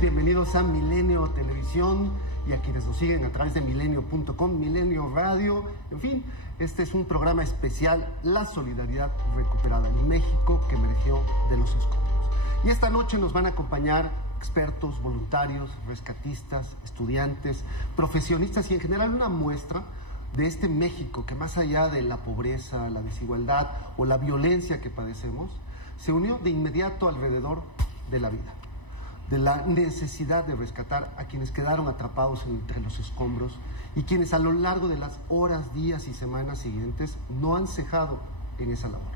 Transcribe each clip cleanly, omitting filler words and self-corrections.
Bienvenidos a Milenio Televisión y a quienes nos siguen a través de milenio.com, Milenio Radio. En fin, este es un programa especial, La Solidaridad Recuperada en México, que emergió de los escombros. Y esta noche nos van a acompañar expertos, voluntarios, rescatistas, estudiantes, profesionistas y en general una muestra de este México que, más allá de la pobreza, la desigualdad o la violencia que padecemos, se unió de inmediato alrededor de la vida, de la necesidad de rescatar a quienes quedaron atrapados entre los escombros y quienes a lo largo de las horas, días y semanas siguientes no han cejado en esa labor,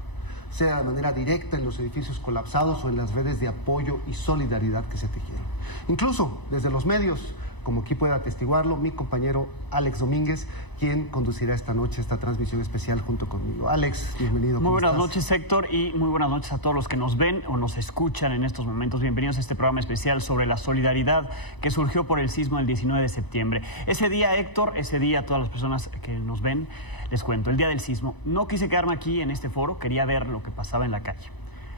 sea de manera directa en los edificios colapsados o en las redes de apoyo y solidaridad que se tejieron. Incluso desde los medios, como aquí puede atestiguarlo mi compañero Alex Domínguez, quien conducirá esta noche esta transmisión especial junto conmigo. Alex, bienvenido. Muy buenas noches, Héctor, y muy buenas noches a todos los que nos ven o nos escuchan en estos momentos. Bienvenidos a este programa especial sobre la solidaridad que surgió por el sismo del 19 de septiembre. Ese día, Héctor, ese día, a todas las personas que nos ven, les cuento, el día del sismo, no quise quedarme aquí en este foro, quería ver lo que pasaba en la calle.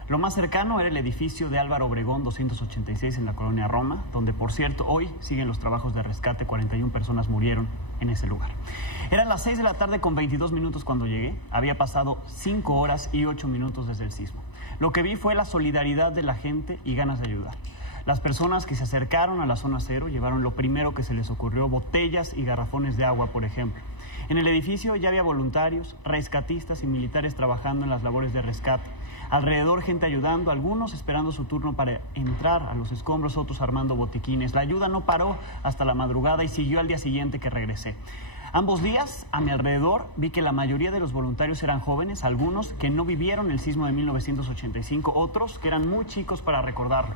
Lo más cercano era el edificio de Álvaro Obregón 286 en la colonia Roma, donde, por cierto, hoy siguen los trabajos de rescate. 41 personas murieron en ese lugar. Eran las 6 de la tarde con 22 minutos cuando llegué. Había pasado 5 horas y 8 minutos desde el sismo. Lo que vi fue la solidaridad de la gente y ganas de ayudar. Las personas que se acercaron a la zona cero llevaron lo primero que se les ocurrió, botellas y garrafones de agua, por ejemplo. En el edificio ya había voluntarios, rescatistas y militares trabajando en las labores de rescate. Alrededor, gente ayudando, algunos esperando su turno para entrar a los escombros, otros armando botiquines. La ayuda no paró hasta la madrugada y siguió al día siguiente que regresé. Ambos días, a mi alrededor, vi que la mayoría de los voluntarios eran jóvenes, algunos que no vivieron el sismo de 1985, otros que eran muy chicos para recordarlo.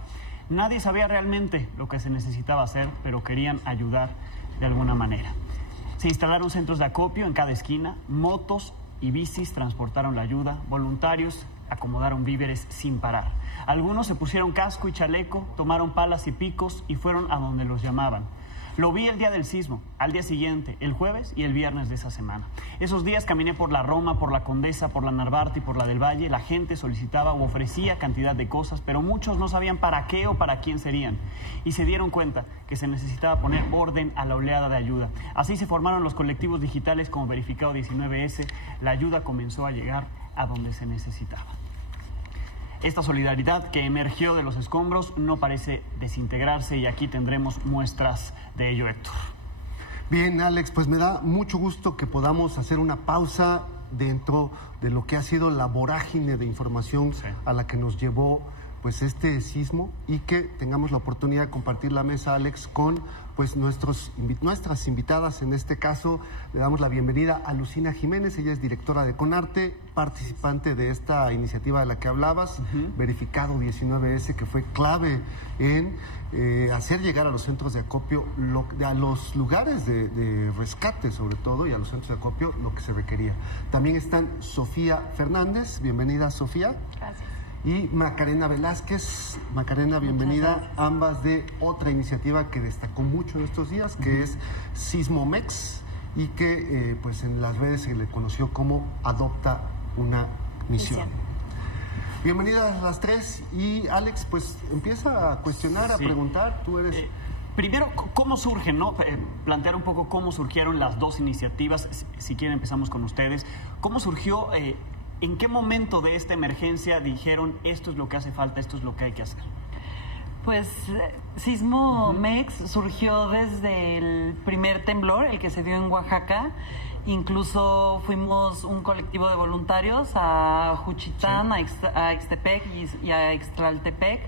Nadie sabía realmente lo que se necesitaba hacer, pero querían ayudar de alguna manera. Se instalaron centros de acopio en cada esquina, motos y bicis transportaron la ayuda, voluntarios acomodaron víveres sin parar. Algunos se pusieron casco y chaleco, tomaron palas y picos y fueron a donde los llamaban. Lo vi el día del sismo, al día siguiente, el jueves y el viernes de esa semana. Esos días caminé por la Roma, por la Condesa, por la Narvarte y por la del Valle. La gente solicitaba u ofrecía cantidad de cosas, pero muchos no sabían para qué o para quién serían. Y se dieron cuenta que se necesitaba poner orden a la oleada de ayuda. Así se formaron los colectivos digitales como Verificado 19S. La ayuda comenzó a llegar a donde se necesitaba. Esta solidaridad que emergió de los escombros no parece desintegrarse y aquí tendremos muestras de ello, Héctor. Bien, Alex, pues me da mucho gusto que podamos hacer una pausa dentro de lo que ha sido la vorágine de información a la que nos llevó pues este sismo, y que tengamos la oportunidad de compartir la mesa, Alex, con pues nuestras invitadas. En este caso le damos la bienvenida a Lucina Jiménez. Ella es directora de Conarte, participante de esta iniciativa de la que hablabas, Verificado 19S, que fue clave en hacer llegar a los centros de acopio, a los lugares de rescate sobre todo, y a los centros de acopio lo que se requería. También están Sofía Fernández. Bienvenida, Sofía. Gracias. Y Macarena Velázquez. Macarena, bienvenida, ambas de otra iniciativa que destacó mucho en estos días, que es Sismomex, y que pues en las redes se le conoció como Adopta una Misión. Bienvenidas las tres. Y Alex, pues empieza a cuestionar, a preguntar. Tú eres... Primero, ¿cómo surgen, no? Plantear un poco cómo surgieron las dos iniciativas. Si quieren, empezamos con ustedes. ¿Cómo surgió... ¿En qué momento de esta emergencia dijeron esto es lo que hace falta, esto es lo que hay que hacer? Pues Sismomex surgió desde el primer temblor, el que se dio en Oaxaca. Incluso fuimos un colectivo de voluntarios a Juchitán, a Ixtepec y a Ixtlaltepec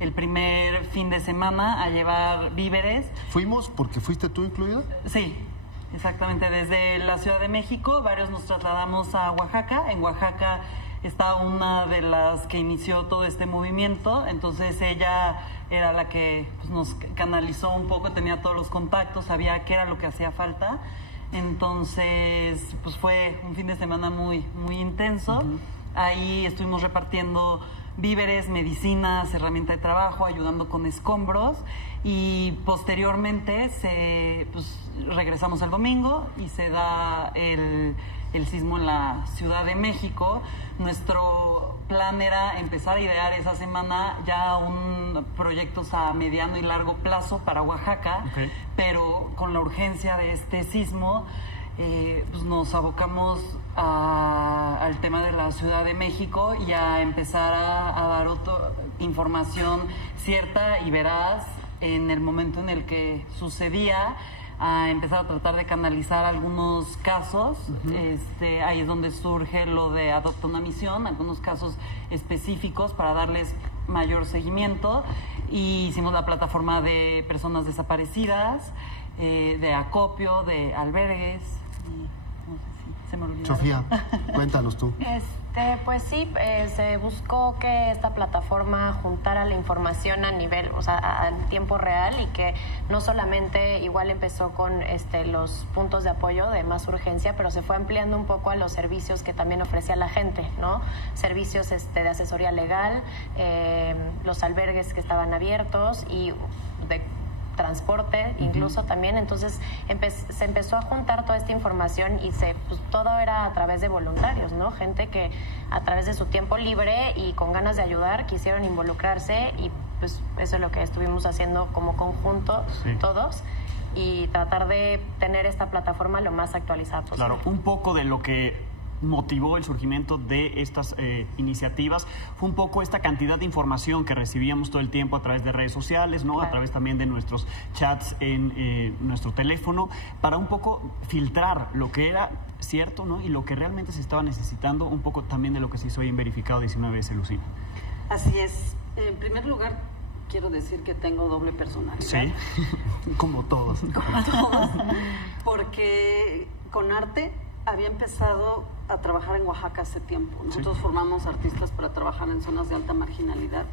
el primer fin de semana a llevar víveres. ¿Fuimos porque fuiste tú incluida? Sí. Exactamente, desde la Ciudad de México, varios nos trasladamos a Oaxaca. En Oaxaca está una de las que inició todo este movimiento, entonces ella era la que pues, nos canalizó un poco, tenía todos los contactos, sabía qué era lo que hacía falta. Entonces, pues fue un fin de semana muy, muy intenso. Ahí estuvimos repartiendo víveres, medicinas, herramienta de trabajo, ayudando con escombros, y posteriormente regresamos el domingo y se da el sismo en la Ciudad de México. Nuestro plan era empezar a idear esa semana ya proyectos a mediano y largo plazo para Oaxaca, pero con la urgencia de este sismo pues nos abocamos al tema de la Ciudad de México y a empezar a dar información cierta y veraz en el momento en el que sucedía, a empezar a tratar de canalizar algunos casos. Ahí es donde surge lo de Adopta una Misión, algunos casos específicos para darles mayor seguimiento, y hicimos la plataforma de personas desaparecidas, de acopio, de albergues, y no sé si se me olvidó. Sofía, cuéntanos tú. Pues sí, se buscó que esta plataforma juntara la información a nivel, o sea, a tiempo real, y que no solamente igual empezó con los puntos de apoyo de más urgencia, pero se fue ampliando un poco a los servicios que también ofrecía la gente, ¿no? Servicios de asesoría legal, los albergues que estaban abiertos y de transporte incluso también. Entonces se empezó a juntar toda esta información y pues, todo era a través de voluntarios, ¿no? Gente que a través de su tiempo libre y con ganas de ayudar quisieron involucrarse, y pues eso es lo que estuvimos haciendo como conjunto todos, y tratar de tener esta plataforma lo más actualizada posible. Claro, un poco de lo que motivó el surgimiento de estas iniciativas fue un poco esta cantidad de información que recibíamos todo el tiempo a través de redes sociales, ¿no? A través también de nuestros chats en nuestro teléfono, para un poco filtrar lo que era cierto, ¿no? Y lo que realmente se estaba necesitando, un poco también de lo que se hizo hoy en Verificado 19S, Lucina. Así es. En primer lugar, quiero decir que tengo doble personalidad. Sí, como todos. Como todos. Porque Conarte había empezado a trabajar en Oaxaca hace tiempo. Nosotros formamos artistas para trabajar en zonas de alta marginalidad,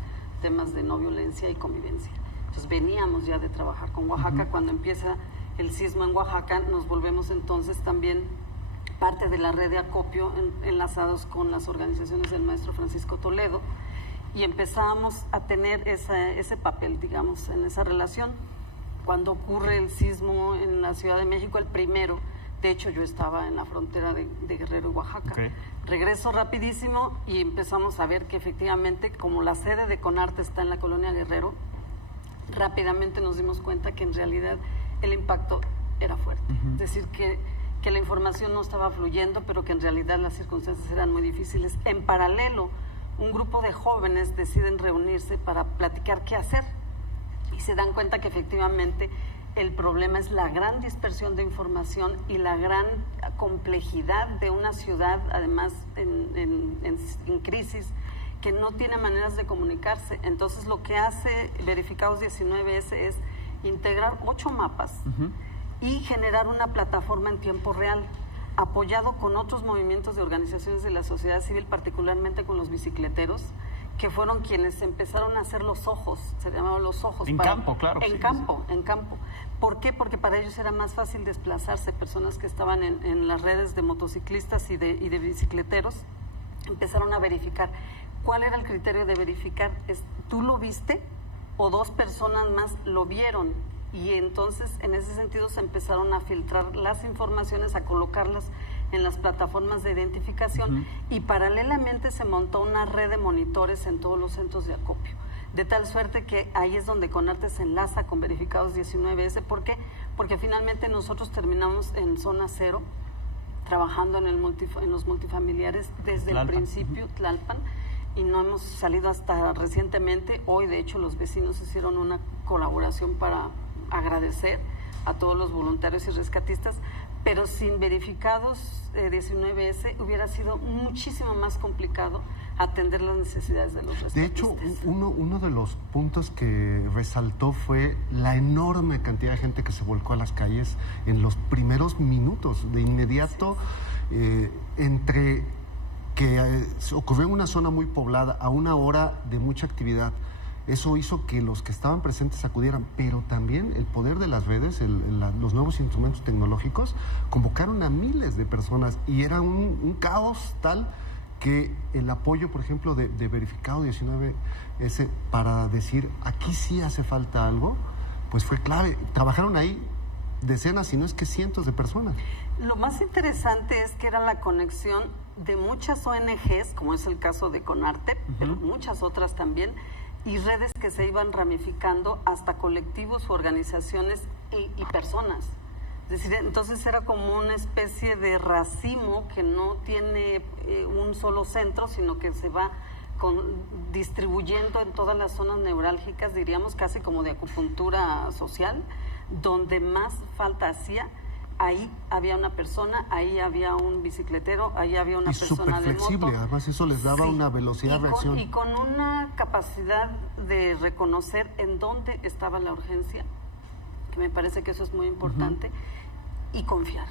temas de no violencia y convivencia. Entonces veníamos ya de trabajar con Oaxaca. Cuando empieza el sismo en Oaxaca, nos volvemos entonces también parte de la red de acopio, enlazados con las organizaciones del maestro Francisco Toledo, y empezamos a tener ese papel, digamos, en esa relación. Cuando ocurre el sismo en la Ciudad de México, el primero, de hecho yo estaba en la frontera de Guerrero y Oaxaca. Regreso rapidísimo y empezamos a ver que efectivamente, como la sede de Conarte está en la colonia Guerrero, rápidamente nos dimos cuenta que en realidad el impacto era fuerte. Es decir, que la información no estaba fluyendo, pero que en realidad las circunstancias eran muy difíciles. En paralelo, un grupo de jóvenes deciden reunirse para platicar qué hacer, y se dan cuenta que efectivamente El problema es la gran dispersión de información y la gran complejidad de una ciudad, además en crisis, que no tiene maneras de comunicarse. Entonces, lo que hace Verificados 19S es integrar 8 mapas y generar una plataforma en tiempo real, apoyado con otros movimientos de organizaciones de la sociedad civil, particularmente con los bicicleteros, que fueron quienes empezaron a hacer los ojos, se llamaban los ojos. En campo, claro. En campo. ¿Por qué? Porque para ellos era más fácil desplazarse. Personas que estaban en las redes de motociclistas y de bicicleteros empezaron a verificar. ¿Cuál era el criterio de verificar? ¿Tú lo viste o 2 personas más lo vieron? Y entonces, en ese sentido, se empezaron a filtrar las informaciones, a colocarlas en las plataformas de identificación y paralelamente se montó una red de monitores en todos los centros de acopio. De tal suerte que ahí es donde Conarte se enlaza con Verificados 19S. ¿Por qué? Porque finalmente nosotros terminamos en zona 0, trabajando en los multifamiliares desde el principio, Tlalpan, y no hemos salido hasta recientemente. Hoy, de hecho, los vecinos hicieron una colaboración para agradecer a todos los voluntarios y rescatistas, pero sin Verificados 19S hubiera sido muchísimo más complicado atender las necesidades de los rescatistas. De hecho, uno de los puntos que resaltó fue la enorme cantidad de gente que se volcó a las calles en los primeros minutos. De inmediato, entre que ocurrió en una zona muy poblada a una hora de mucha actividad, eso hizo que los que estaban presentes acudieran, pero también el poder de las redes, los nuevos instrumentos tecnológicos, convocaron a miles de personas y era un caos tal que el apoyo, por ejemplo, de Verificado 19S para decir aquí sí hace falta algo, pues fue clave. Trabajaron ahí decenas, si no es que cientos de personas. Lo más interesante es que era la conexión de muchas ONGs, como es el caso de Conarte, pero muchas otras también, y redes que se iban ramificando hasta colectivos u organizaciones y personas. Es decir, entonces era como una especie de racimo que no tiene un solo centro, sino que se va distribuyendo en todas las zonas neurálgicas, diríamos casi como de acupuntura social, donde más falta hacía. Ahí había una persona, ahí había un bicicletero, ahí había una persona de moto. Flexible, además eso les daba una velocidad de reacción. Y con una capacidad de reconocer en dónde estaba la urgencia, que me parece que eso es muy importante, y confiar.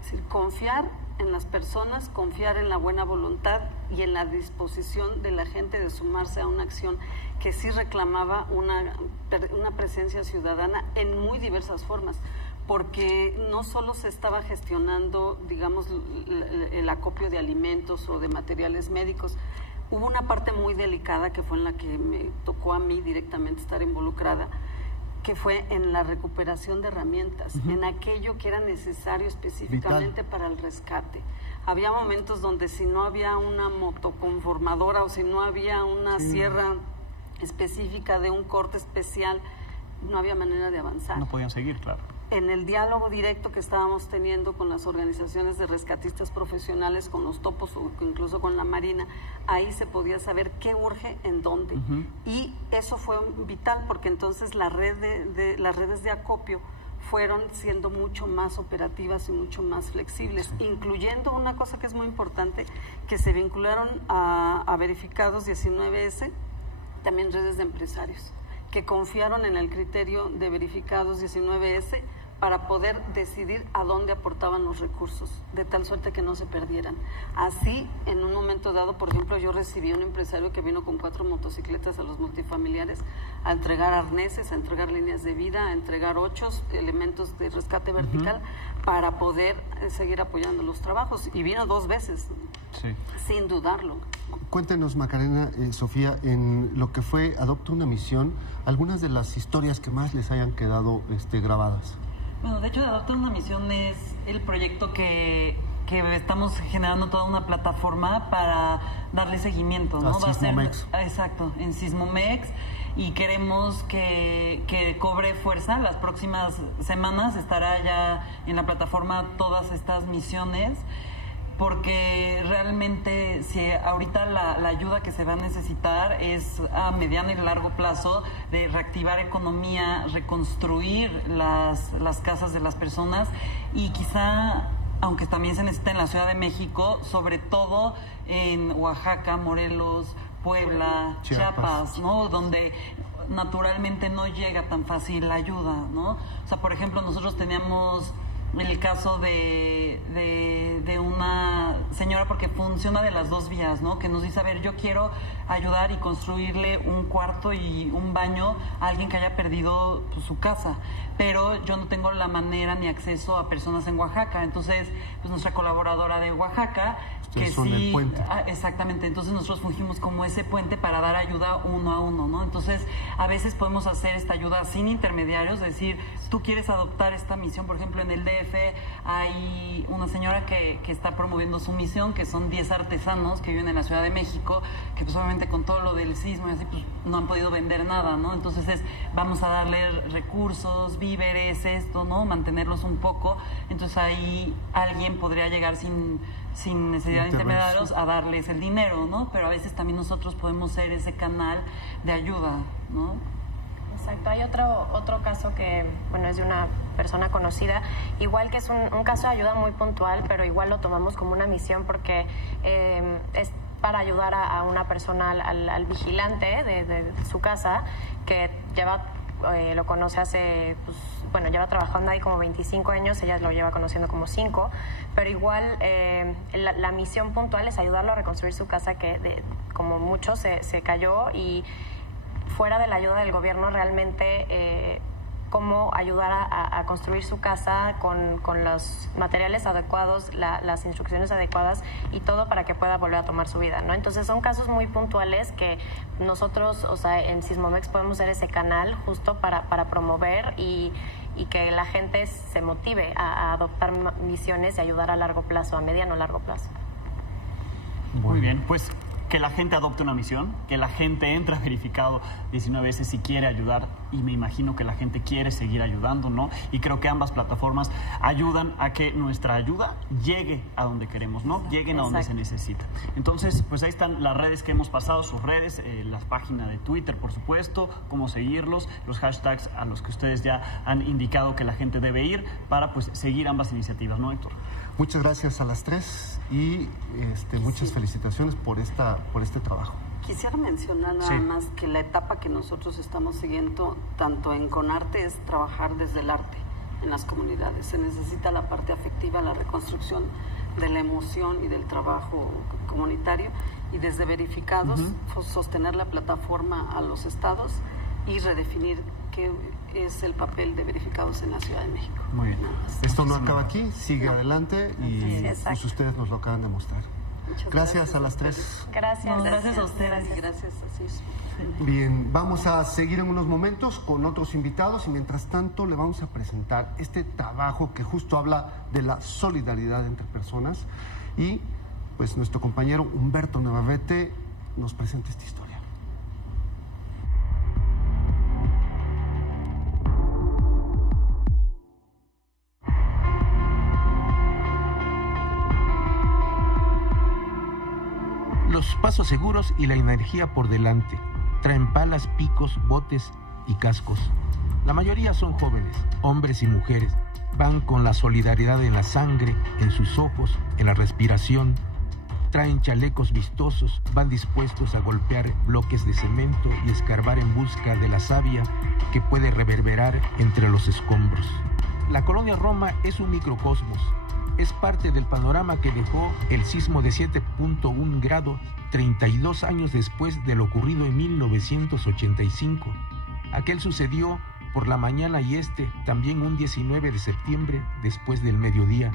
Es decir, confiar en las personas, confiar en la buena voluntad y en la disposición de la gente de sumarse a una acción que sí reclamaba una presencia ciudadana en muy diversas formas. Porque no solo se estaba gestionando, digamos, el acopio de alimentos o de materiales médicos. Hubo una parte muy delicada que fue en la que me tocó a mí directamente estar involucrada, que fue en la recuperación de herramientas, en aquello que era necesario específicamente para el rescate. Había momentos donde si no había una motoconformadora o si no había una sierra específica de un corte especial, no había manera de avanzar. No podían seguir, claro. En el diálogo directo que estábamos teniendo con las organizaciones de rescatistas profesionales, con los topos o incluso con la Marina, ahí se podía saber qué urge en dónde. Y eso fue vital porque entonces las redes de acopio fueron siendo mucho más operativas y mucho más flexibles, incluyendo una cosa que es muy importante, que se vincularon a Verificados 19S, también redes de empresarios, que confiaron en el criterio de Verificados 19S para poder decidir a dónde aportaban los recursos, de tal suerte que no se perdieran. Así, en un momento dado, por ejemplo, yo recibí a un empresario que vino con 4 motocicletas a los multifamiliares a entregar arneses, a entregar líneas de vida, a entregar 8 elementos de rescate vertical para poder seguir apoyando los trabajos. Y vino 2 veces, sin dudarlo. Cuéntenos, Macarena, Sofía, en lo que fue Adopta una Misión, algunas de las historias que más les hayan quedado grabadas. Bueno, de hecho, Adopta una Misión es el proyecto que estamos generando toda una plataforma para darle seguimiento, ¿no? Va a ser, exacto, en Sismomex, y queremos que cobre fuerza. Las próximas semanas estará ya en la plataforma todas estas misiones. porque realmente si ahorita la ayuda que se va a necesitar es a mediano y largo plazo de reactivar economía, reconstruir las casas de las personas y quizá, aunque también se necesita en la Ciudad de México, sobre todo en Oaxaca, Morelos, Puebla, Chiapas, ¿no? Donde naturalmente no llega tan fácil la ayuda, ¿no? O sea, por ejemplo, nosotros teníamos el caso de una señora, porque funciona de las dos vías, ¿no? Que nos dice, a ver, yo quiero ayudar y construirle un cuarto y un baño a alguien que haya perdido pues, su casa, pero yo no tengo la manera ni acceso a personas en Oaxaca. Entonces, pues nuestra colaboradora de Oaxaca, que son el puente. Exactamente, entonces nosotros fungimos como ese puente para dar ayuda uno a uno, ¿no? Entonces, a veces podemos hacer esta ayuda sin intermediarios, es decir, tú quieres adoptar esta misión, por ejemplo, en el DF hay una señora que está promoviendo su misión, que son 10 artesanos que viven en la Ciudad de México, que pues obviamente con todo lo del sismo y así, pues no han podido vender nada, ¿no? Entonces vamos a darle recursos, víveres, esto, ¿no? Mantenerlos un poco, entonces ahí alguien podría llegar sin necesidad de intermediarios a darles el dinero, ¿no? Pero a veces también nosotros podemos ser ese canal de ayuda, ¿no? Exacto. Hay otro caso que, bueno, es de una persona conocida, igual que es un caso de ayuda muy puntual, pero igual lo tomamos como una misión porque es para ayudar a una persona, al vigilante de su casa, que lo conoce hace, pues, bueno, lleva trabajando ahí como 25 años, ella lo lleva conociendo como 5, pero igual la misión puntual es ayudarlo a reconstruir su casa que como mucho se cayó, y fuera de la ayuda del gobierno realmente cómo ayudar a construir su casa con los materiales adecuados, las instrucciones adecuadas y todo para que pueda volver a tomar su vida, ¿no? Entonces son casos muy puntuales que nosotros, o sea, en Sismomex podemos ser ese canal justo para promover y que la gente se motive a adoptar misiones y ayudar a largo plazo, a mediano o largo plazo. Muy bien, pues que la gente adopte una misión, que la gente entre a Verificado 19 veces si quiere ayudar, y me imagino que la gente quiere seguir ayudando, ¿no? Y creo que ambas plataformas ayudan a que nuestra ayuda llegue a donde queremos, ¿no? Lleguen a donde se necesita. Entonces, pues ahí están las redes que hemos pasado, sus redes, la página de Twitter, por supuesto, cómo seguirlos, los hashtags a los que ustedes ya han indicado que la gente debe ir para, pues, seguir ambas iniciativas, ¿no, Héctor? Muchas gracias a las tres y muchas felicitaciones por este trabajo. Quisiera mencionar nada más que la etapa que nosotros estamos siguiendo, tanto en Conarte, es trabajar desde el arte en las comunidades. Se necesita la parte afectiva, la reconstrucción de la emoción y del trabajo comunitario, y desde Verificados sostener la plataforma a los estados y redefinir qué es el papel de Verificados en la Ciudad de México. Muy bien. Esto no acaba aquí, sigue adelante y pues ustedes nos lo acaban de mostrar. Gracias a las tres. Gracias a ustedes. Gracias a Sismo. Bien, vamos a seguir en unos momentos con otros invitados y mientras tanto le vamos a presentar este trabajo que justo habla de la solidaridad entre personas, y pues nuestro compañero Humberto Navarrete nos presenta esta historia. Los pasos seguros y la energía por delante. Traen palas, picos, botes y cascos. La mayoría son jóvenes, hombres y mujeres. Van con la solidaridad en la sangre, en sus ojos, en la respiración. Traen chalecos vistosos, van dispuestos a golpear bloques de cemento y escarbar en busca de la savia que puede reverberar entre los escombros. La colonia Roma es un microcosmos. Es parte del panorama que dejó el sismo de 7.1 grados 32 años después de lo ocurrido en 1985. Aquel sucedió por la mañana y también un 19 de septiembre después del mediodía.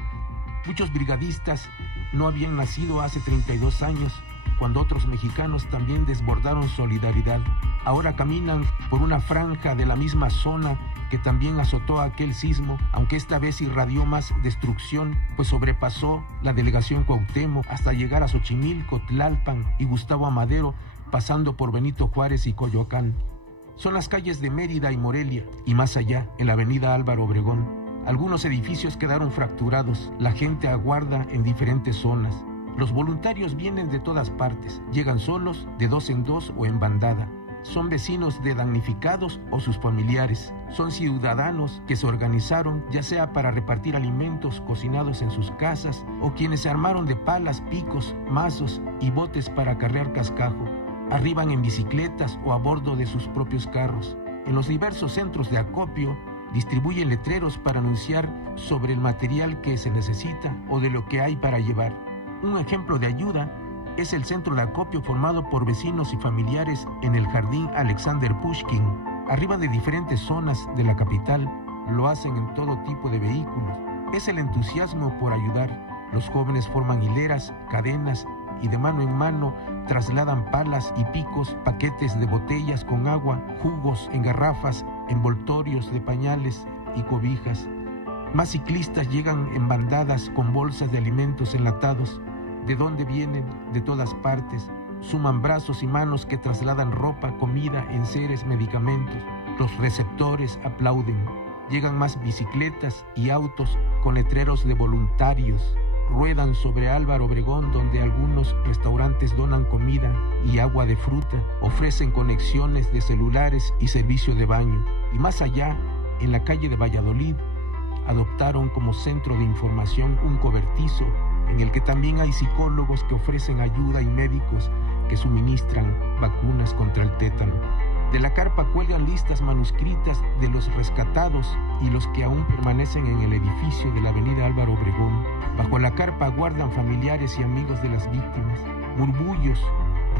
Muchos brigadistas no habían nacido hace 32 años, cuando otros mexicanos también desbordaron solidaridad. Ahora caminan por una franja de la misma zona que también azotó aquel sismo, aunque esta vez irradió más destrucción, pues sobrepasó la delegación Cuauhtémoc hasta llegar a Xochimilco, Tlalpan y Gustavo Amadero, pasando por Benito Juárez y Coyoacán. Son las calles de Mérida y Morelia, y más allá, en la avenida Álvaro Obregón. Algunos edificios quedaron fracturados, la gente aguarda en diferentes zonas. Los voluntarios vienen de todas partes, llegan solos, de 2 en 2 o en bandada. Son vecinos de damnificados o sus familiares. Son ciudadanos que se organizaron ya sea para repartir alimentos cocinados en sus casas o quienes se armaron de palas, picos, mazos y botes para acarrear cascajo. Arriban en bicicletas o a bordo de sus propios carros. En los diversos centros de acopio distribuyen letreros para anunciar sobre el material que se necesita o de lo que hay para llevar. Un ejemplo de ayuda es el centro de acopio formado por vecinos y familiares en el Jardín Alexander Pushkin. Arriba de diferentes zonas de la capital, lo hacen en todo tipo de vehículos. Es el entusiasmo por ayudar. Los jóvenes forman hileras, cadenas y de mano en mano trasladan palas y picos, paquetes de botellas con agua, jugos en garrafas, envoltorios de pañales y cobijas. Más ciclistas llegan en bandadas con bolsas de alimentos enlatados. ¿De dónde vienen? De todas partes. Suman brazos y manos que trasladan ropa, comida, enseres, medicamentos. Los receptores aplauden. Llegan más bicicletas y autos con letreros de voluntarios. Ruedan sobre Álvaro Obregón, donde algunos restaurantes donan comida y agua de fruta, ofrecen conexiones de celulares y servicio de baño. Y más allá, en la calle de Valladolid, adoptaron como centro de información un cobertizo en el que también hay psicólogos que ofrecen ayuda y médicos que suministran vacunas contra el tétano. De la carpa cuelgan listas manuscritas de los rescatados y los que aún permanecen en el edificio de la avenida Álvaro Obregón. Bajo la carpa aguardan familiares y amigos de las víctimas. Murmullos,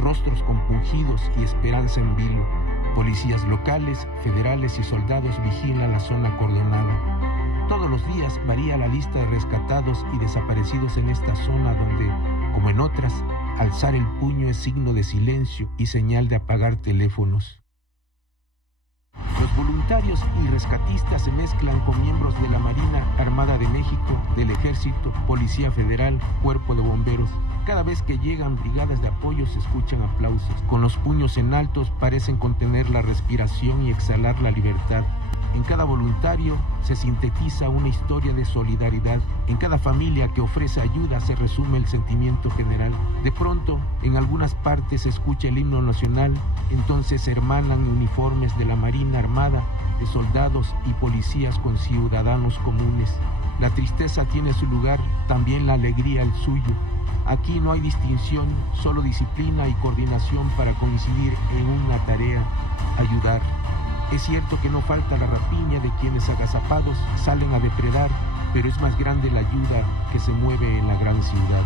rostros compungidos y esperanza en vilo. Policías locales, federales y soldados vigilan la zona acordonada. Todos los días varía la lista de rescatados y desaparecidos en esta zona donde, como en otras, alzar el puño es signo de silencio y señal de apagar teléfonos. Los voluntarios y rescatistas se mezclan con miembros de la Marina Armada de México, del Ejército, Policía Federal, Cuerpo de Bomberos. Cada vez que llegan brigadas de apoyo se escuchan aplausos. Con los puños en altos parecen contener la respiración y exhalar la libertad. En cada voluntario se sintetiza una historia de solidaridad. En cada familia que ofrece ayuda se resume el sentimiento general. De pronto, en algunas partes se escucha el himno nacional, entonces se hermanan uniformes de la Marina Armada, de soldados y policías con ciudadanos comunes. La tristeza tiene su lugar, también la alegría el suyo. Aquí no hay distinción, solo disciplina y coordinación para coincidir en una tarea, ayudar. Es cierto que no falta la rapiña de quienes agazapados salen a depredar, pero es más grande la ayuda que se mueve en la gran ciudad.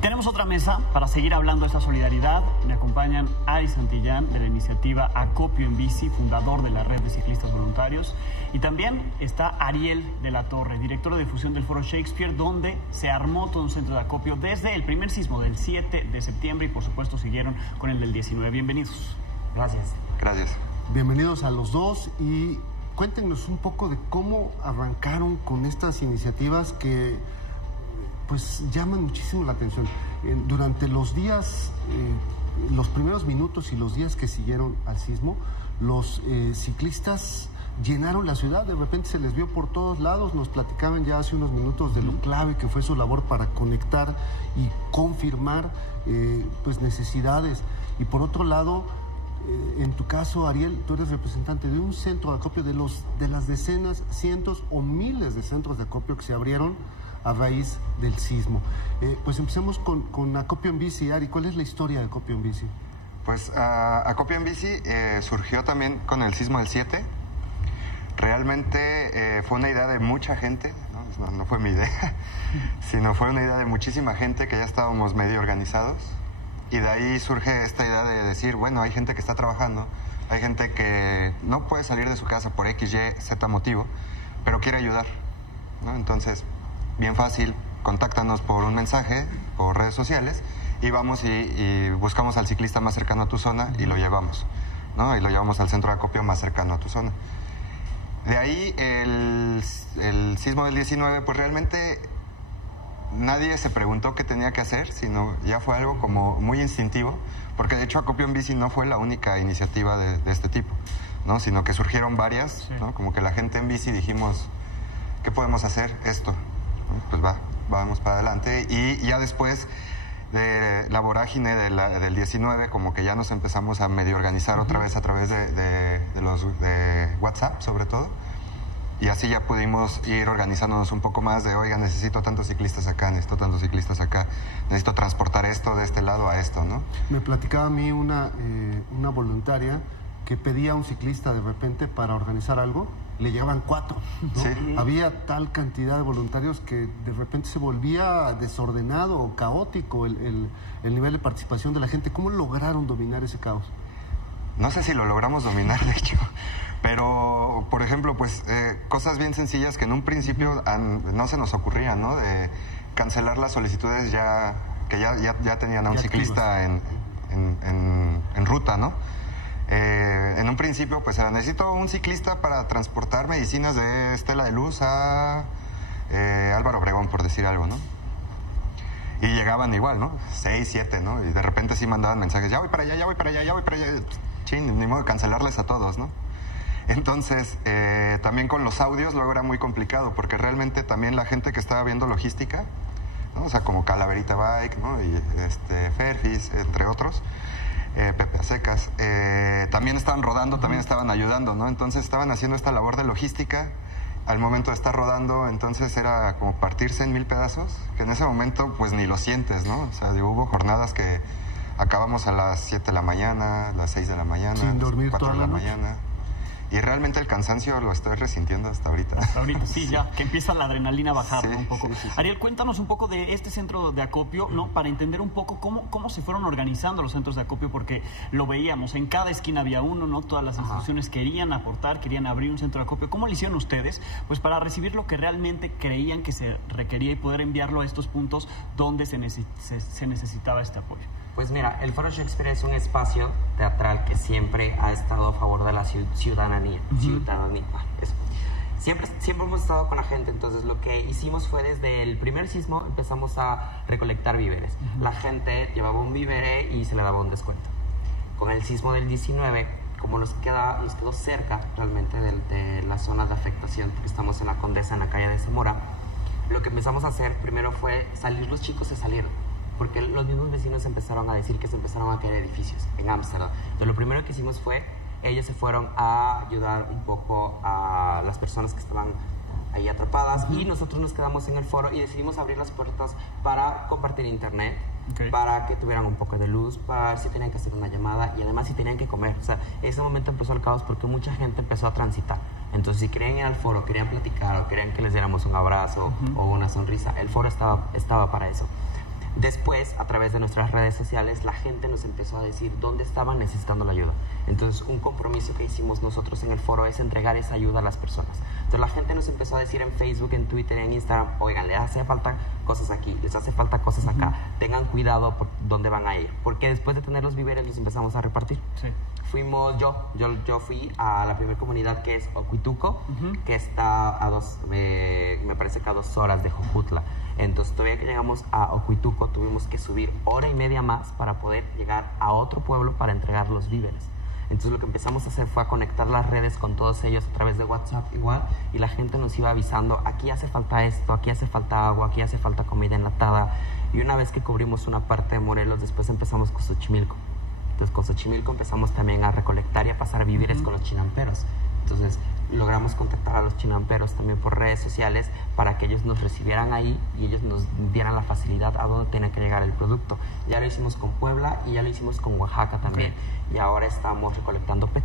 Tenemos otra mesa para seguir hablando de esta solidaridad. Me acompañan Ari Santillán, de la iniciativa Acopio en Bici, fundador de la Red de Ciclistas Voluntarios. Y también está Ariel de la Torre, director de difusión del Foro Shakespeare, donde se armó todo un centro de acopio desde el primer sismo del 7 de septiembre y por supuesto siguieron con el del 19. Bienvenidos. Gracias. Gracias. Bienvenidos a los dos y cuéntenos un poco de cómo arrancaron con estas iniciativas que pues llaman muchísimo la atención. Durante los días, los primeros minutos y los días que siguieron al sismo, los ciclistas llenaron la ciudad, de repente se les vio por todos lados, nos platicaban ya hace unos minutos de lo clave que fue su labor para conectar y confirmar pues necesidades. Y por otro lado, en tu caso, Ariel, tú eres representante de un centro de acopio de las decenas, cientos o miles de centros de acopio que se abrieron a raíz del sismo. Pues empecemos con Acopio en Bici. Ari, ¿cuál es la historia de Acopio en Bici? Pues Acopio en Bici surgió también con el sismo del 7. Realmente fue una idea de mucha gente, no fue mi idea, sino fue una idea de muchísima gente que ya estábamos medio organizados. Y de ahí surge esta idea de decir, bueno, hay gente que está trabajando, hay gente que no puede salir de su casa por X, Y, Z motivo, pero quiere ayudar, ¿no? Entonces, bien fácil, contáctanos por un mensaje, por redes sociales, y vamos y buscamos al ciclista más cercano a tu zona y lo llevamos, ¿no? Y lo llevamos al centro de acopio más cercano a tu zona. De ahí el sismo del 19, pues realmente nadie se preguntó qué tenía que hacer, sino ya fue algo como muy instintivo, porque de hecho Acopio en Bici no fue la única iniciativa de este tipo, ¿no? Sino que surgieron varias, ¿no? Como que la gente en bici dijimos, ¿qué podemos hacer? Esto, ¿no? Pues vamos para adelante. Y ya después de la vorágine del 19, como que ya nos empezamos a medio organizar otra vez a través de WhatsApp, sobre todo. Y así ya pudimos ir organizándonos un poco más de, oiga, necesito tantos ciclistas acá, necesito tantos ciclistas acá, necesito transportar esto de este lado a esto, ¿no? Me platicaba a mí una voluntaria que pedía a un ciclista de repente para organizar algo, le llegaban 4, ¿no? Sí. Había tal cantidad de voluntarios que de repente se volvía desordenado o caótico el nivel de participación de la gente. ¿Cómo lograron dominar ese caos? No sé si lo logramos dominar, de hecho, pero, por ejemplo, pues cosas bien sencillas que en un principio no se nos ocurrían, ¿no? De cancelar las solicitudes que ya tenían a un ciclista en ruta, ¿no? En un principio, pues necesito un ciclista para transportar medicinas de Estela de Luz a Álvaro Obregón, por decir algo, ¿no? Y llegaban igual, ¿no? 6, 7, ¿no? Y de repente sí mandaban mensajes, ya voy para allá, ya voy para allá, ya voy para allá. Chin, ni modo de cancelarles a todos, ¿no? Entonces, también con los audios luego era muy complicado, porque realmente también la gente que estaba viendo logística, ¿no? O sea, como Calaverita Bike, ¿no? Y Ferfis, entre otros, Pepe a Secas, también estaban rodando, también estaban ayudando, ¿no? Entonces estaban haciendo esta labor de logística al momento de estar rodando, entonces era como partirse en 1000 pedazos, que en ese momento pues ni lo sientes, ¿no? O sea, hubo jornadas que acabamos a las 7 de la mañana, a las 6 de la mañana, sin dormir 4 toda de la la noche. mañana. Y realmente el cansancio lo estoy resintiendo hasta ahorita. Hasta ahorita, sí, ya, que empieza la adrenalina a bajar, Sí, ¿no? Un poco. sí. Ariel, cuéntanos un poco de este centro de acopio, ¿no? Para entender un poco cómo se fueron organizando los centros de acopio, porque lo veíamos, en cada esquina había uno, ¿no? Todas las instituciones querían aportar, querían abrir un centro de acopio. ¿Cómo lo hicieron ustedes? Pues para recibir lo que realmente creían que se requería y poder enviarlo a estos puntos donde se necesitaba este apoyo. Pues mira, el Foro Shakespeare es un espacio teatral que siempre ha estado a favor de la ciudadanía. Eso. Siempre hemos estado con la gente, entonces lo que hicimos fue desde el primer sismo empezamos a recolectar víveres. La gente llevaba un vívere y se le daba un descuento. Con el sismo del 19, como nos quedó cerca realmente de la zona de afectación, porque estamos en la Condesa, en la calle de Zamora, lo que empezamos a hacer primero fue salir, los chicos se salieron, porque los mismos vecinos empezaron a decir que se empezaron a caer edificios en Ámsterdam. Entonces lo primero que hicimos fue, ellos se fueron a ayudar un poco a las personas que estaban ahí atrapadas, y nosotros nos quedamos en el foro y decidimos abrir las puertas para compartir internet, para que tuvieran un poco de luz, para si tenían que hacer una llamada y además si tenían que comer. O sea, en ese momento empezó el caos porque mucha gente empezó a transitar. Entonces, si querían ir al foro, querían platicar o querían que les diéramos un abrazo o una sonrisa, el foro estaba para eso. Después, a través de nuestras redes sociales, la gente nos empezó a decir dónde estaban necesitando la ayuda. Entonces, un compromiso que hicimos nosotros en el foro es entregar esa ayuda a las personas. Entonces, la gente nos empezó a decir en Facebook, en Twitter, en Instagram, oigan, les hace falta cosas aquí, les hace falta cosas acá. Tengan cuidado por dónde van a ir. Porque después de tener los víveres, los empezamos a repartir. Sí. Yo fui a la primera comunidad, que es Ocuituco, que está me parece que a 2 horas de Jojutla. Entonces, todavía que llegamos a Ocuituco, tuvimos que subir 1.5 horas más para poder llegar a otro pueblo para entregar los víveres. Entonces, lo que empezamos a hacer fue a conectar las redes con todos ellos a través de WhatsApp igual, y la gente nos iba avisando, aquí hace falta esto, aquí hace falta agua, aquí hace falta comida enlatada. Y una vez que cubrimos una parte de Morelos, después empezamos con Xochimilco. Entonces, con Xochimilco empezamos también a recolectar y a pasar víveres con los chinamperos. Entonces, logramos contactar a los chinamperos también por redes sociales para que ellos nos recibieran ahí y ellos nos dieran la facilidad a dónde tiene que llegar el producto. Ya lo hicimos con Puebla y ya lo hicimos con Oaxaca también. Y ahora estamos recolectando PET.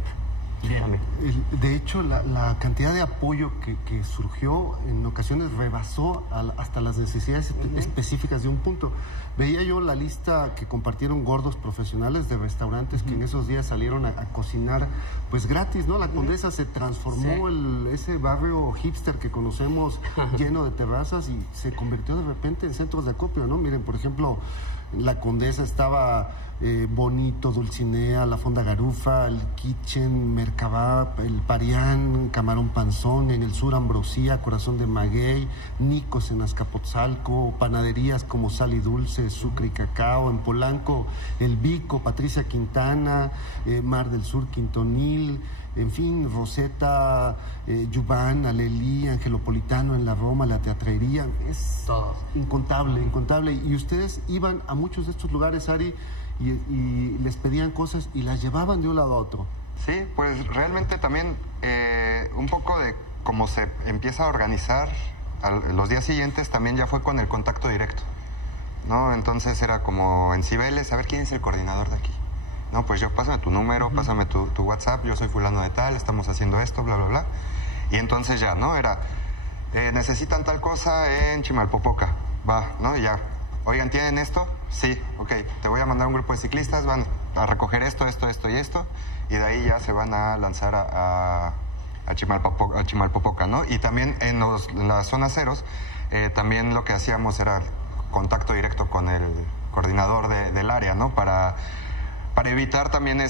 De hecho, la cantidad de apoyo que surgió en ocasiones rebasó hasta las necesidades específicas de un punto. Veía yo la lista que compartieron gordos profesionales de restaurantes que en esos días salieron a cocinar pues gratis, ¿no? La Condesa se transformó ese barrio hipster que conocemos lleno de terrazas y se convirtió de repente en centros de acopio, ¿no? Miren, por ejemplo, La Condesa estaba Bonito, Dulcinea, la Fonda Garufa, el Kitchen, Mercabá, el Parián, Camarón Panzón, en el sur Ambrosía, Corazón de Maguey, Nicos en Azcapotzalco, panaderías como Sal y Dulce, Sucre y Cacao, en Polanco, El Bico, Patricia Quintana, Mar del Sur, Quintonil, en fin, Rosetta, Yubán, Alelí, Angelopolitano en la Roma, la Teatrería, es Todos. incontable. Y ustedes iban a muchos de estos lugares, Ari, y les pedían cosas y las llevaban de un lado a otro. Sí, pues realmente también un poco de cómo se empieza a organizar los días siguientes también ya fue con el contacto directo, ¿no? Entonces era como en Cibeles, a ver quién es el coordinador de aquí. No, pues yo, pásame tu número, pásame tu WhatsApp, yo soy fulano de tal, estamos haciendo esto, bla, bla, bla. Y entonces ya, ¿no? Era, necesitan tal cosa en Chimalpopoca, va, ¿no? Y ya, oigan, ¿tienen esto? Sí, ok, te voy a mandar un grupo de ciclistas, van a recoger esto y esto, y de ahí ya se van a lanzar a Chimalpopoca, ¿no? Y también en las zonas ceros, también lo que hacíamos era contacto directo con el coordinador del área, ¿no? Para evitar también de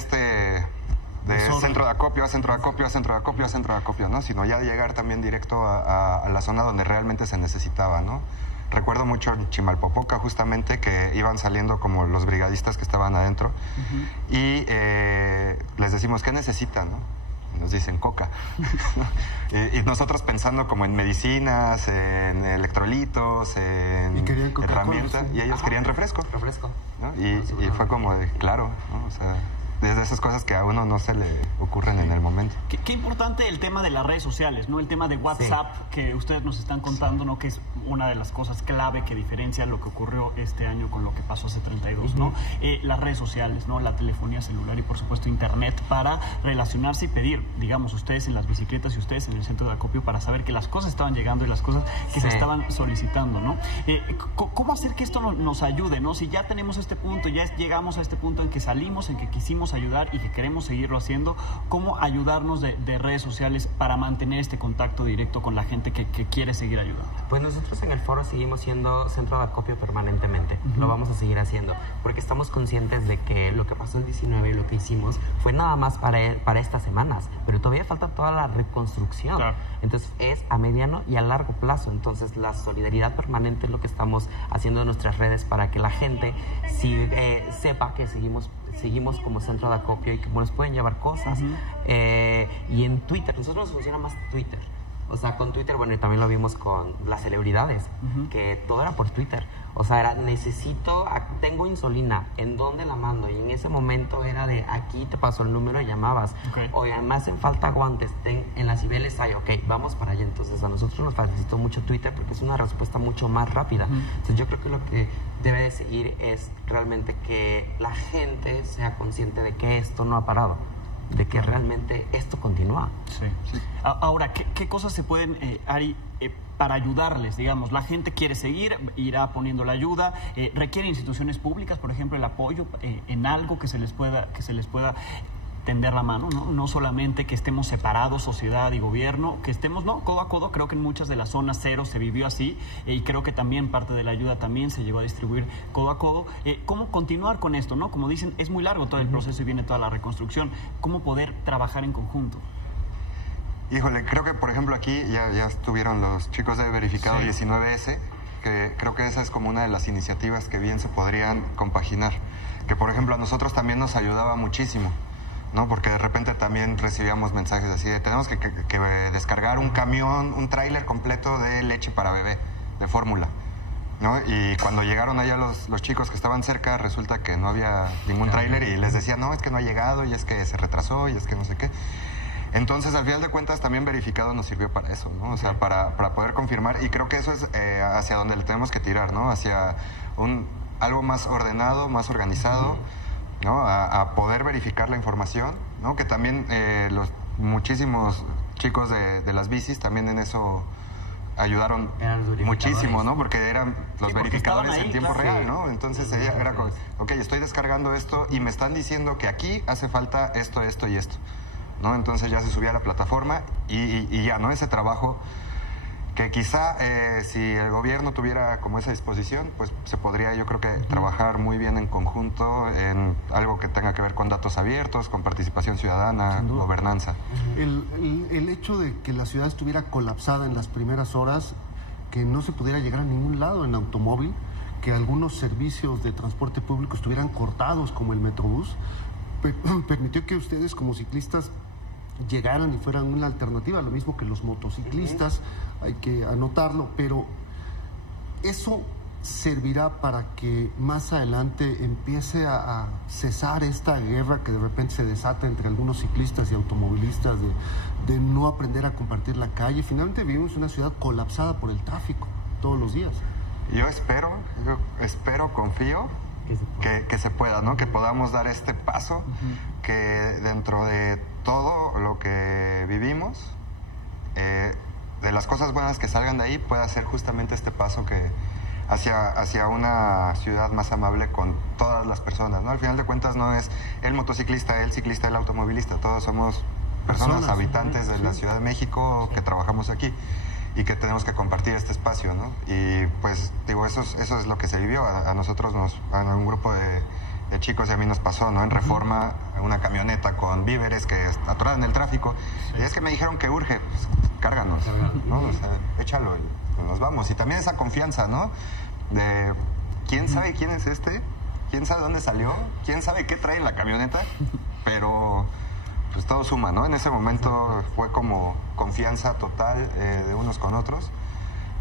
centro de acopio a centro de acopio a centro de acopio a centro de acopio, ¿no? Sino ya llegar también directo a la zona donde realmente se necesitaba, ¿no? Recuerdo mucho en Chimalpopoca justamente que iban saliendo como los brigadistas que estaban adentro y les decimos, ¿qué necesitan, no? Y nos dicen coca. y nosotros pensando como en medicinas, en electrolitos, en herramientas, y ellos querían refresco. ¿No? Y fue como de, claro, ¿no? O sea, desde esas cosas que a uno no se le ocurren en el momento. Qué importante el tema de las redes sociales, ¿no? El tema de WhatsApp que ustedes nos están contando, ¿no? Que es una de las cosas clave que diferencia lo que ocurrió este año con lo que pasó hace 32, ¿no? Las redes sociales, ¿no? La telefonía celular y por supuesto internet para relacionarse y pedir, digamos, ustedes en las bicicletas y ustedes en el centro de acopio para saber que las cosas estaban llegando y las cosas que se estaban solicitando, ¿no? ¿Cómo hacer que esto nos ayude, ¿no? Si ya tenemos este punto, ya llegamos a este punto en que salimos, en que quisimos ayudar y que queremos seguirlo haciendo, ¿cómo ayudarnos de redes sociales para mantener este contacto directo con la gente que quiere seguir ayudando? Pues nosotros en el foro seguimos siendo centro de acopio permanentemente, lo vamos a seguir haciendo, porque estamos conscientes de que lo que pasó el 19 y lo que hicimos fue nada más para estas semanas, pero todavía falta toda la reconstrucción. Claro. Entonces es a mediano y a largo plazo, entonces la solidaridad permanente es lo que estamos haciendo en nuestras redes para que la gente sepa que seguimos como centro de acopio y que nos pueden llevar cosas. Y en Twitter, nosotros nos funciona más Twitter. O sea, con Twitter, bueno, y también lo vimos con las celebridades, que todo era por Twitter. O sea, era, tengo insulina, ¿en dónde la mando? Y en ese momento era de, aquí te paso el número y llamabas. Oye, me hacen falta guantes, en las Cibeles hay, ok, vamos para allá. Entonces, a nosotros nos facilitó mucho Twitter porque es una respuesta mucho más rápida. Entonces, yo creo que lo que debe de seguir es realmente que la gente sea consciente de que esto no ha parado, de que realmente esto continúa. Sí. Ahora, ¿qué cosas se pueden, Ari, para ayudarles? Digamos, la gente quiere seguir, irá poniendo la ayuda, requiere instituciones públicas, por ejemplo, el apoyo en algo que se les pueda tender la mano, ¿no? No solamente que estemos separados, sociedad y gobierno, que estemos, no, codo a codo. Creo que en muchas de las zonas cero se vivió así y creo que también parte de la ayuda también se llegó a distribuir codo a codo. ¿Cómo continuar con esto, no? Como dicen, es muy largo todo el proceso y viene toda la reconstrucción. ¿Cómo poder trabajar en conjunto? Híjole, creo que por ejemplo aquí ya estuvieron los chicos de Verificado 19S, que creo que esa es como una de las iniciativas que bien se podrían compaginar. Que por ejemplo a nosotros también nos ayudaba muchísimo, ¿no? Porque de repente también recibíamos mensajes así de tenemos que descargar un camión, un tráiler completo de leche para bebé, de fórmula, ¿no? Y cuando llegaron allá los chicos que estaban cerca, resulta que no había ningún tráiler y les decía, no, es que no ha llegado y es que se retrasó y es que no sé qué. Entonces, al final de cuentas, también Verificado nos sirvió para eso, ¿no? O sea, para poder confirmar, y creo que eso es hacia donde le tenemos que tirar, ¿no? Hacia algo más ordenado, más organizado, ¿no? A poder verificar la información, ¿no? Que también los muchísimos chicos de las bicis también en eso ayudaron muchísimo, ¿no? Porque eran los verificadores en tiempo real, ¿no? Entonces ella era como, ok, estoy descargando esto y me están diciendo que aquí hace falta esto, esto y esto, ¿no? Entonces ya se subía a la plataforma y ya, ¿no? Ese trabajo que quizá si el gobierno tuviera como esa disposición, pues se podría, yo creo que, trabajar muy bien en conjunto en algo que tenga que ver con datos abiertos, con participación ciudadana, gobernanza. El hecho de que la ciudad estuviera colapsada en las primeras horas, que no se pudiera llegar a ningún lado en automóvil, que algunos servicios de transporte público estuvieran cortados, como el Metrobús, permitió que ustedes como ciclistas llegaran y fueran una alternativa, lo mismo que los motociclistas, hay que anotarlo, pero eso servirá para que más adelante empiece a cesar esta guerra que de repente se desata entre algunos ciclistas y automovilistas de no aprender a compartir la calle. Finalmente vivimos en una ciudad colapsada por el tráfico todos los días. Yo espero, confío que se pueda, ¿no? Que podamos dar este paso, que dentro de todo lo que vivimos, de las cosas buenas que salgan de ahí, pueda ser justamente este paso que hacia una ciudad más amable con todas las personas, ¿no? Al final de cuentas no es el motociclista, el ciclista, el automovilista, todos somos personas habitantes de la Ciudad de México que trabajamos aquí y que tenemos que compartir este espacio, ¿no? Y pues digo, eso es lo que se vivió. A nosotros, a un grupo de chicos y a mí nos pasó, ¿no? En Reforma, una camioneta con víveres que atorada en el tráfico. Y es que me dijeron que urge, pues cárganos, ¿no? O sea, échalo y nos vamos. Y también esa confianza, ¿no? De quién sabe quién es este, quién sabe dónde salió, quién sabe qué trae en la camioneta, pero pues todo suma, ¿no? En ese momento fue como confianza total de unos con otros,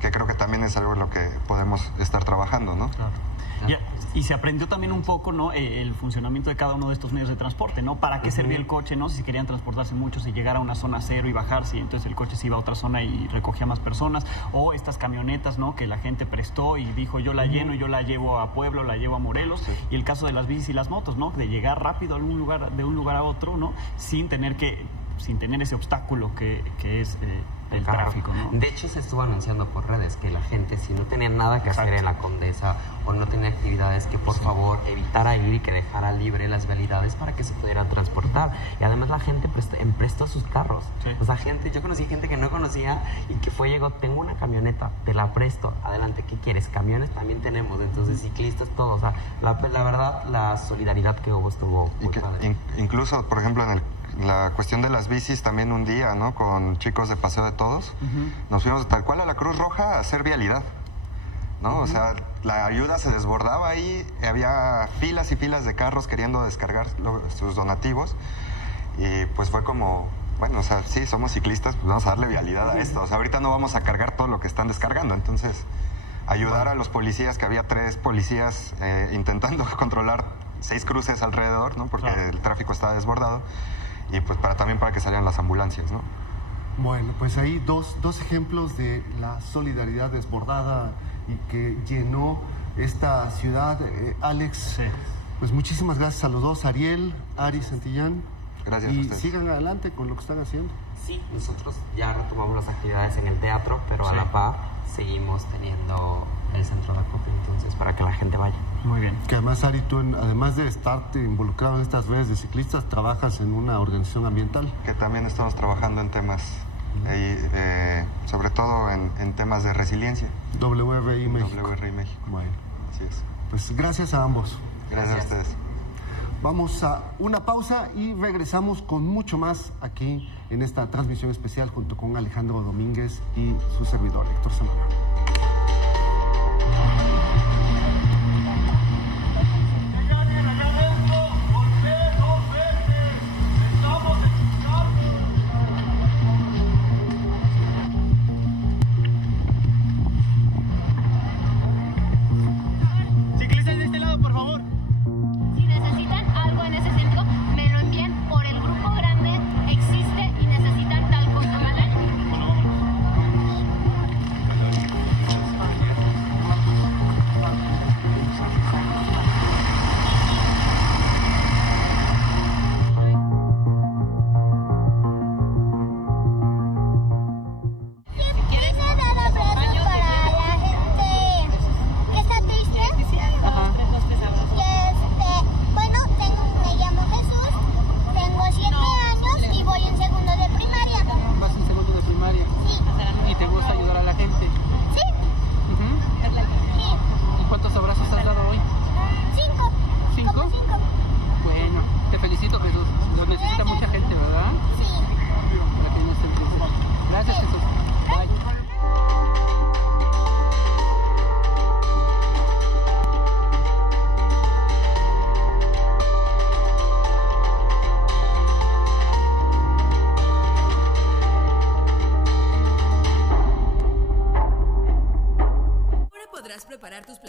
que creo que también es algo en lo que podemos estar trabajando, ¿no? Y se aprendió también un poco, ¿no? El funcionamiento de cada uno de estos medios de transporte, ¿no? ¿Para qué servía el coche, no? Si querían transportarse mucho, si llegar a una zona cero y bajarse, y entonces el coche se iba a otra zona y recogía más personas, o estas camionetas, ¿no? Que la gente prestó y dijo, yo la lleno y yo la llevo a Puebla, la llevo a Morelos, y el caso de las bicis y las motos, ¿no? De llegar rápido a algún lugar, de un lugar a otro, ¿no? Sin tener ese obstáculo que es el tráfico, ¿no? De hecho, se estuvo anunciando por redes que la gente, si no tenía nada que hacer en la Condesa o no tenía actividades, que por favor evitara ir y que dejara libre las vialidades para que se pudieran transportar. Y además la gente prestó sus carros. O sea, yo conocí gente que no conocía y que llegó, tengo una camioneta, te la presto, adelante, ¿qué quieres? Camiones también tenemos, entonces ciclistas, todo. O sea, la verdad, la solidaridad que hubo estuvo muy padre. Incluso, por ejemplo, en la cuestión de las bicis, también un día, ¿no? Con chicos de Paseo de Todos, nos fuimos tal cual a la Cruz Roja a hacer vialidad, ¿no? O sea, la ayuda se desbordaba ahí, había filas y filas de carros queriendo descargar sus donativos, y pues fue como, bueno, o sea, sí, somos ciclistas, pues vamos a darle vialidad a esto. O sea, ahorita no vamos a cargar todo lo que están descargando, entonces ayudar a los policías, que había 3 policías intentando controlar 6 cruces alrededor, ¿no? Porque el tráfico estaba desbordado. Y pues también para que salgan las ambulancias, ¿no? Bueno, pues ahí dos ejemplos de la solidaridad desbordada y que llenó esta ciudad. Alex, pues muchísimas gracias a los dos, Ariel, Ari, Santillán. Gracias a ustedes. Y sigan adelante con lo que están haciendo. Sí, nosotros ya retomamos las actividades en el teatro, pero a la par seguimos teniendo el centro de acopio, entonces para que la gente vaya. Muy bien. Que además, Ari, tú además de estarte involucrado en estas redes de ciclistas, trabajas en una organización ambiental. Que también estamos trabajando en temas, sobre todo en temas de resiliencia. WRI México. WRI México. Bueno. Así es. Pues gracias a ambos. Gracias a ustedes. Vamos a una pausa y regresamos con mucho más aquí en esta transmisión especial junto con Alejandro Domínguez y su servidor, Héctor Zamora.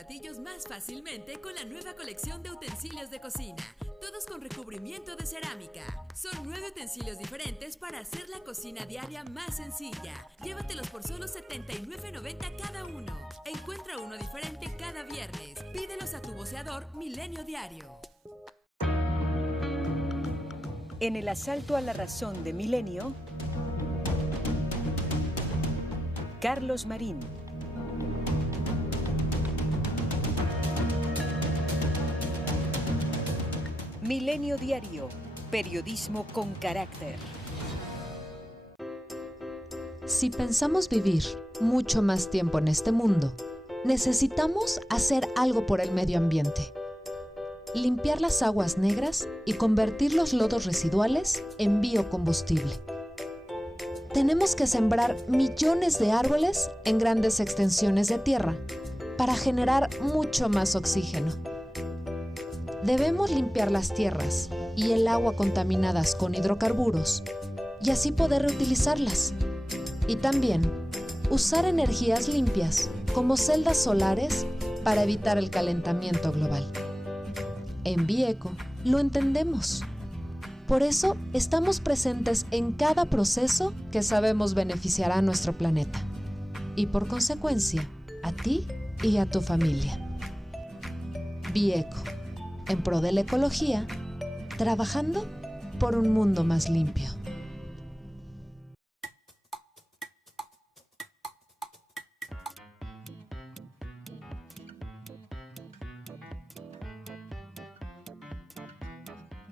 platillos más fácilmente con la nueva colección de utensilios de cocina, todos con recubrimiento de cerámica. Son 9 utensilios diferentes para hacer la cocina diaria más sencilla. Llévatelos por solo $79.90 cada uno. Encuentra uno diferente cada viernes. Pídelos a tu voceador Milenio Diario. En el asalto a la razón de Milenio, Carlos Marín. Milenio Diario, periodismo con carácter. Si pensamos vivir mucho más tiempo en este mundo, necesitamos hacer algo por el medio ambiente. Limpiar las aguas negras y convertir los lodos residuales en biocombustible. Tenemos que sembrar millones de árboles en grandes extensiones de tierra para generar mucho más oxígeno. Debemos limpiar las tierras y el agua contaminadas con hidrocarburos y así poder reutilizarlas. Y también usar energías limpias como celdas solares para evitar el calentamiento global. En Bieco lo entendemos. Por eso estamos presentes en cada proceso que sabemos beneficiará a nuestro planeta y por consecuencia a ti y a tu familia. Bieco, en pro de la ecología, trabajando por un mundo más limpio.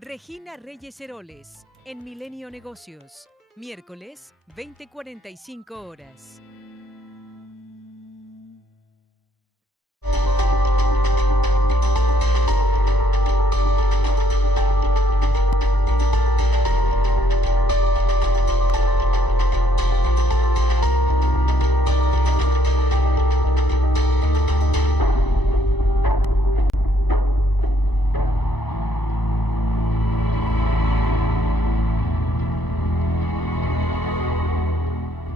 Regina Reyes Heroles, en Milenio Negocios, miércoles, 20:45 horas.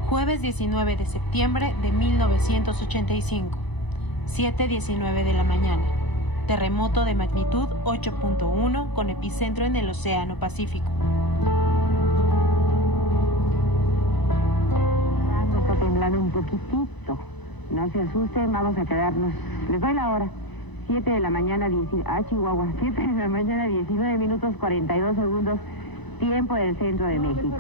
Jueves 19 de septiembre de 1985, 7:19 de la mañana. Terremoto de magnitud 8.1 con epicentro en el Océano Pacífico. Está temblando un poquitito. No se asusten, vamos a quedarnos. Les doy la hora. 7 de la mañana, Chihuahua. 7 de la mañana, 19 minutos 42 segundos, tiempo del centro de México.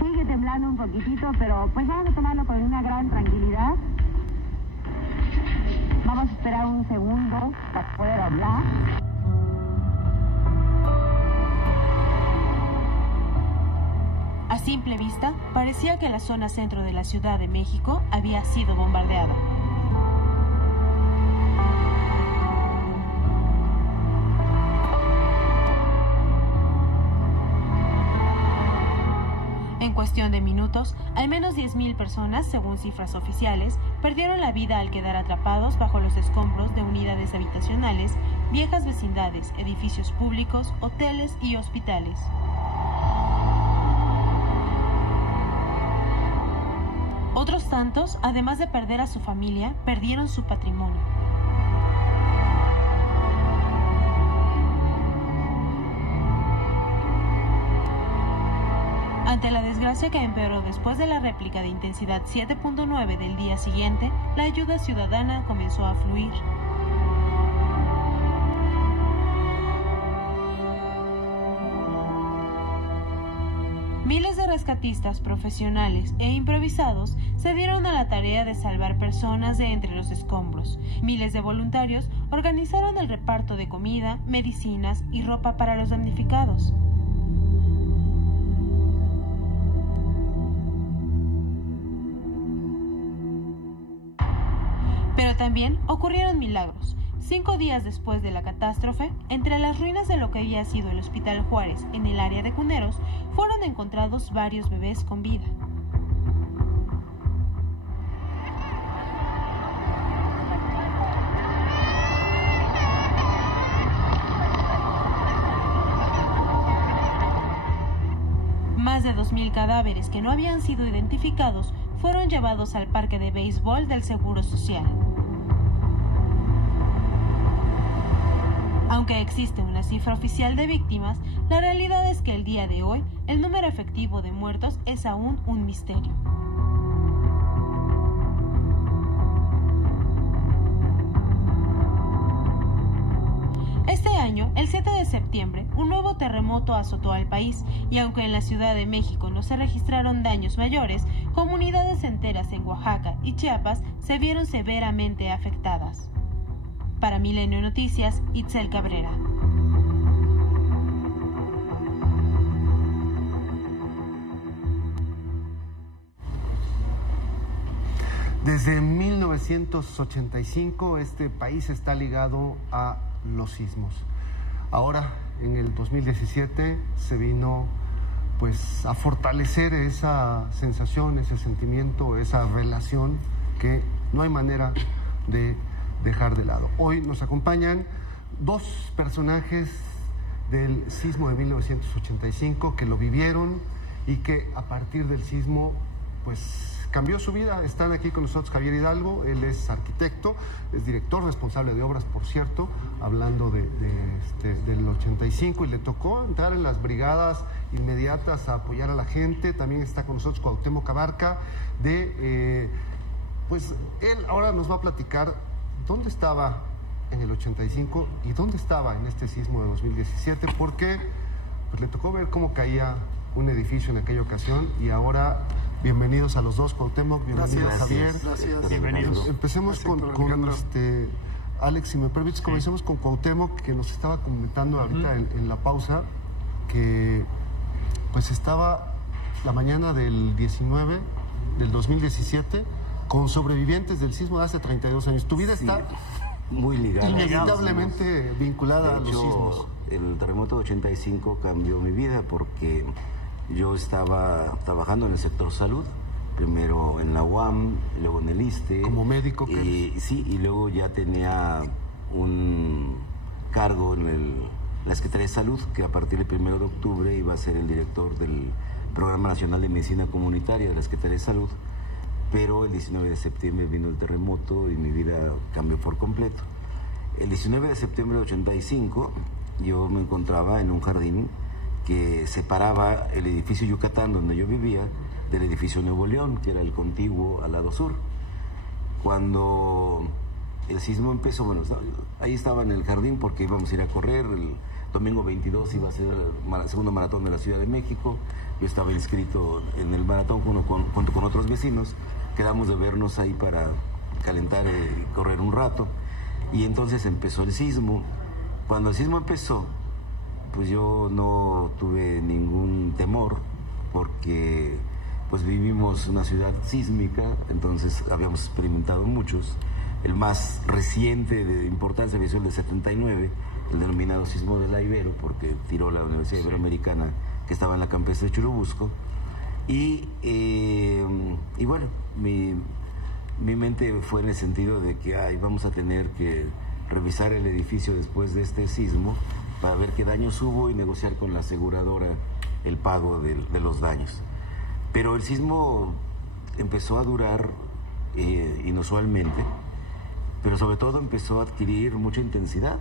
Sigue temblando un poquitito, pero pues vamos a tomarlo con una gran tranquilidad. Vamos a esperar un segundo para poder hablar. A simple vista, parecía que la zona centro de la Ciudad de México había sido bombardeada. En cuestión de minutos, al menos 10,000 personas, según cifras oficiales, perdieron la vida al quedar atrapados bajo los escombros de unidades habitacionales, viejas vecindades, edificios públicos, hoteles y hospitales. Otros tantos, además de perder a su familia, perdieron su patrimonio. Ante la desgracia que empeoró después de la réplica de intensidad 7.9 del día siguiente, la ayuda ciudadana comenzó a fluir. Miles de rescatistas profesionales e improvisados se dieron a la tarea de salvar personas de entre los escombros. Miles de voluntarios organizaron el reparto de comida, medicinas y ropa para los damnificados. Pero también ocurrieron milagros. 5 días después de la catástrofe, entre las ruinas de lo que había sido el Hospital Juárez en el área de Cuneros, fueron encontrados varios bebés con vida. Más de 2,000 cadáveres que no habían sido identificados fueron llevados al parque de béisbol del Seguro Social. Aunque existe una cifra oficial de víctimas, la realidad es que el día de hoy el número efectivo de muertos es aún un misterio. Este año, el 7 de septiembre, un nuevo terremoto azotó al país y aunque en la Ciudad de México no se registraron daños mayores, comunidades enteras en Oaxaca y Chiapas se vieron severamente afectadas. Para Milenio Noticias, Itzel Cabrera. Desde 1985 este país está ligado a los sismos. Ahora, en el 2017, se vino pues a fortalecer esa sensación, ese sentimiento, esa relación que no hay manera de dejar de lado. Hoy nos acompañan dos personajes del sismo de 1985 que lo vivieron y que a partir del sismo pues cambió su vida. Están aquí con nosotros Javier Hidalgo, él es arquitecto, es director responsable de obras, por cierto, hablando del 85, y le tocó entrar en las brigadas inmediatas a apoyar a la gente. También está con nosotros Cuauhtémoc Abarca, pues él ahora nos va a platicar dónde estaba en el 85 y dónde estaba en este sismo de 2017, porque pues, le tocó ver cómo caía un edificio en aquella ocasión. Y ahora, bienvenidos a los dos. Cuauhtémoc, bienvenido. Javier. Gracias. Bienvenidos. Empecemos con Alex, si me permites, comencemos con Cuauhtémoc, que nos estaba comentando ahorita en la pausa, que pues estaba la mañana del 19 del 2017 con sobrevivientes del sismo de hace 32 años. Tu vida está muy ligada, inevitablemente vinculada a los sismos. El terremoto de 85 cambió mi vida porque yo estaba trabajando en el sector salud, primero en la UAM, luego en el ISSSTE. ¿Como médico? Sí, y luego ya tenía un cargo en la Secretaría de Salud, que a partir del 1 de octubre iba a ser el director del Programa Nacional de Medicina Comunitaria de la Secretaría de Salud. Pero el 19 de septiembre vino el terremoto y mi vida cambió por completo. El 19 de septiembre de 85 yo me encontraba en un jardín que separaba el edificio Yucatán, donde yo vivía, del edificio Nuevo León, que era el contiguo al lado sur. Cuando el sismo empezó, bueno, ahí estaba en el jardín porque íbamos a ir a correr. El domingo 22 iba a ser el segundo maratón de la Ciudad de México. Yo estaba inscrito en el maratón junto con otros vecinos. Quedamos de vernos ahí para calentar y correr un rato. Y entonces empezó el sismo. Cuando el sismo empezó, pues yo no tuve ningún temor porque pues vivimos una ciudad sísmica, entonces habíamos experimentado muchos. El más reciente de importancia es el de 79, el denominado sismo de la Ibero, porque tiró la Universidad Iberoamericana que estaba en la campestre de Churubusco. Y bueno, mi mente fue en el sentido de que vamos a tener que revisar el edificio después de este sismo para ver qué daños hubo y negociar con la aseguradora el pago de los daños. Pero el sismo empezó a durar inusualmente, pero sobre todo empezó a adquirir mucha intensidad.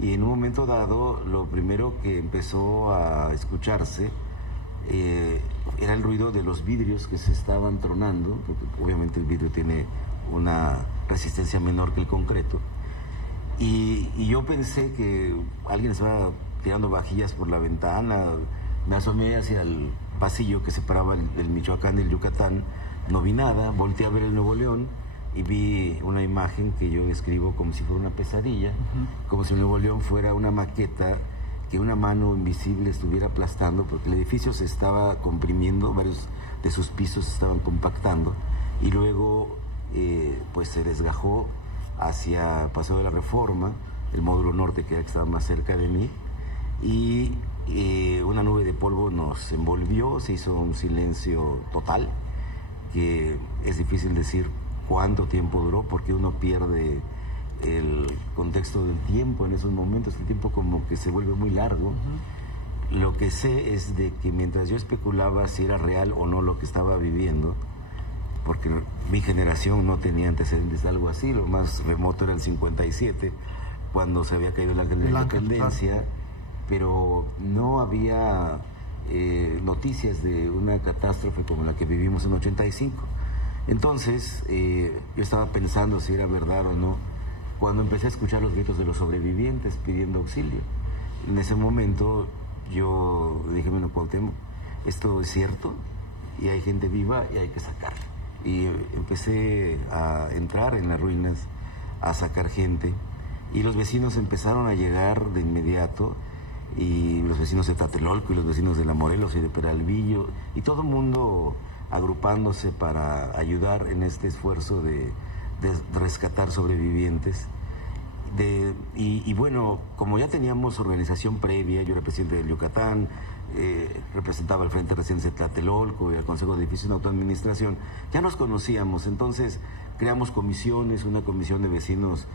Y en un momento dado, lo primero que empezó a escucharse era el ruido de los vidrios que se estaban tronando, porque obviamente el vidrio tiene una resistencia menor que el concreto. Y yo pensé que alguien estaba tirando vajillas por la ventana. Me asomé hacia el pasillo que separaba el Michoacán del Yucatán. No vi nada, volteé a ver el Nuevo León y vi una imagen que yo describo como si fuera una pesadilla, como si el Nuevo León fuera una maqueta que una mano invisible estuviera aplastando, porque el edificio se estaba comprimiendo, varios de sus pisos se estaban compactando, y luego pues se desgajó hacia Paseo de la Reforma, el módulo norte que estaba más cerca de mí, y una nube de polvo nos envolvió. Se hizo un silencio total, que es difícil decir cuánto tiempo duró, porque uno pierde el contexto del tiempo en esos momentos. El tiempo como que se vuelve muy largo. Lo que sé es de que mientras yo especulaba si era real o no lo que estaba viviendo, porque mi generación no tenía antecedentes de algo así, lo más remoto era el 57, cuando se había caído el ángel de la independencia, pero no había noticias de una catástrofe como la que vivimos en 85. Entonces, yo estaba pensando si era verdad o no, cuando empecé a escuchar los gritos de los sobrevivientes pidiendo auxilio. En ese momento yo dije, bueno, Cuauhtémoc, esto es cierto y hay gente viva y hay que sacarla. Y empecé a entrar en las ruinas, a sacar gente, y los vecinos empezaron a llegar de inmediato, y los vecinos de Tlatelolco y los vecinos de La Morelos y de Peralvillo, y todo el mundo agrupándose para ayudar en este esfuerzo de rescatar sobrevivientes. Y bueno, como ya teníamos organización previa, yo era presidente del Yucatán, representaba el Frente Residencia de Tlatelolco y el Consejo de Edificios en Autoadministración, ya nos conocíamos, entonces creamos comisiones. Una comisión de vecinos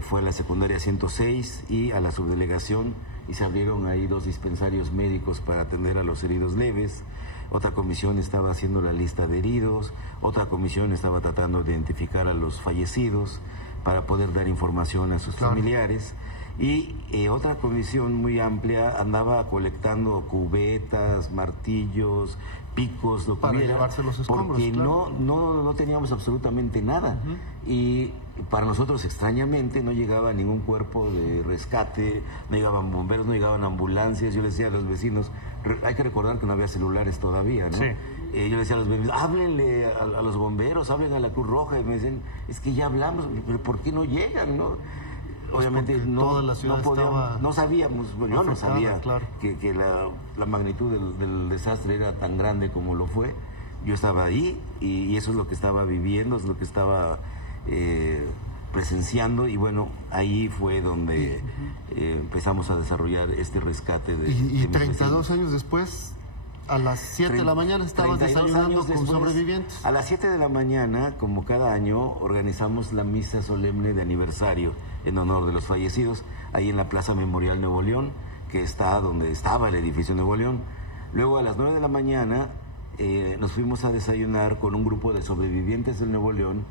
fue a la secundaria 106 y a la subdelegación, y se abrieron ahí 2 dispensarios médicos para atender a los heridos leves. Otra comisión estaba haciendo la lista de heridos, otra comisión estaba tratando de identificar a los fallecidos para poder dar información a sus familiares, y otra comisión muy amplia andaba colectando cubetas, martillos, picos, lo que para hubiera, llevarse los escombros, porque claro. no teníamos absolutamente nada. Y para nosotros, extrañamente, no llegaba ningún cuerpo de rescate, no llegaban bomberos, no llegaban ambulancias. Yo les decía a los vecinos, hay que recordar que no había celulares todavía, ¿no? Sí. Yo les decía a los vecinos, háblenle a los bomberos, hablen a la Cruz Roja, y me dicen, es que ya hablamos, pero ¿por qué no llegan, no? Obviamente no sabíamos, bueno, yo no sabía, claro, que la magnitud del desastre era tan grande como lo fue. Yo estaba ahí y eso es lo que estaba viviendo, es lo que estaba presenciando, y bueno, ahí fue donde empezamos a desarrollar este rescate de... Y 32 años después, a las 7 de la mañana estabas desayunando con sobrevivientes. A las 7 de la mañana, como cada año, organizamos la misa solemne de aniversario en honor de los fallecidos, ahí en la Plaza Memorial Nuevo León, que está donde estaba el edificio Nuevo León. Luego a las 9 de la mañana nos fuimos a desayunar con un grupo de sobrevivientes del Nuevo León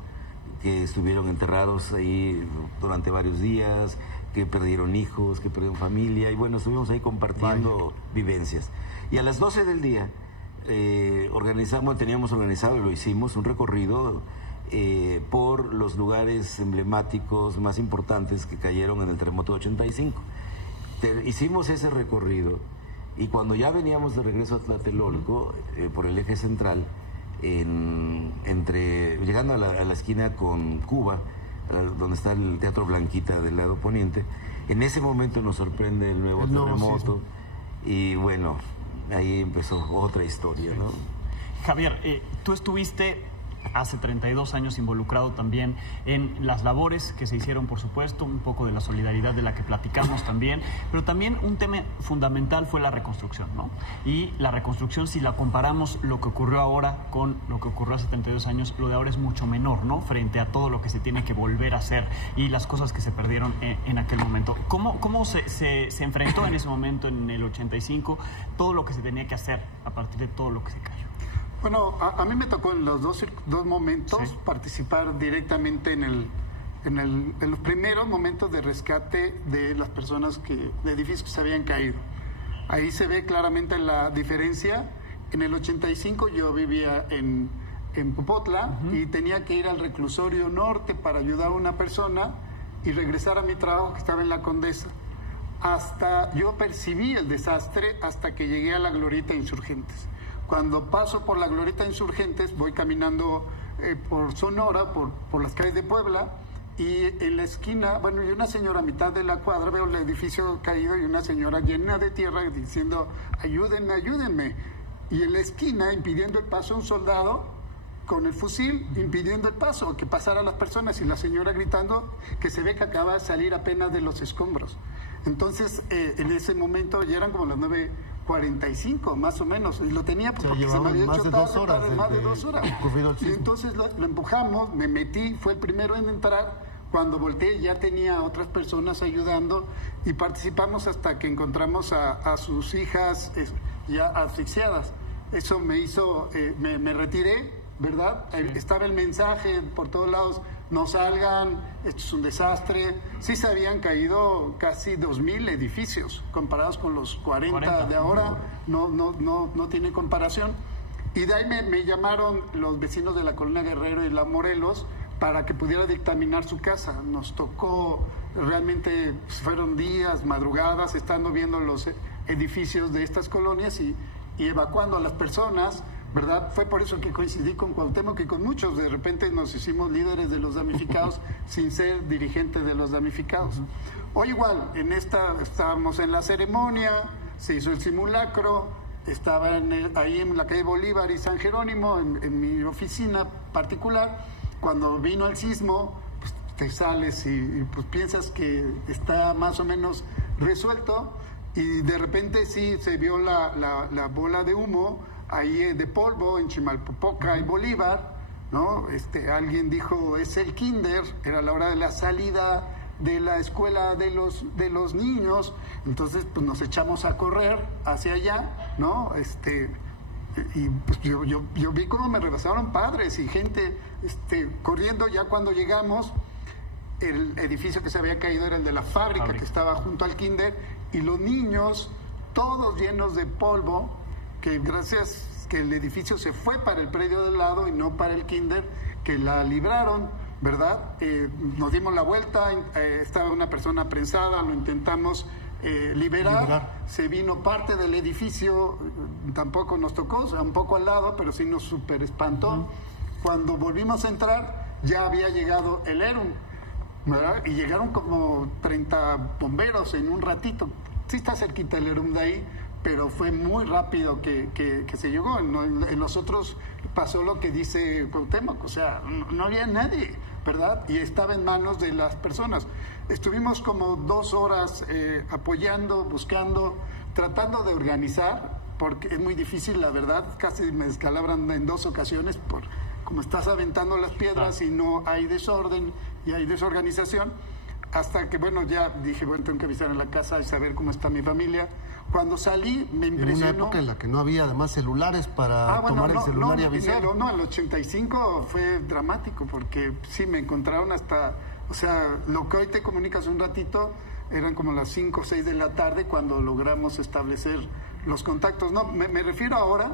que estuvieron enterrados ahí durante varios días, que perdieron hijos, que perdieron familia, y bueno, estuvimos ahí compartiendo vivencias. Y a las 12 del día teníamos organizado, y lo hicimos, un recorrido por los lugares emblemáticos más importantes que cayeron en el terremoto de 85. Hicimos ese recorrido, y cuando ya veníamos de regreso a Tlatelolco, por el eje central, llegando a la esquina con Cuba, donde está el Teatro Blanquita del lado poniente, en ese momento nos sorprende el nuevo terremoto, y bueno, ahí empezó otra historia, ¿no? Javier, tú estuviste hace 32 años involucrado también en las labores que se hicieron, por supuesto, un poco de la solidaridad de la que platicamos también, pero también un tema fundamental fue la reconstrucción, ¿no? Y la reconstrucción, si la comparamos lo que ocurrió ahora con lo que ocurrió hace 32 años, lo de ahora es mucho menor, ¿no? Frente a todo lo que se tiene que volver a hacer y las cosas que se perdieron en aquel momento. ¿Cómo se enfrentó en ese momento, en el 85, todo lo que se tenía que hacer a partir de todo lo que se cayó? Bueno, a mí me tocó en los dos momentos participar directamente en los primeros momentos de rescate de las personas de edificios que se habían caído. Ahí se ve claramente la diferencia. En el 85 yo vivía en Popotla y tenía que ir al reclusorio norte para ayudar a una persona y regresar a mi trabajo que estaba en la Condesa. Yo percibí el desastre hasta que llegué a la Glorieta Insurgentes. Cuando paso por la Glorieta Insurgentes, voy caminando por Sonora, por las calles de Puebla, y en la esquina, bueno, y una señora a mitad de la cuadra, veo el edificio caído y una señora llena de tierra diciendo, ayúdenme, ayúdenme. Y en la esquina, impidiendo el paso, un soldado con el fusil, impidiendo el paso, que pasaran las personas, y la señora gritando que se ve que acaba de salir apenas de los escombros. Entonces, en ese momento ya eran como las 9:45 más o menos, y lo tenía porque se me había hecho tarde, más de 2 horas. Y entonces lo empujamos, me metí, fue el primero en entrar. Cuando volteé ya tenía otras personas ayudando y participamos hasta que encontramos a sus hijas ya asfixiadas. Eso me hizo, me retiré, ¿verdad? Estaba el mensaje por todos lados, no salgan, esto es un desastre. Sí se habían caído casi 2,000 edificios, comparados con los 40 de ahora, no tiene comparación. Y de ahí me llamaron los vecinos de la Colonia Guerrero y la Morelos para que pudiera dictaminar su casa. Nos tocó, realmente fueron días, madrugadas, estando viendo los edificios de estas colonias y evacuando a las personas, ¿verdad? Fue por eso que coincidí con Cuauhtémoc y con muchos. De repente nos hicimos líderes de los damnificados sin ser dirigentes de los damnificados. Hoy igual, estábamos en la ceremonia, se hizo el simulacro, estaba ahí en la calle Bolívar y San Jerónimo, en mi oficina particular. Cuando vino el sismo, pues te sales y pues piensas que está más o menos resuelto, y de repente sí se vio la bola de humo ahí de polvo en Chimalpopoca y Bolívar, ¿no? Alguien dijo, es el kinder, era la hora de la salida de la escuela de los niños. Entonces pues nos echamos a correr hacia allá, ¿no? Y pues yo vi cómo me rebasaron padres y gente corriendo. Ya cuando llegamos, el edificio que se había caído era el de la fábrica que estaba junto al kinder, y los niños todos llenos de polvo, que gracias que el edificio se fue para el predio del lado y no para el kinder, que la libraron, ¿verdad? Nos dimos la vuelta, estaba una persona prensada, lo intentamos liberar. Se vino parte del edificio, tampoco nos tocó, o sea, un poco al lado, pero sí nos súper espantó. Cuando volvimos a entrar, ya había llegado el ERUM, ¿verdad? Y llegaron como 30 bomberos en un ratito. Sí está cerquita el ERUM de ahí, pero fue muy rápido que se llegó. En nosotros pasó lo que dice Cuauhtémoc, o sea, no había nadie, ¿verdad? Y estaba en manos de las personas. Estuvimos como 2 horas apoyando, buscando, tratando de organizar, porque es muy difícil, la verdad. Casi me descalabran en 2 ocasiones por como estás aventando las piedras y no hay desorden y hay desorganización. Hasta que, bueno, ya dije, bueno, tengo que avisar en la casa y saber cómo está mi familia. Cuando salí, me impresionó. En una época en la que no había además celulares para tomar el celular y avisar. No, el 85 fue dramático, porque sí, me encontraron hasta, o sea, lo que hoy te comunicas un ratito, eran como las 5 o 6 de la tarde cuando logramos establecer los contactos. No, me refiero ahora,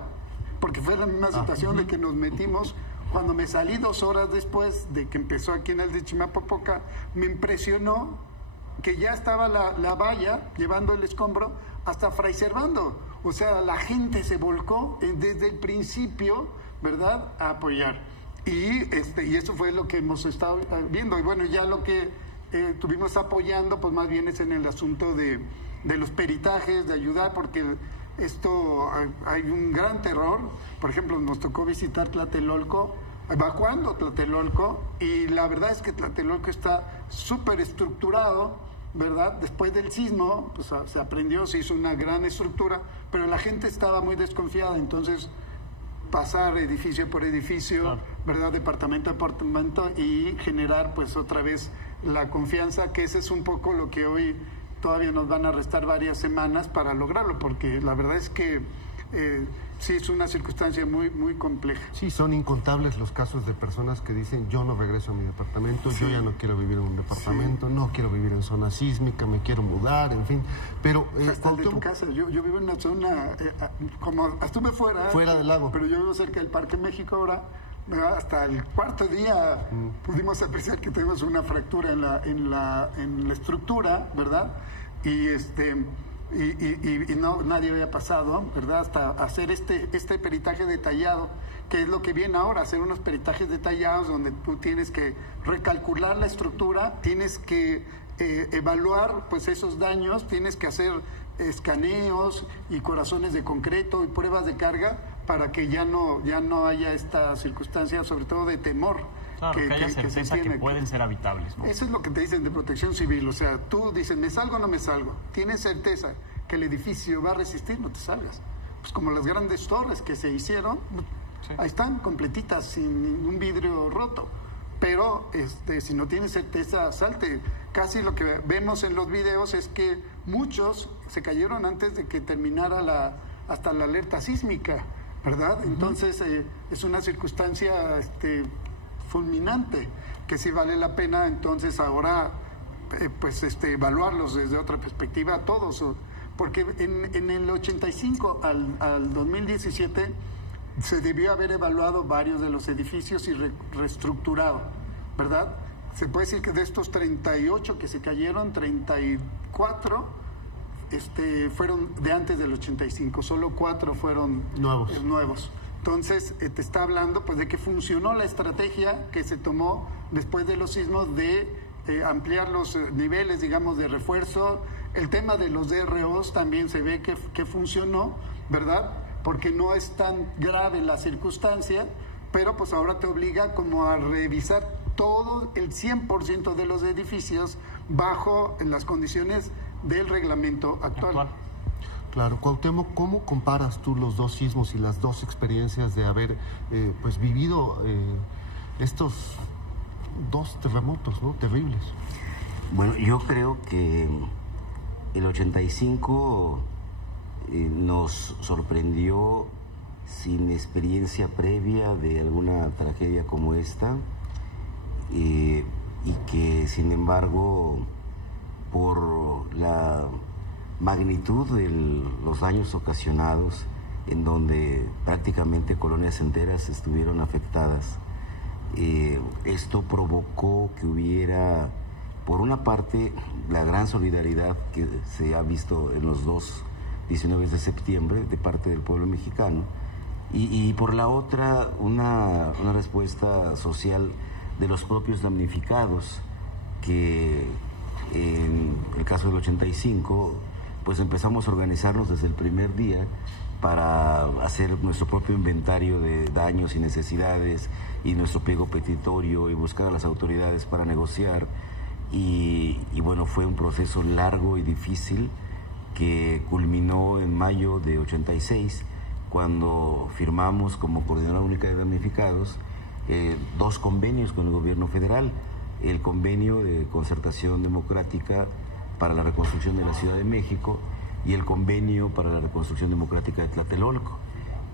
porque fue la misma situación de que nos metimos. Cuando me salí 2 horas después de que empezó aquí en el de Chimalpopoca, me impresionó que ya estaba la valla llevando el escombro hasta Fray Servando. O sea, la gente se volcó desde el principio, ¿verdad?, a apoyar. Y eso fue lo que hemos estado viendo. Y bueno, ya lo que estuvimos apoyando, pues más bien es en el asunto de los peritajes, de ayudar, porque esto hay un gran terror. Por ejemplo, nos tocó visitar Tlatelolco, evacuando Tlatelolco, y la verdad es que Tlatelolco está súper estructurado, ¿verdad? Después del sismo, pues se aprendió, se hizo una gran estructura, pero la gente estaba muy desconfiada. Entonces pasar edificio por edificio, ¿verdad?, departamento a departamento, y generar pues otra vez la confianza, que ese es un poco lo que hoy todavía nos van a restar varias semanas para lograrlo, porque la verdad es que sí es una circunstancia muy, muy compleja. Sí, son incontables los casos de personas que dicen, yo no regreso a mi departamento, yo ya no quiero vivir en un departamento, no quiero vivir en zona sísmica, me quiero mudar, en fin. Pero hasta de tu casa, yo vivo en una zona, como estuve fuera del lago, pero yo vivo cerca del Parque México ahora. Hasta el 4º día pudimos apreciar que tenemos una fractura en la estructura, ¿verdad? Y no, nadie había pasado, ¿verdad?, hasta hacer este peritaje detallado, que es lo que viene ahora, hacer unos peritajes detallados donde tú tienes que recalcular la estructura, tienes que evaluar pues esos daños, tienes que hacer escaneos y corazones de concreto y pruebas de carga para que ya no haya esta circunstancia, sobre todo de temor. Claro, que haya certeza que pueden ser habitables, ¿no? Eso es lo que te dicen de Protección Civil. O sea, tú dices, ¿me salgo o no me salgo? ¿Tienes certeza que el edificio va a resistir? No te salgas. Pues como las grandes torres que se hicieron, ahí están, completitas, sin ningún vidrio roto. Pero si no tienes certeza, salte. Casi lo que vemos en los videos es que muchos se cayeron antes de que terminara hasta la alerta sísmica, ¿verdad? Entonces es una circunstancia fulminante, que sí vale la pena entonces ahora evaluarlos desde otra perspectiva a todos, porque en el 85 al 2017 se debió haber evaluado varios de los edificios y reestructurado, ¿verdad? Se puede decir que de estos 38 que se cayeron, 34 fueron de antes del 85, solo 4 fueron nuevos. Entonces, te está hablando pues de que funcionó la estrategia que se tomó después de los sismos de ampliar los niveles, digamos, de refuerzo. El tema de los DROs también se ve que funcionó, ¿verdad? Porque no es tan grave la circunstancia, pero pues ahora te obliga como a revisar todo el 100% de los edificios bajo las condiciones del reglamento actual. Claro, Cuauhtémoc, ¿cómo comparas tú los dos sismos y las dos experiencias de haber pues vivido estos dos terremotos, ¿no? Terribles? Bueno, yo creo que el 85 nos sorprendió sin experiencia previa de alguna tragedia como esta, y que sin embargo por la magnitud de los daños ocasionados, en donde prácticamente colonias enteras estuvieron afectadas, esto provocó que hubiera, por una parte, la gran solidaridad que se ha visto en los dos 19 de septiembre de parte del pueblo mexicano, y por la otra, una respuesta social de los propios damnificados, que en el caso del 85, pues empezamos a organizarnos desde el primer día para hacer nuestro propio inventario de daños y necesidades y nuestro pliego petitorio y buscar a las autoridades para negociar. Y bueno, fue un proceso largo y difícil que culminó en mayo de 86, cuando firmamos como Coordinadora Única de Damnificados 2 convenios con el gobierno federal: el convenio de concertación democrática para la reconstrucción de la Ciudad de México y el convenio para la reconstrucción democrática de Tlatelolco.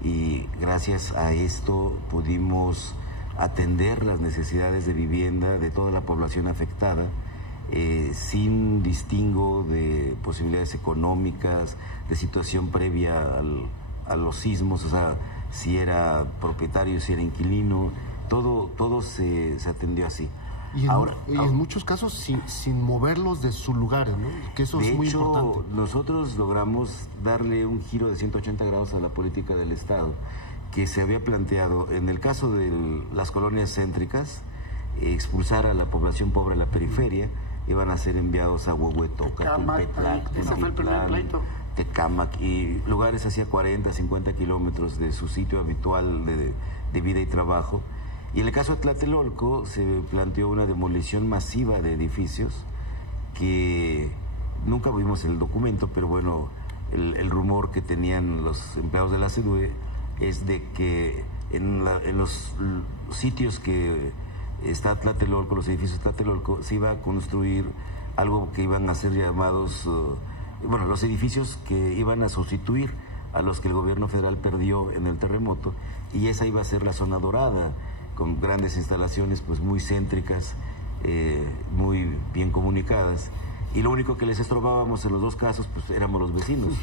Y gracias a esto pudimos atender las necesidades de vivienda de toda la población afectada, sin distingo de posibilidades económicas, de situación previa a los sismos, o sea, si era propietario, si era inquilino, todo se atendió así. Y en muchos casos sin moverlos de sus lugares, ¿no? Que eso es muy importante. De hecho, nosotros logramos darle un giro de 180 grados a la política del Estado, que se había planteado, en el caso de las colonias céntricas, expulsar a la población pobre a la periferia. Iban a ser enviados a Huehuetoca, Tulpetlán, Tecámac, y lugares hacia 40, 50 kilómetros de su sitio habitual de vida y trabajo. Y en el caso de Tlatelolco se planteó una demolición masiva de edificios, que nunca vimos el documento, pero bueno, el rumor que tenían los empleados de la CEDUE es de que en los sitios que está Tlatelolco, los edificios de Tlatelolco, se iba a construir algo que iban a ser llamados, los edificios que iban a sustituir a los que el gobierno federal perdió en el terremoto, y esa iba a ser la zona dorada, con grandes instalaciones pues muy céntricas, muy bien comunicadas, y lo único que les estorbábamos en los dos casos pues éramos los vecinos.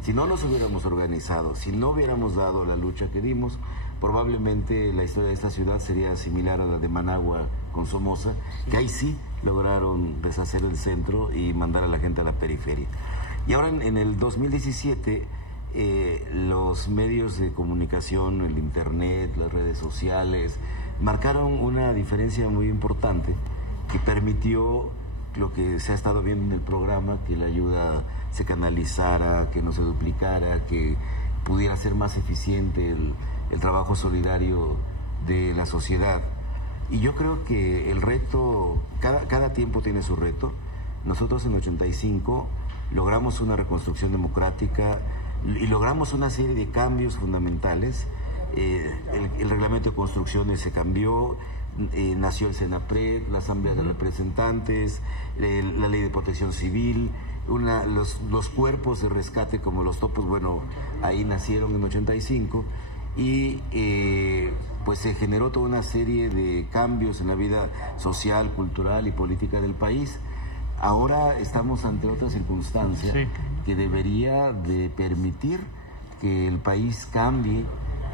Si no nos hubiéramos organizado, si no hubiéramos dado la lucha que dimos, probablemente la historia de esta ciudad sería similar a la de Managua con Somoza, que ahí sí lograron deshacer el centro y mandar a la gente a la periferia. Y ahora en el 2017 los medios de comunicación, el internet, las redes sociales, marcaron una diferencia muy importante que permitió lo que se ha estado viendo en el programa, que la ayuda se canalizara, que no se duplicara, que pudiera ser más eficiente el trabajo solidario de la sociedad. Y yo creo que el reto, cada tiempo tiene su reto. Nosotros en 85 logramos una reconstrucción democrática y logramos una serie de cambios fundamentales. El reglamento de construcciones se cambió, nació el CENAPRED, la Asamblea de Representantes, la Ley de Protección Civil, los cuerpos de rescate como los topos, bueno, ahí nacieron en 85, y pues se generó toda una serie de cambios en la vida social, cultural y política del país. Ahora estamos ante otra circunstancia que debería de permitir que el país cambie,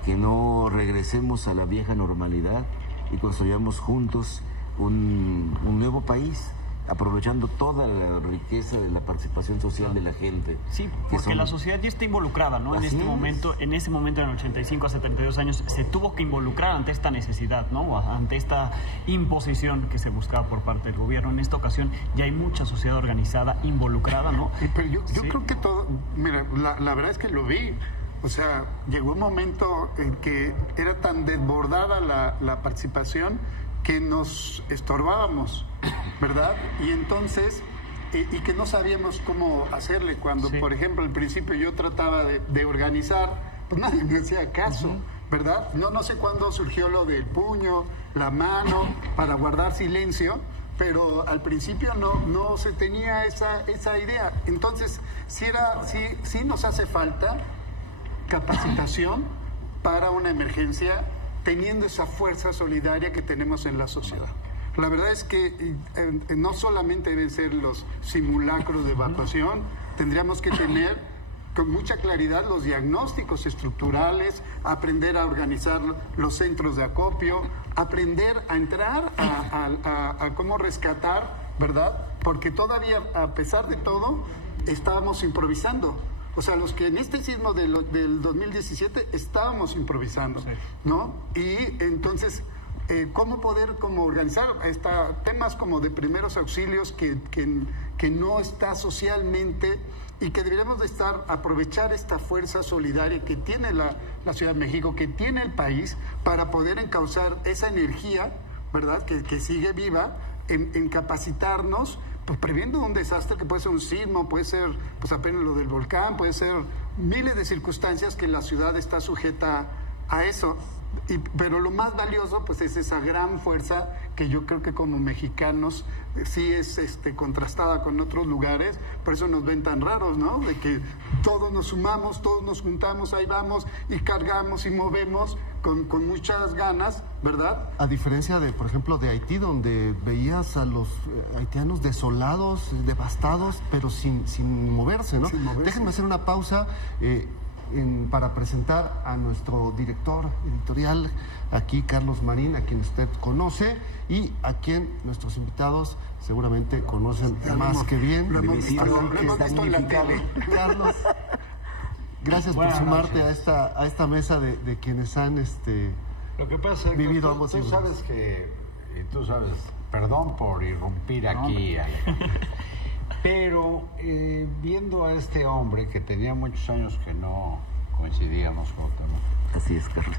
que no regresemos a la vieja normalidad y construyamos juntos un nuevo país, aprovechando toda la riqueza de la participación social de la gente. Sí, porque la sociedad ya está involucrada, ¿no? En ese momento, en el 85 a 72 años, se tuvo que involucrar ante esta necesidad, ¿no? Ante esta imposición que se buscaba por parte del gobierno. En esta ocasión ya hay mucha sociedad organizada involucrada, ¿no? Pero yo creo que todo, mira, la verdad es que lo vi. O sea, llegó un momento en que era tan desbordada la participación que nos estorbábamos, ¿verdad? Y entonces, y que no sabíamos cómo hacerle. Cuando, por ejemplo, al principio yo trataba de organizar, pues nadie me hacía caso, ¿verdad? No sé cuándo surgió lo del puño, la mano, para guardar silencio, pero al principio no se tenía esa idea. Entonces, sí nos hace falta capacitación para una emergencia, teniendo esa fuerza solidaria que tenemos en la sociedad. La verdad es que no solamente deben ser los simulacros de evacuación, tendríamos que tener con mucha claridad los diagnósticos estructurales, aprender a organizar los centros de acopio, aprender a entrar a cómo rescatar, ¿verdad? Porque todavía, a pesar de todo, estábamos improvisando. O sea, los que en este sismo del 2017 estábamos improvisando, ¿no? Y entonces, ¿cómo poder organizar temas como de primeros auxilios que no está socialmente y que deberíamos de aprovechar esta fuerza solidaria que tiene la Ciudad de México, que tiene el país, para poder encauzar esa energía, ¿verdad?, que sigue viva, en capacitarnos, pues previendo un desastre que puede ser un sismo, puede ser pues apenas lo del volcán, puede ser miles de circunstancias que la ciudad está sujeta a eso. Pero lo más valioso pues es esa gran fuerza que yo creo que como mexicanos sí es contrastada con otros lugares, por eso nos ven tan raros, ¿no? De que todos nos sumamos, todos nos juntamos, ahí vamos y cargamos y movemos con muchas ganas, ¿verdad? A diferencia de, por ejemplo, de Haití, donde veías a los haitianos desolados, devastados, pero sin moverse, ¿no? Déjenme hacer una pausa para presentar a nuestro director editorial aquí, Carlos Marín, a quien usted conoce y a quien nuestros invitados seguramente conocen más que bien. Carlos, gracias por sumarte a esta mesa de quienes han lo que pasa es vivido que ambos tú sabes que, perdón por irrumpir aquí, Alejandro, pero viendo a este hombre que tenía muchos años que no coincidíamos, ¿no? Así es, Carlos.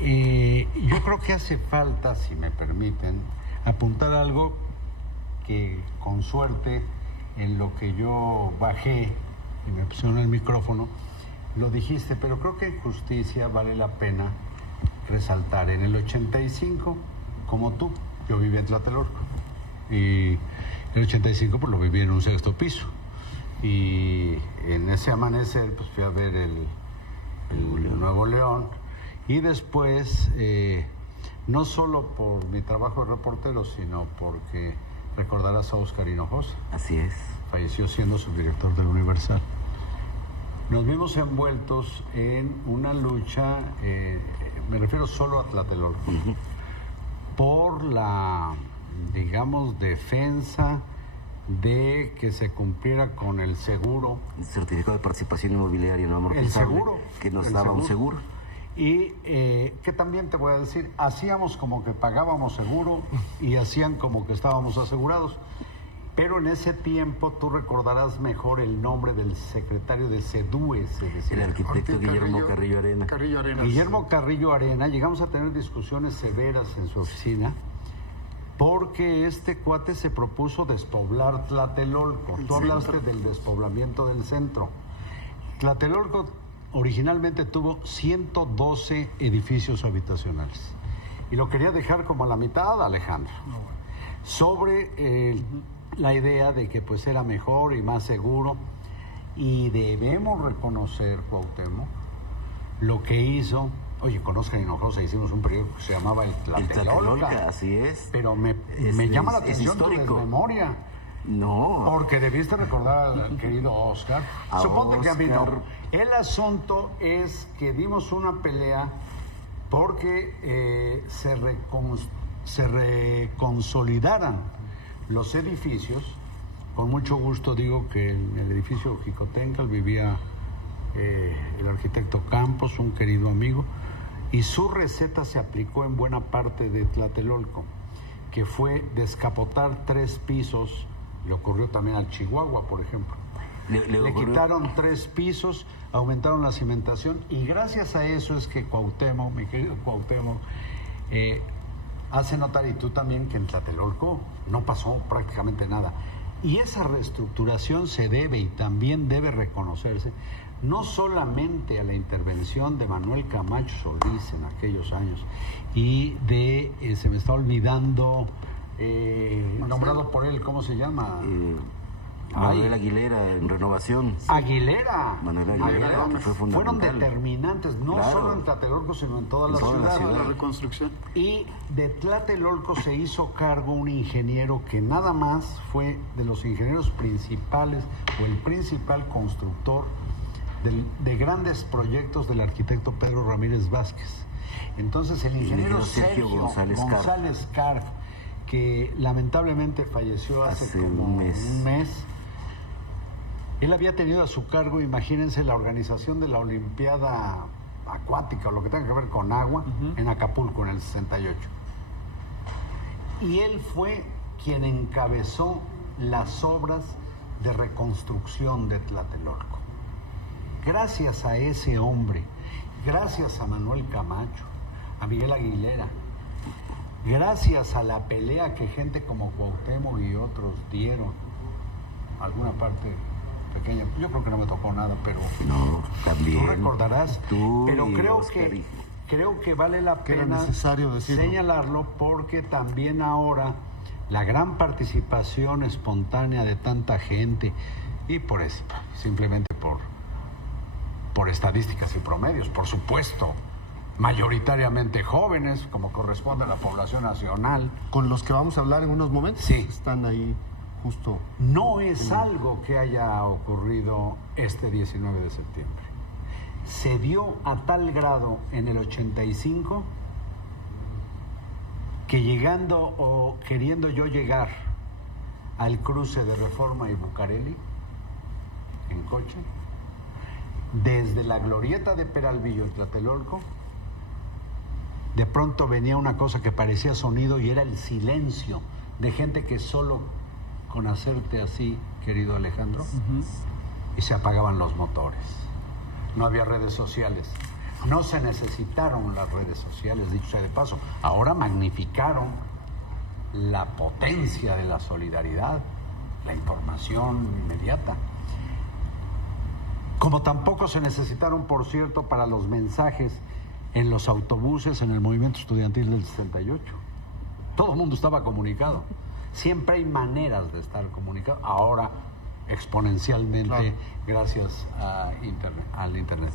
Yo creo que hace falta, si me permiten, apuntar algo que con suerte en lo que yo bajé y me pusieron el micrófono, lo dijiste, pero creo que en justicia vale la pena resaltar. En el 85, como tú, yo viví en Tlatelolco y en el 85 pues lo viví en un 6º piso y en ese amanecer pues fui a ver el Nuevo León y después no solo por mi trabajo de reportero, sino porque recordarás a Óscar Hinojosa. Así es. Falleció siendo subdirector del Universal. Nos vimos envueltos en una lucha, me refiero solo a Tlatelolco, por la, digamos, defensa de que se cumpliera con el seguro. El certificado de participación inmobiliaria no amortizable. El seguro. Que nos daba un seguro. Y que también te voy a decir, hacíamos como que pagábamos seguro y hacían como que estábamos asegurados. Pero en ese tiempo tú recordarás mejor el nombre del secretario de SEDUE, el arquitecto Guillermo Carrillo Arena. Guillermo Carrillo Arena, llegamos a tener discusiones severas en su oficina porque este cuate se propuso despoblar Tlatelolco. Tú hablaste del despoblamiento del centro. Tlatelolco originalmente tuvo 112 edificios habitacionales y lo quería dejar como a la mitad, Alejandro, sobre la idea de que pues era mejor y más seguro, y debemos reconocer, Cuauhtémoc, lo que hizo Oye, con Oscar Hinojosa hicimos un periódico que se llamaba El Tlatelolca. Así es. Pero me llama la atención tu desmemoria. No. Porque debiste recordar al querido Oscar. Suponte que a mí no. El asunto es que dimos una pelea porque se reconsolidaran los edificios. Con mucho gusto digo que en el edificio Jicotencal vivía el arquitecto Campos, un querido amigo, y su receta se aplicó en buena parte de Tlatelolco, que fue descapotar 3 pisos. Le ocurrió también al Chihuahua, por ejemplo. Le quitaron 3 pisos, aumentaron la cimentación, y gracias a eso es que Cuauhtémoc, mi querido Cuauhtémoc, hace notar, y tú también, que en Tlatelolco no pasó prácticamente nada. Y esa reestructuración se debe, y también debe reconocerse, no solamente a la intervención de Manuel Camacho Solís en aquellos años, y de, se me está olvidando, nombrado por él, ¿cómo se llama? Manuel Aguilera, en Renovación. Aguilera. Manuel Aguilera, que fue fundamental. Fueron determinantes, no solo en Tlatelolco, sino en toda la ciudad. La reconstrucción. Y de Tlatelolco se hizo cargo un ingeniero que nada más fue de los ingenieros principales, o el principal constructor de grandes proyectos del arquitecto Pedro Ramírez Vázquez. Entonces el ingeniero Sergio González Carf, que lamentablemente falleció hace como un mes. Él había tenido a su cargo, imagínense, la organización de la Olimpiada Acuática, o lo que tenga que ver con agua, en Acapulco en el 68. Y él fue quien encabezó las obras de reconstrucción de Tlatelolco. Gracias a ese hombre, gracias a Manuel Camacho, a Miguel Aguilera, gracias a la pelea que gente como Cuauhtémoc y otros dieron, alguna parte pequeña, yo creo que no me tocó nada, pero no, también tú recordarás, pero creo creo que vale la pena necesario señalarlo, porque también ahora la gran participación espontánea de tanta gente, y simplemente por estadísticas y promedios, por supuesto, mayoritariamente jóvenes, como corresponde a la población nacional. Con los que vamos a hablar en unos momentos. Sí. Están ahí justo. No es algo que haya ocurrido este 19 de septiembre. Se dio a tal grado en el 85 que llegando o queriendo yo llegar al cruce de Reforma y Bucareli en coche, desde la glorieta de Peralvillo en Tlatelolco, de pronto venía una cosa que parecía sonido, y era el silencio de gente que solo con hacerte así, querido Alejandro, y se apagaban los motores. No había redes sociales. No se necesitaron las redes sociales, dicho sea de paso. Ahora magnificaron la potencia de la solidaridad, la información inmediata. Como tampoco se necesitaron, por cierto, para los mensajes en los autobuses, en el movimiento estudiantil del 68. Todo el mundo estaba comunicado. Siempre hay maneras de estar comunicado. Ahora, exponencialmente, claro, gracias al Internet.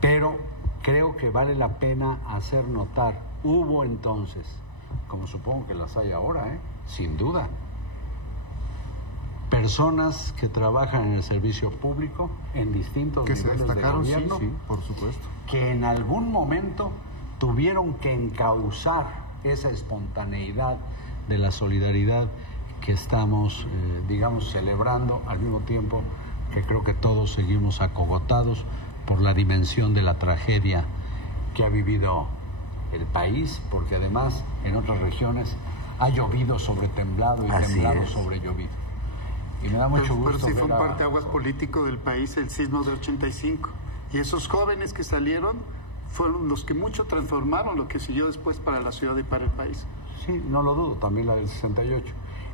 Pero creo que vale la pena hacer notar, hubo entonces, como supongo que las hay ahora, sin duda, personas que trabajan en el servicio público en distintos niveles de gobierno, sí, por supuesto, que en algún momento tuvieron que encauzar esa espontaneidad de la solidaridad que estamos, celebrando, al mismo tiempo que creo que todos seguimos acogotados por la dimensión de la tragedia que ha vivido el país, porque además en otras regiones ha llovido sobre temblado y temblado sobre llovido. Y me da mucho gusto. Pero sí fue un parteaguas político del país el sismo de 85. Y esos jóvenes que salieron fueron los que mucho transformaron lo que siguió después para la ciudad y para el país. Sí, no lo dudo, también la del 68.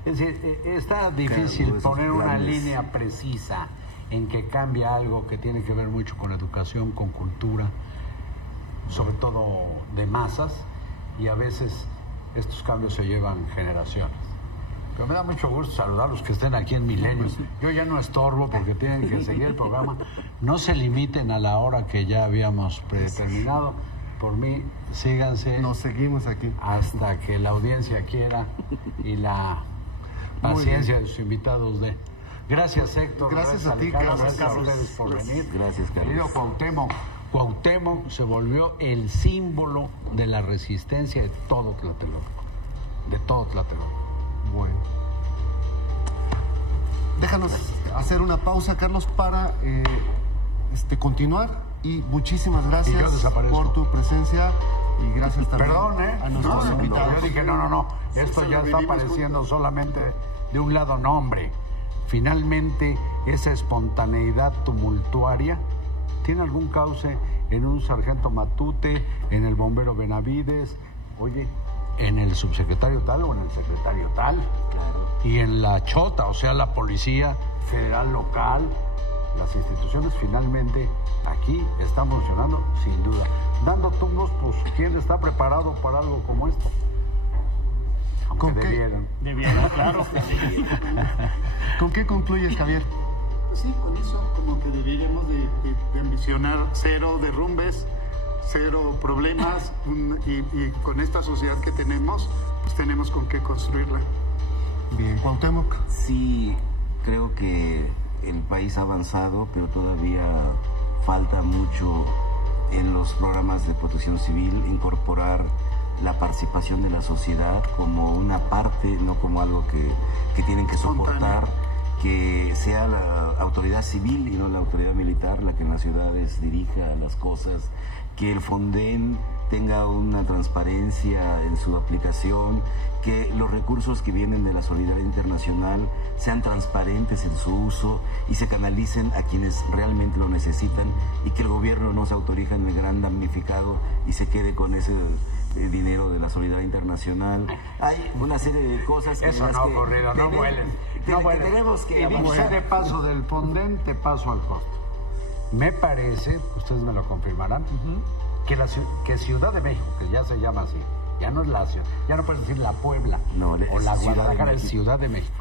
Es decir, está difícil poner una línea precisa en que cambia algo que tiene que ver mucho con educación, con cultura, sobre todo de masas, y a veces estos cambios se llevan generaciones. Pero me da mucho gusto saludar a los que estén aquí en Milenio. Yo ya no estorbo porque tienen que seguir el programa. No se limiten a la hora que ya habíamos predeterminado. por mí, síganse. Nos seguimos aquí. Hasta que la audiencia quiera y la paciencia de sus invitados de... Gracias, Héctor. Gracias a ti, Alejandro. Carlos. Gracias a ustedes por venir. Gracias, Carlos. Querido Cuauhtémoc, Cuauhtémoc se volvió el símbolo de la resistencia de todo Tlatelolco. De todo Tlatelolco. Bueno. Déjanos hacer una pausa, Carlos, para continuar. Y muchísimas gracias por tu presencia. Y gracias también a nuestros invitados. Yo dije, no. Esto ya está apareciendo solamente de un lado, no, hombre. Finalmente, esa espontaneidad tumultuaria tiene algún cauce en un sargento Matute, en el bombero Benavides, oye, en el subsecretario tal o en el secretario tal. Claro. Y en la chota, o sea, la policía federal local, las instituciones finalmente aquí están funcionando sin duda. Dando tumbos, pues, ¿quién está preparado para algo como esto? ¿Con qué? Debieron, claro. ¿Con qué concluyes, Javier? Sí, con eso como que deberíamos de ambicionar cero derrumbes, cero problemas, y con esta sociedad que tenemos, pues tenemos con qué construirla. Bien, Cuauhtémoc. Sí, creo que el país ha avanzado, pero todavía falta mucho en los programas de protección civil, incorporar la participación de la sociedad como una parte, no como algo que tienen que soportar, que sea la autoridad civil y no la autoridad militar la que en las ciudades dirija las cosas, que el Fonden tenga una transparencia en su aplicación, que los recursos que vienen de la solidaridad internacional sean transparentes en su uso y se canalicen a quienes realmente lo necesitan, y que el gobierno no se autorice en el gran damnificado y se quede con ese dinero de la solidaridad internacional. Hay una serie de cosas que... Eso no ha ocurrido, no vuelen. Tenemos que... Y dice de paso del Fonden, te paso al costo. Me parece, ustedes me lo confirmarán, que Ciudad de México, que ya se llama así, ya no es la ciudad, ya no puedes decir la Puebla o la Guadalajara, es Ciudad de México,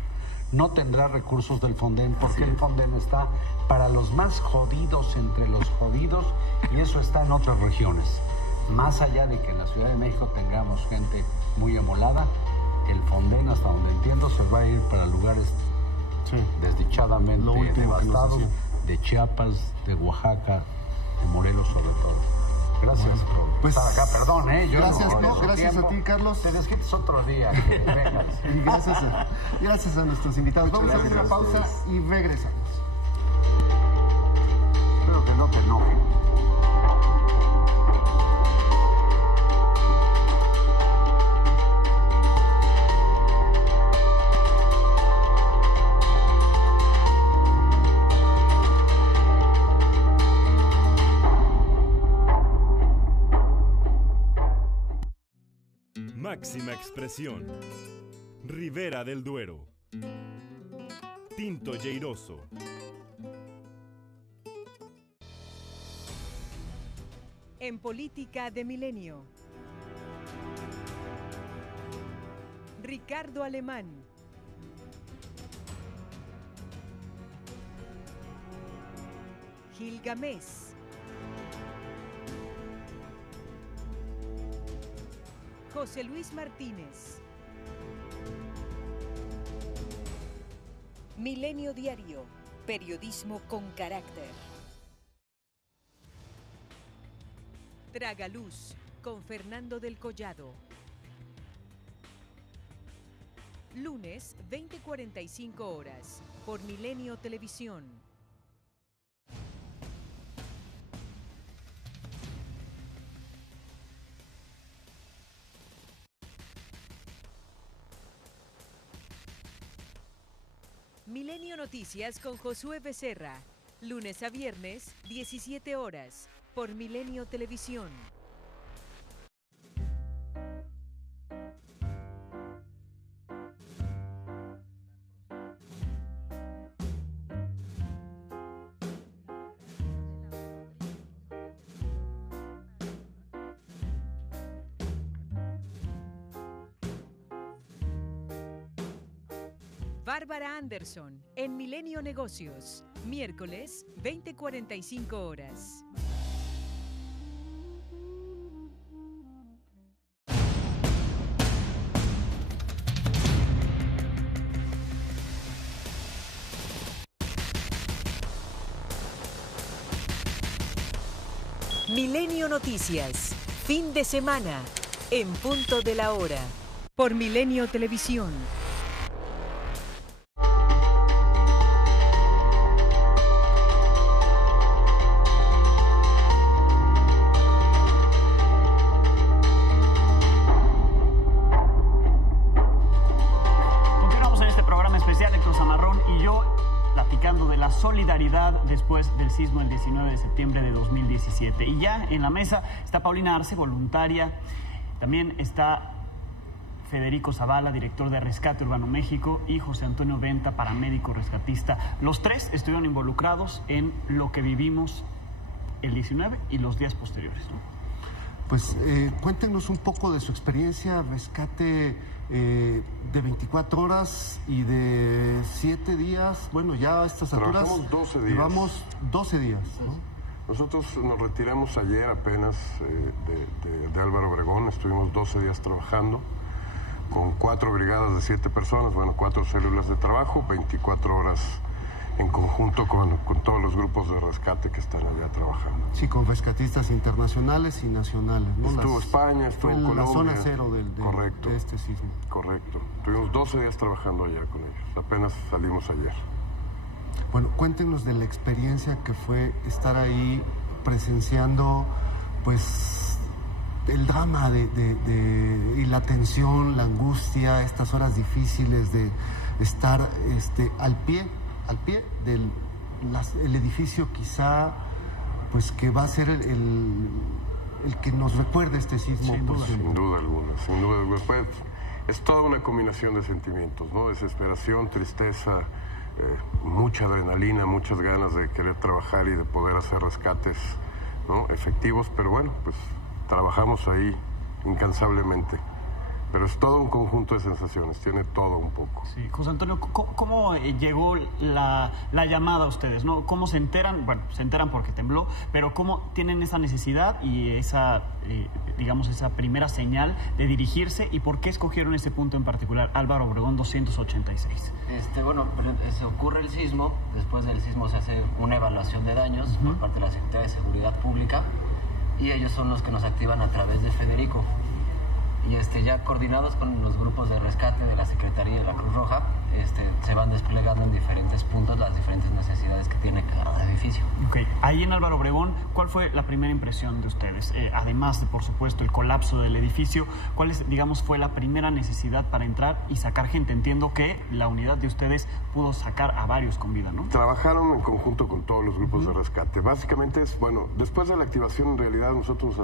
no tendrá recursos del Fonden, porque el Fonden está para los más jodidos entre los jodidos, y eso está en otras regiones. Más allá de que en la Ciudad de México tengamos gente muy emolada, el Fonden, hasta donde entiendo, se va a ir para lugares desdichadamente devastados, de Chiapas, de Oaxaca, de Morelos sobre todo. Gracias por estar acá. Perdón, yo gracias a ti, Carlos. Te desquites otro día. Y gracias a nuestros invitados. Vamos a hacer una pausa y regresamos. Espero que no te enojes. Máxima expresión. Ribera del Duero. Tinto Lleiroso. En Política de Milenio. Ricardo Alemán. Gilgamesh. José Luis Martínez. Milenio Diario, periodismo con carácter. Tragaluz, con Fernando del Collado. Lunes, 20:45 horas, por Milenio Televisión. Milenio Noticias con Josué Becerra. Lunes a viernes, 17 horas, por Milenio Televisión. Bárbara Anderson, en Milenio Negocios, miércoles, 20:45 horas. Milenio Noticias, fin de semana, en punto de la hora, por Milenio Televisión. Continuamos en este programa especial, Héctor Zamarrón y yo, platicando de la solidaridad después del sismo el 19 de septiembre de 2017. Y ya en la mesa está Paulina Arce, voluntaria. También está Federico Zavala, director de Rescate Urbano México, y José Antonio Venta, paramédico rescatista. Los tres estuvieron involucrados en lo que vivimos el 19 y los días posteriores, ¿no? Pues cuéntenos un poco de su experiencia, rescate de 24 horas y de 7 días. Bueno, ya a estas alturas trabajamos 12 días. Llevamos 12 días, ¿no? Nosotros nos retiramos ayer apenas de Álvaro Obregón. Estuvimos 12 días trabajando con 4 brigadas de 7 personas, bueno, 4 células de trabajo, 24 horas en conjunto con todos los grupos de rescate que están allá trabajando. Sí, con rescatistas internacionales y nacionales, ¿no? Estuvo España, estuvo Colombia. La zona cero Correcto. de este sismo. Correcto. Tuvimos 12 días trabajando allá con ellos. Apenas salimos ayer. Bueno, cuéntenos de la experiencia que fue estar ahí presenciando, pues, el drama y la tensión, la angustia, estas horas difíciles de estar al pie del edificio, quizá, pues, que va a ser el que nos recuerde este sismo. Sin duda alguna. Pues, es toda una combinación de sentimientos, ¿no? Desesperación, tristeza, mucha adrenalina, muchas ganas de querer trabajar y de poder hacer rescates, ¿no?, efectivos, pero bueno, pues trabajamos ahí incansablemente. Pero es todo un conjunto de sensaciones, tiene todo un poco. Sí, José Antonio, ¿cómo llegó la llamada a ustedes, ¿no? ¿Cómo se enteran? Bueno, se enteran porque tembló, pero ¿cómo tienen esa necesidad y esa, esa primera señal de dirigirse, y por qué escogieron ese punto en particular, Álvaro Obregón 286? Se ocurre el sismo, después del sismo se hace una evaluación de daños por parte de la Secretaría de Seguridad Pública, y ellos son los que nos activan a través de Federico. Y ya coordinados con los grupos de rescate de la Secretaría de la Cruz Roja, se van desplegando en diferentes puntos las diferentes necesidades que tiene cada edificio. Okay. Ahí en Álvaro Obregón, ¿cuál fue la primera impresión de ustedes? Además de, por supuesto, el colapso del edificio, ¿cuál fue la primera necesidad para entrar y sacar gente? Entiendo que la unidad de ustedes pudo sacar a varios con vida, ¿no? Trabajaron en conjunto con todos los grupos de rescate. Básicamente después de la activación, en realidad, nosotros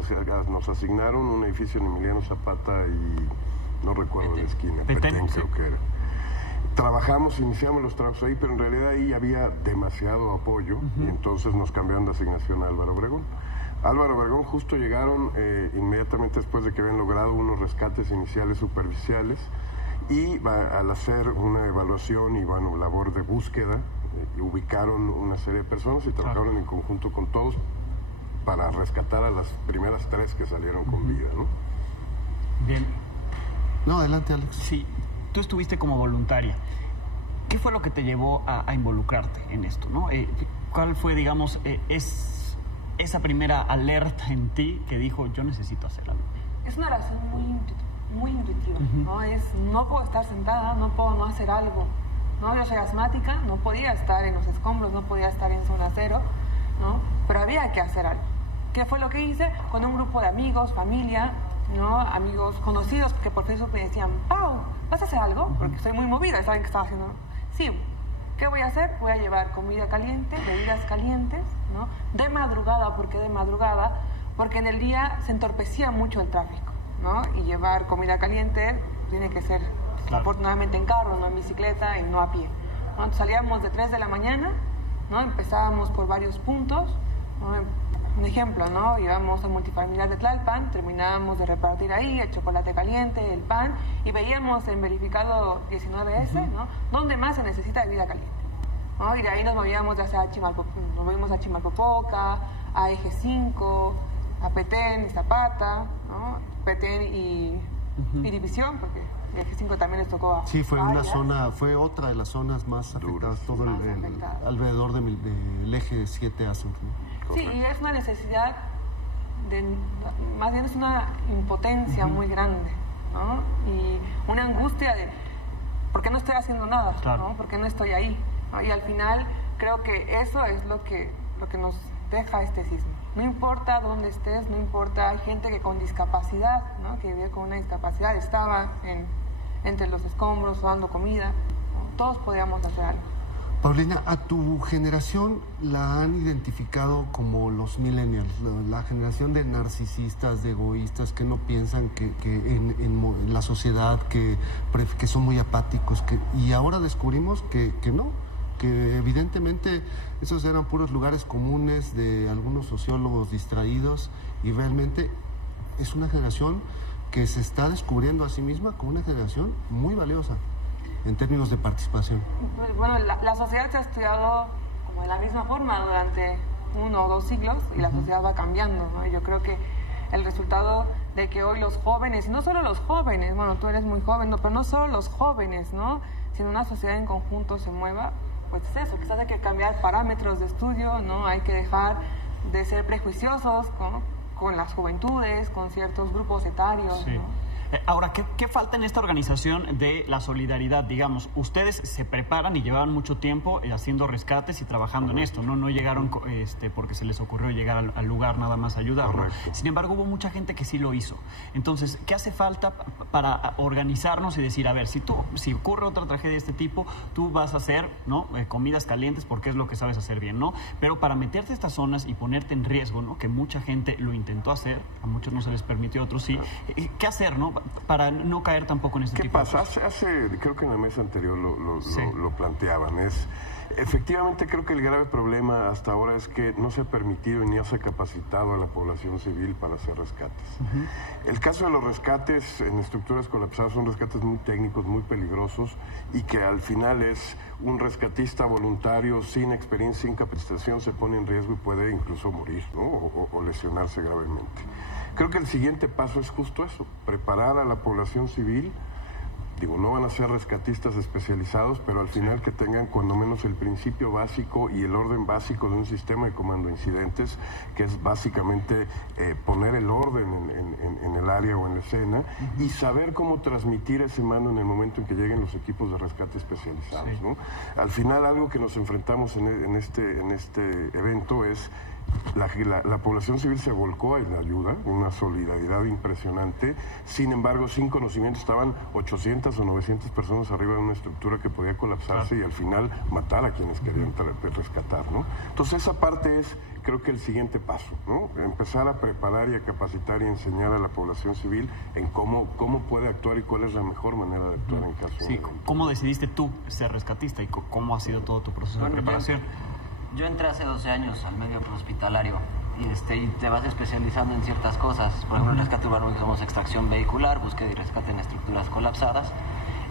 nos asignaron un edificio en Emiliano Zapata y no recuerdo la esquina, Petén creo que era. Iniciamos los trabajos ahí, pero en realidad ahí había demasiado apoyo y entonces nos cambiaron de asignación a Álvaro Obregón. Álvaro Obregón justo llegaron inmediatamente después de que habían logrado unos rescates iniciales superficiales, y al hacer una evaluación y labor de búsqueda, ubicaron una serie de personas y trabajaron en conjunto con todos para rescatar a las primeras 3 que salieron con vida, ¿no? Bien. No, adelante, Alex. Sí, tú estuviste como voluntaria. ¿Qué fue lo que te llevó a involucrarte en esto, ¿no? ¿Cuál fue, esa primera alerta en ti que dijo, yo necesito hacer algo? Es una razón muy intuitiva, ¿no? No puedo estar sentada, no puedo no hacer algo, ¿no? Yo soy asmática, no podía estar en los escombros, no podía estar en zona cero, ¿no? Pero había que hacer algo. ¿Qué fue lo que hice? Con un grupo de amigos, familia, ¿no? Amigos conocidos que por Facebook me decían, Pau, ¿vas a hacer algo? Porque estoy muy movida, ¿saben qué estaba haciendo? Sí. ¿Qué voy a hacer? Voy a llevar comida caliente, bebidas calientes, ¿no? De madrugada, ¿por qué de madrugada? Porque en el día se entorpecía mucho el tráfico, ¿no? Y llevar comida caliente tiene que ser, claro, afortunadamente en carro, no en bicicleta y no a pie, ¿no? Entonces, salíamos de 3 de la mañana, ¿no? Empezábamos por varios puntos, ¿no? Un ejemplo, ¿no? Íbamos al multifamiliar de Tlalpan, terminábamos de repartir ahí el chocolate caliente, el pan, y veíamos en verificado 19S, ¿no? ¿Dónde más se necesita bebida caliente? ¿No? Y de ahí nos movíamos ya sea a Chimalpopoca, a Eje 5, a Petén y Zapata, ¿no? Petén y División, porque Eje 5 también les tocó a Sí, fue fue otra de las zonas más afectadas, todo alrededor del eje 7 Azul, ¿no? Sí, y es una necesidad más bien es una impotencia muy grande, ¿no? Y una angustia de ¿por qué no estoy haciendo nada? Claro. ¿No? ¿Por qué no estoy ahí? ¿No? Y al final creo que eso es lo que nos deja este sismo. No importa dónde estés, no importa, hay gente que con discapacidad, ¿no? Que vive con una discapacidad, estaba entre los escombros dando comida, ¿no? Todos podíamos hacer algo. Paulina, a tu generación la han identificado como los millennials, la generación de narcisistas, de egoístas, que no piensan que en la sociedad, que son muy apáticos, y ahora descubrimos que no, que evidentemente esos eran puros lugares comunes de algunos sociólogos distraídos, y realmente es una generación que se está descubriendo a sí misma como una generación muy valiosa en términos de participación. Bueno, la sociedad se ha estudiado como de la misma forma durante 1 o 2 siglos y la sociedad va cambiando, ¿no? Y yo creo que el resultado de que hoy los jóvenes, y no solo los jóvenes, bueno, tú eres muy joven, no, pero no solo los jóvenes, ¿no? Sino una sociedad en conjunto se mueva, pues es eso, quizás hay que cambiar parámetros de estudio, ¿no? Hay que dejar de ser prejuiciosos con las juventudes, con ciertos grupos etarios, sí. ¿no? Ahora, ¿qué falta en esta organización de la solidaridad? Digamos, ustedes se preparan y llevaban mucho tiempo haciendo rescates y trabajando en esto, ¿no? No llegaron porque se les ocurrió llegar al lugar nada más a ayudar, ¿no? Sin embargo, hubo mucha gente que sí lo hizo. Entonces, ¿qué hace falta para organizarnos y decir, a ver, si ocurre otra tragedia de este tipo, tú vas a hacer, ¿no? Comidas calientes porque es lo que sabes hacer bien, ¿no? Pero para meterte a estas zonas y ponerte en riesgo, ¿no? Que mucha gente lo intentó hacer, a muchos no se les permitió, a otros sí. ¿Qué hacer, no? Para no caer tampoco en este tipo de cosas. ¿Qué pasa? Creo que en la mesa anterior lo planteaban. Efectivamente, creo que el grave problema hasta ahora es que no se ha permitido ni se ha capacitado a la población civil para hacer rescates. El caso de los rescates en estructuras colapsadas son rescates muy técnicos, muy peligrosos, y que al final es un rescatista voluntario sin experiencia, sin capacitación, se pone en riesgo y puede incluso morir, ¿no? o lesionarse gravemente. Creo que el siguiente paso es justo eso, preparar a la población civil. Digo, no van a ser rescatistas especializados, pero al final que tengan cuando menos el principio básico y el orden básico de un sistema de comando de incidentes, que es básicamente poner el orden en el área o en la escena, y saber cómo transmitir ese mando en el momento en que lleguen los equipos de rescate especializados, sí. ¿No? Al final, algo que nos enfrentamos en este evento es la población civil se volcó en ayuda, una solidaridad impresionante. Sin embargo, sin conocimiento estaban 800 o 900 personas arriba de una estructura que podía colapsarse y al final matar a quienes querían rescatar, ¿no? Entonces esa parte es, creo que el siguiente paso, ¿no? Empezar a preparar y a capacitar y enseñar a la población civil en cómo puede actuar y cuál es la mejor manera de actuar en caso de... Sí, ¿cómo decidiste tú ser rescatista y cómo ha sido todo tu proceso de preparación? Yo entré hace 12 años al medio hospitalario y te vas especializando en ciertas cosas. Por ejemplo, en rescate urbano somos extracción vehicular, búsqueda y rescate en estructuras colapsadas,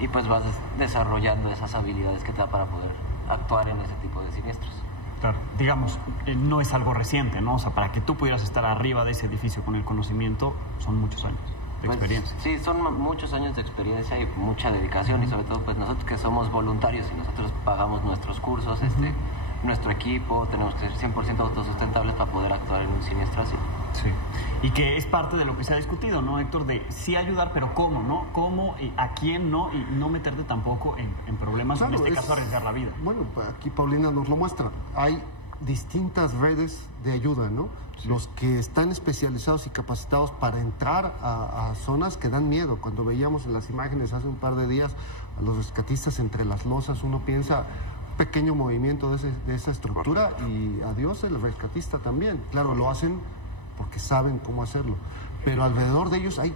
y pues vas desarrollando esas habilidades que te da para poder actuar en ese tipo de siniestros. Claro, digamos, no es algo reciente, ¿no? O sea, para que tú pudieras estar arriba de ese edificio con el conocimiento, son muchos años de experiencia. Sí, son muchos años de experiencia y mucha dedicación, y sobre todo pues nosotros que somos voluntarios y nosotros pagamos nuestros cursos, nuestro equipo, tenemos que ser 100% autosustentables para poder actuar en un siniestro así. Sí. Y que es parte de lo que se ha discutido, ¿no, Héctor? De sí ayudar, pero ¿cómo, no? ¿Cómo y a quién no? Y no meterte tampoco en problemas, claro, en este caso arriesgar la vida. Bueno, aquí Paulina nos lo muestra. Hay distintas redes de ayuda, ¿no? Sí. Los que están especializados y capacitados para entrar a zonas que dan miedo. Cuando veíamos en las imágenes hace un par de días a los rescatistas entre las losas, uno piensa... pequeño movimiento de esa estructura y adiós el rescatista también. Claro, lo hacen porque saben cómo hacerlo, pero alrededor de ellos hay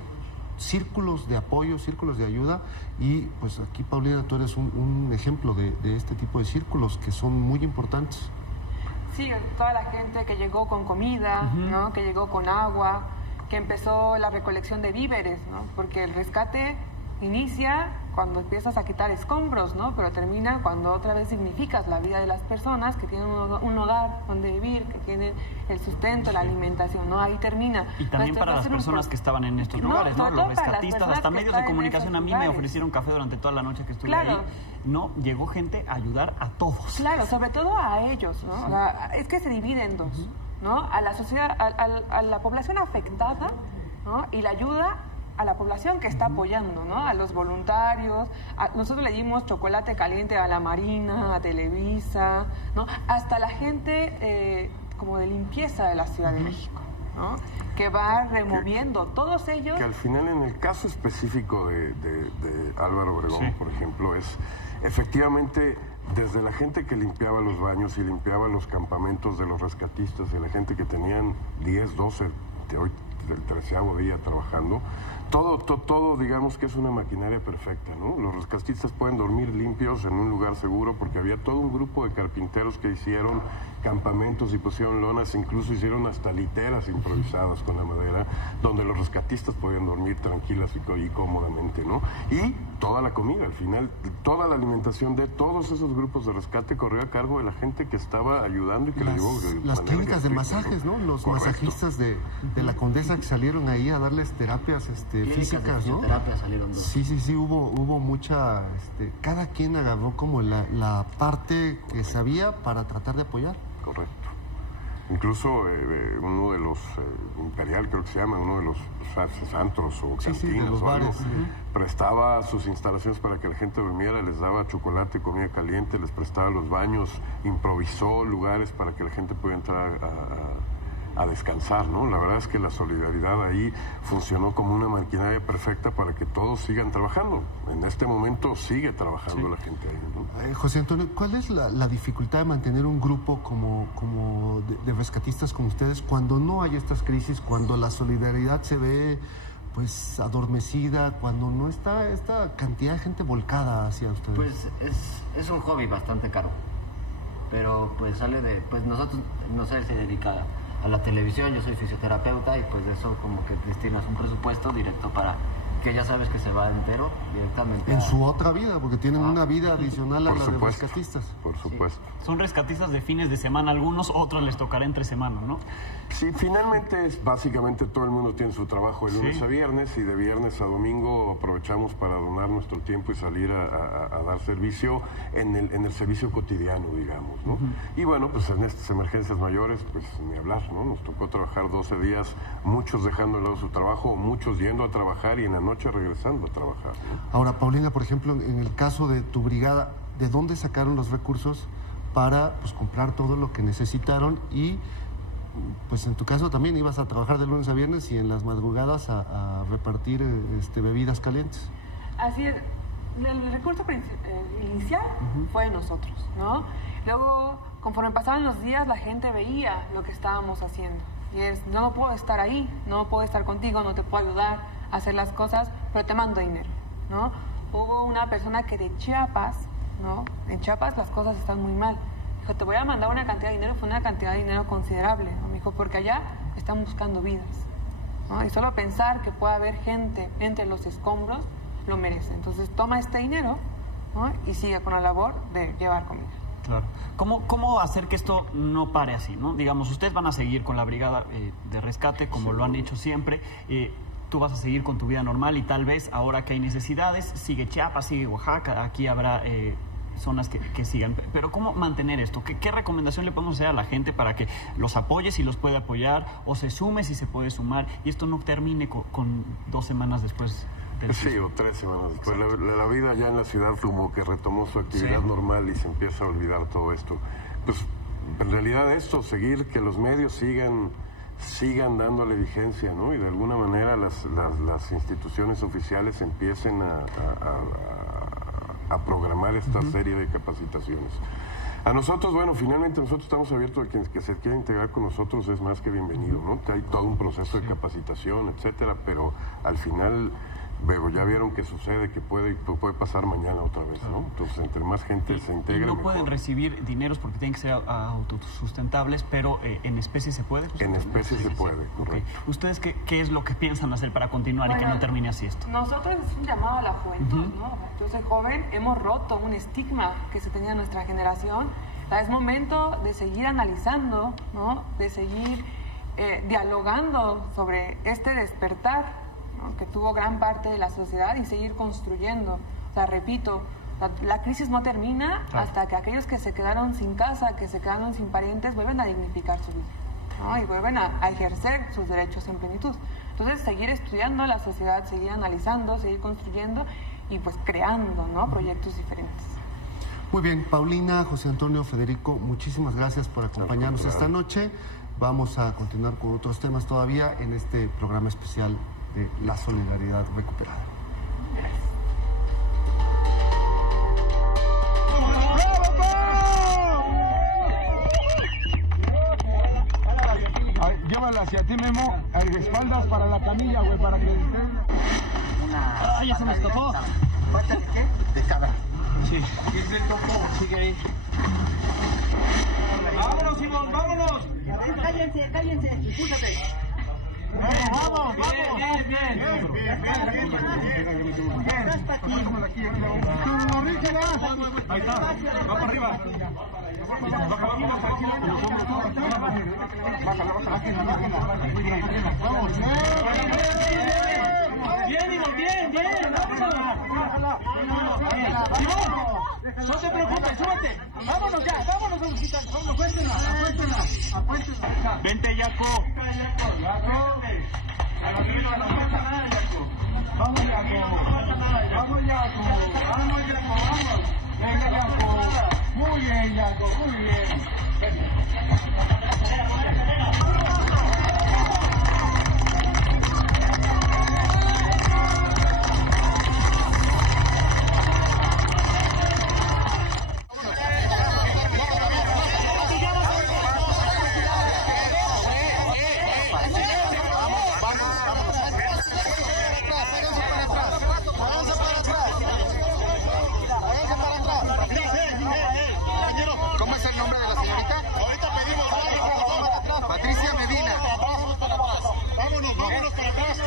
círculos de apoyo, círculos de ayuda, y pues aquí, Paulina, tú eres un ejemplo de este tipo de círculos que son muy importantes. Sí, toda la gente que llegó con comida, ¿no? Que llegó con agua, que empezó la recolección de víveres, ¿no? Porque el rescate inicia cuando empiezas a quitar escombros, ¿no? Pero termina cuando otra vez dignificas la vida de las personas que tienen un hogar donde vivir, que tienen el sustento, la alimentación, ¿no? Ahí termina. Y también para las personas que estaban en estos lugares, ¿no? Los rescatistas, hasta medios de comunicación a mí me ofrecieron café durante toda la noche que estuve ahí. No, llegó gente a ayudar a todos. Claro, sobre todo a ellos, ¿no? Sí. O sea, es que se divide en dos. ¿no? A la sociedad, a la población afectada, ¿no? Y la ayuda a la población que está apoyando, ¿no? A los voluntarios. Nosotros le dimos chocolate caliente a la Marina, a Televisa, ¿no? Hasta la gente como de limpieza de la Ciudad de México, ¿no? Que va removiendo todos ellos. Que al final, en el caso específico de Álvaro Obregón, por ejemplo, es efectivamente desde la gente que limpiaba los baños y limpiaba los campamentos de los rescatistas, de la gente que tenían 10, 12, hoy del 13º día trabajando, todo digamos que es una maquinaria perfecta, ¿no? Los rescatistas pueden dormir limpios en un lugar seguro porque había todo un grupo de carpinteros que hicieron campamentos y pusieron lonas, incluso hicieron hasta literas improvisadas con la madera, donde los rescatistas podían dormir tranquilas y cómodamente, ¿no? Y toda la comida, al final, toda la alimentación de todos esos grupos de rescate corrió a cargo de la gente que estaba ayudando y que le llevó las clínicas de masajes, ¿no? Los masajistas de la Condesa que salieron ahí a darles terapias físicas, ¿no? Salieron dos. Sí, hubo mucha, cada quien agarró como la parte que sabía para tratar de apoyar. Correcto. Incluso uno de los, Imperial creo que se llama, uno de los antros o cantinas los o algo, bares, prestaba sus instalaciones para que la gente durmiera, les daba chocolate, comida caliente, les prestaba los baños, improvisó lugares para que la gente pudiera entrar a descansar, ¿no? La verdad es que la solidaridad ahí funcionó como una maquinaria perfecta para que todos sigan trabajando. En este momento sigue trabajando la gente ahí, ¿no? José Antonio, ¿cuál es la dificultad de mantener un grupo como de rescatistas como ustedes cuando no hay estas crisis, cuando la solidaridad se ve pues adormecida, cuando no está esta cantidad de gente volcada hacia ustedes? Pues es un hobby bastante caro, pero pues sale de, pues nosotros, no sé, se dedica a la televisión, yo soy fisioterapeuta y pues de eso como que destinas un presupuesto directo para que ya sabes que se va entero directamente en su otra vida, porque tienen una vida adicional a la de rescatistas. Por supuesto. Son rescatistas de fines de semana algunos, otros les tocará entre semana, ¿no? Sí, finalmente básicamente todo el mundo tiene su trabajo de lunes a viernes y de viernes a domingo aprovechamos para donar nuestro tiempo y salir a dar servicio en el servicio cotidiano, digamos, ¿no? Y bueno, pues en estas emergencias mayores, pues ni hablar, ¿no? Nos tocó trabajar 12 días, muchos dejando de lado su trabajo, muchos yendo a trabajar y en la noche regresando a trabajar, ¿no? Ahora, Paulina, por ejemplo, en el caso de tu brigada, ¿de dónde sacaron los recursos para pues comprar todo lo que necesitaron? Y pues en tu caso también ibas a trabajar de lunes a viernes y en las madrugadas a repartir bebidas calientes. Así es. El recurso inicial fue de nosotros, ¿no? Luego, conforme pasaban los días, la gente veía lo que estábamos haciendo. Y no puedo estar ahí, no puedo estar contigo, no te puedo ayudar a hacer las cosas, pero te mando dinero, ¿no? Hubo una persona que de Chiapas, ¿no? En Chiapas las cosas están muy mal. Dijo, te voy a mandar una cantidad de dinero, fue una cantidad de dinero considerable, ¿no? Me dijo, porque allá están buscando vidas, ¿no? Y solo pensar que puede haber gente entre los escombros lo merece. Entonces toma este dinero, ¿no? Y sigue con la labor de llevar comida. Claro. ¿Cómo hacer que esto no pare así, ¿no? Digamos, ustedes van a seguir con la brigada de rescate como lo han hecho siempre. Tú vas a seguir con tu vida normal y tal vez ahora que hay necesidades, sigue Chiapas, sigue Oaxaca, aquí habrá zonas que sigan. Pero ¿cómo mantener esto? ¿Qué recomendación le podemos hacer a la gente para que los apoye si los puede apoyar o se sume si se puede sumar y esto no termine con 2 semanas después? Sí, o 3 semanas después. La vida ya en la ciudad como que retomó su actividad normal y se empieza a olvidar todo esto. Pues en realidad seguir que los medios sigan dándole vigencia, ¿no? Y de alguna manera las instituciones oficiales empiecen a programar esta serie de capacitaciones. A nosotros, bueno, finalmente nosotros estamos abiertos a quien que se quiera integrar con nosotros, es más que bienvenido, ¿no? Hay todo un proceso de capacitación, etcétera, pero al final... Luego ya vieron que sucede, que puede pasar mañana otra vez, ¿no? Entonces, entre más gente se integre, no pueden recibir dineros porque tienen que ser autosustentables, pero en especie se puede. En especie se puede, correcto. ¿Ustedes qué es lo que piensan hacer para continuar y que no termine así esto? Nosotros es un llamado a la juventud, ¿no? Yo soy joven, hemos roto un estigma que se tenía en nuestra generación. Es momento de seguir analizando, ¿no? De seguir dialogando sobre este despertar, ¿no? Que tuvo gran parte de la sociedad y seguir construyendo. O sea, repito, la crisis no termina hasta que aquellos que se quedaron sin casa, que se quedaron sin parientes, vuelven a dignificar su vida. ¿no? Y vuelven a ejercer sus derechos en plenitud. Entonces, seguir estudiando la sociedad, seguir analizando, seguir construyendo y pues creando, ¿no? Proyectos diferentes. Muy bien, Paulina, José Antonio, Federico, muchísimas gracias por acompañarnos esta noche. Vamos a continuar con otros temas todavía en este programa especial de la solidaridad recuperada. Llévala hacia ti, Memo, al espaldas para la camilla, güey, para que estén... ¡Ah, ya se me escapó! ¿Falta de qué? De cabra. Sí. ¿Quién se tocó? Sigue ahí. ¡Vámonos, Simón, vámonos! Cállense, impúlsate. Vamos. Bien. Ahí está, va para arriba. Baja, tranquilo. Los hombros, bájala. Vamos. Bien, vámonos. No te preocupes, súbete. Vámonos ya, vámonos, acuéstenla. Vente, Yaco. Vamos, Yaco. Venga, Yaco. Muy bien, Yaco, muy bien. ¿Cómo es el nombre de la señorita? Ahorita pedimos Patricia Medina. Vámonos para atrás.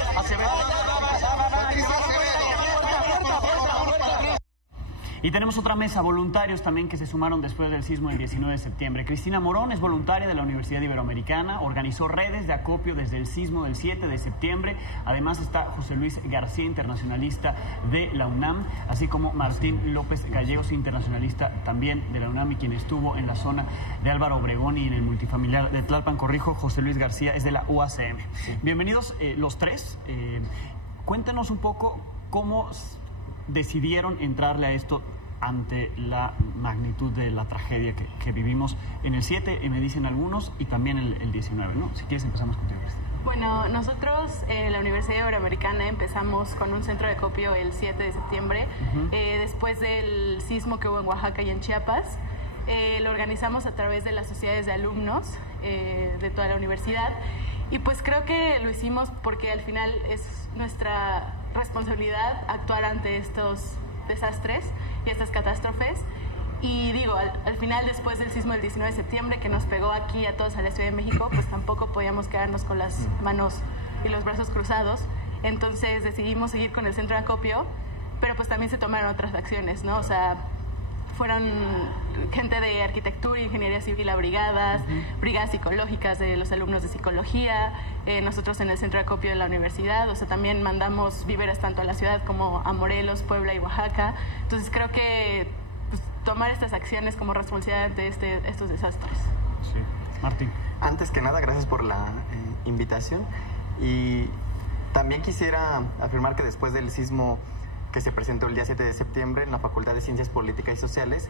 Patricia Acevedo. Y tenemos otra mesa, voluntarios también que se sumaron después del sismo del 19 de septiembre. Cristina Morón es voluntaria de la Universidad Iberoamericana, organizó redes de acopio desde el sismo del 7 de septiembre. Además está José Luis García, internacionalista de la UNAM, así como Martín López Gallegos, internacionalista también de la UNAM y quien estuvo en la zona de Álvaro Obregón y en el multifamiliar de Tlalpan. Corrijo, José Luis García es de la UACM. Sí. Bienvenidos los tres. Cuéntanos un poco cómo decidieron entrarle a esto ante la magnitud de la tragedia que vivimos en el 7, me dicen algunos, y también el 19, ¿no? Si quieres empezamos contigo, Cristina. Bueno, nosotros en la Universidad Iberoamericana empezamos con un centro de acopio el 7 de septiembre, después del sismo que hubo en Oaxaca y en Chiapas. Lo organizamos a través de las sociedades de alumnos de toda la universidad, y pues creo que lo hicimos porque al final es nuestra responsabilidad actuar ante estos desastres y estas catástrofes. Y digo, al final, después del sismo del 19 de septiembre que nos pegó aquí a todos a la Ciudad de México, pues tampoco podíamos quedarnos con las manos y los brazos cruzados. Entonces decidimos seguir con el centro de acopio, pero pues también se tomaron otras acciones, ¿no? O sea, fueron gente de arquitectura e ingeniería civil a brigadas, brigadas psicológicas de los alumnos de psicología, nosotros en el centro de acopio de la universidad, o sea, también mandamos víveres tanto a la ciudad como a Morelos, Puebla y Oaxaca. Entonces creo que pues, tomar estas acciones como responsabilidad ante estos desastres. Sí. Martín. Antes que nada, gracias por la invitación, y también quisiera afirmar que después del sismo que se presentó el día 7 de septiembre en la Facultad de Ciencias Políticas y Sociales,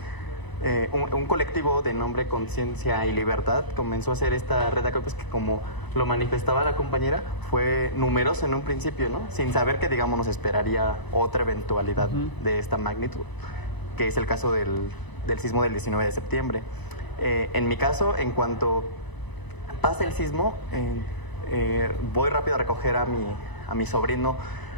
un colectivo de nombre Conciencia y Libertad comenzó a hacer esta red de acopios que, como lo manifestaba la compañera, fue numeroso en un principio, ¿no? Sin saber que, digamos, nos esperaría otra eventualidad de esta magnitud, que es el caso del sismo del 19 de septiembre. En mi caso, en cuanto pasa el sismo, voy rápido a recoger a mi sobrino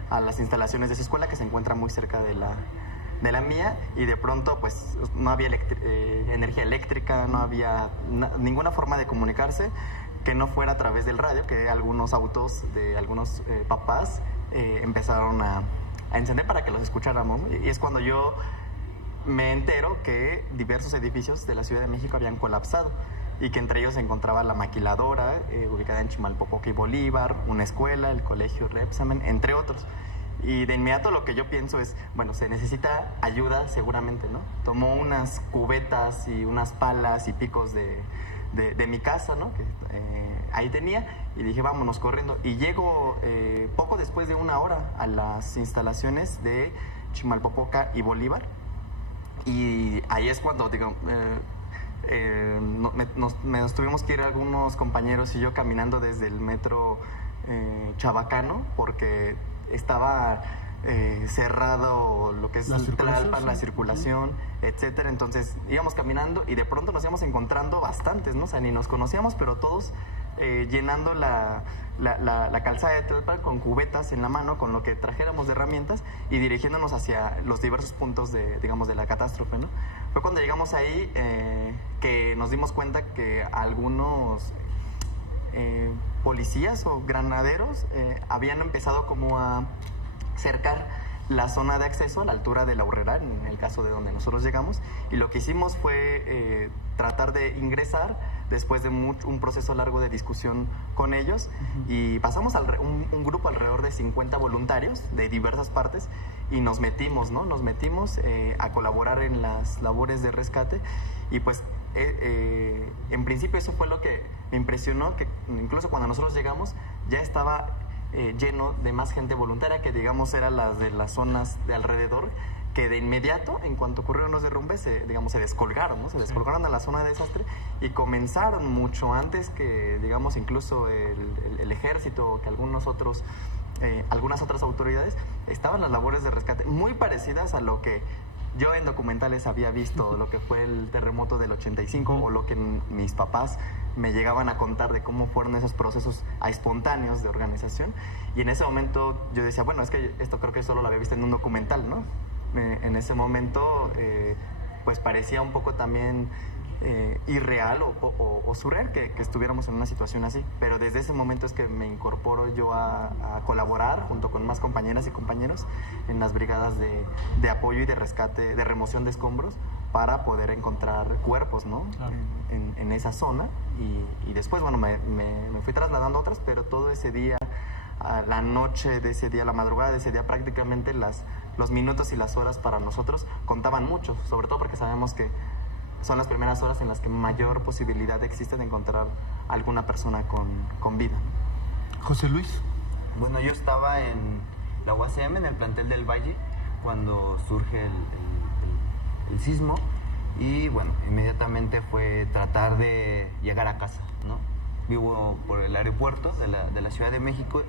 a las instalaciones de su escuela, que se encuentra muy cerca de la mía, y de pronto pues no había energía eléctrica, no había ninguna forma de comunicarse que no fuera a través del radio, que algunos autos de algunos papás empezaron a encender para que los escucháramos, ¿no? Y es cuando yo me entero que diversos edificios de la Ciudad de México habían colapsado, y que entre ellos se encontraba la maquiladora, ubicada en Chimalpopoca y Bolívar, una escuela, el colegio Repsamen, entre otros. Y de inmediato lo que yo pienso es, bueno, se necesita ayuda seguramente, ¿no? Tomó unas cubetas y unas palas y picos de mi casa, ¿no? Que ahí tenía y dije, vámonos corriendo. Y llego poco después de 1 hora a las instalaciones de Chimalpopoca y Bolívar. Y ahí es cuando, digo, nos tuvimos que ir algunos compañeros y yo caminando desde el metro Chabacano, porque estaba cerrado lo que es Tlalpan, la circulación, etcétera. Entonces íbamos caminando y de pronto nos íbamos encontrando bastantes, ¿no? O sea, ni nos conocíamos, pero todos llenando la calzada de Tlalpan con cubetas en la mano, con lo que trajéramos de herramientas y dirigiéndonos hacia los diversos puntos de la catástrofe, ¿no? Fue cuando llegamos ahí que nos dimos cuenta que algunos policías o granaderos habían empezado como a cercar la zona de acceso a la altura de la Aurrera, en el caso de donde nosotros llegamos, y lo que hicimos fue tratar de ingresar después de un proceso largo de discusión con ellos, y pasamos un grupo alrededor de 50 voluntarios de diversas partes y nos metimos, ¿no? Nos metimos a colaborar en las labores de rescate y pues en principio eso fue lo que me impresionó, que incluso cuando nosotros llegamos ya estaba lleno de más gente voluntaria que digamos era las de las zonas de alrededor, que de inmediato, en cuanto ocurrieron los derrumbes, se descolgaron, ¿no? Se descolgaron a la zona de desastre y comenzaron mucho antes que, digamos, incluso el ejército o que algunas otras autoridades, estaban las labores de rescate muy parecidas a lo que yo en documentales había visto, lo que fue el terremoto del 85 o lo que mis papás me llegaban a contar de cómo fueron esos procesos espontáneos de organización. Y en ese momento yo decía, bueno, es que esto creo que solo lo había visto en un documental, ¿no? En ese momento pues parecía un poco también irreal o surreal que estuviéramos en una situación así, pero desde ese momento es que me incorporo yo a colaborar junto con más compañeras y compañeros en las brigadas de apoyo y de rescate, de remoción de escombros, para poder encontrar cuerpos, ¿no? Claro. En esa zona y después, bueno, me fui trasladando a otras, pero todo ese día, la noche de ese día, la madrugada de ese día, prácticamente los minutos y las horas para nosotros contaban mucho, sobre todo porque sabemos que son las primeras horas en las que mayor posibilidad existe de encontrar alguna persona con vida. José Luis. Bueno, yo estaba en la UACM, en el plantel del Valle, cuando surge el sismo, y bueno, inmediatamente fue tratar de llegar a casa, ¿no? Vivo por el aeropuerto de la Ciudad de México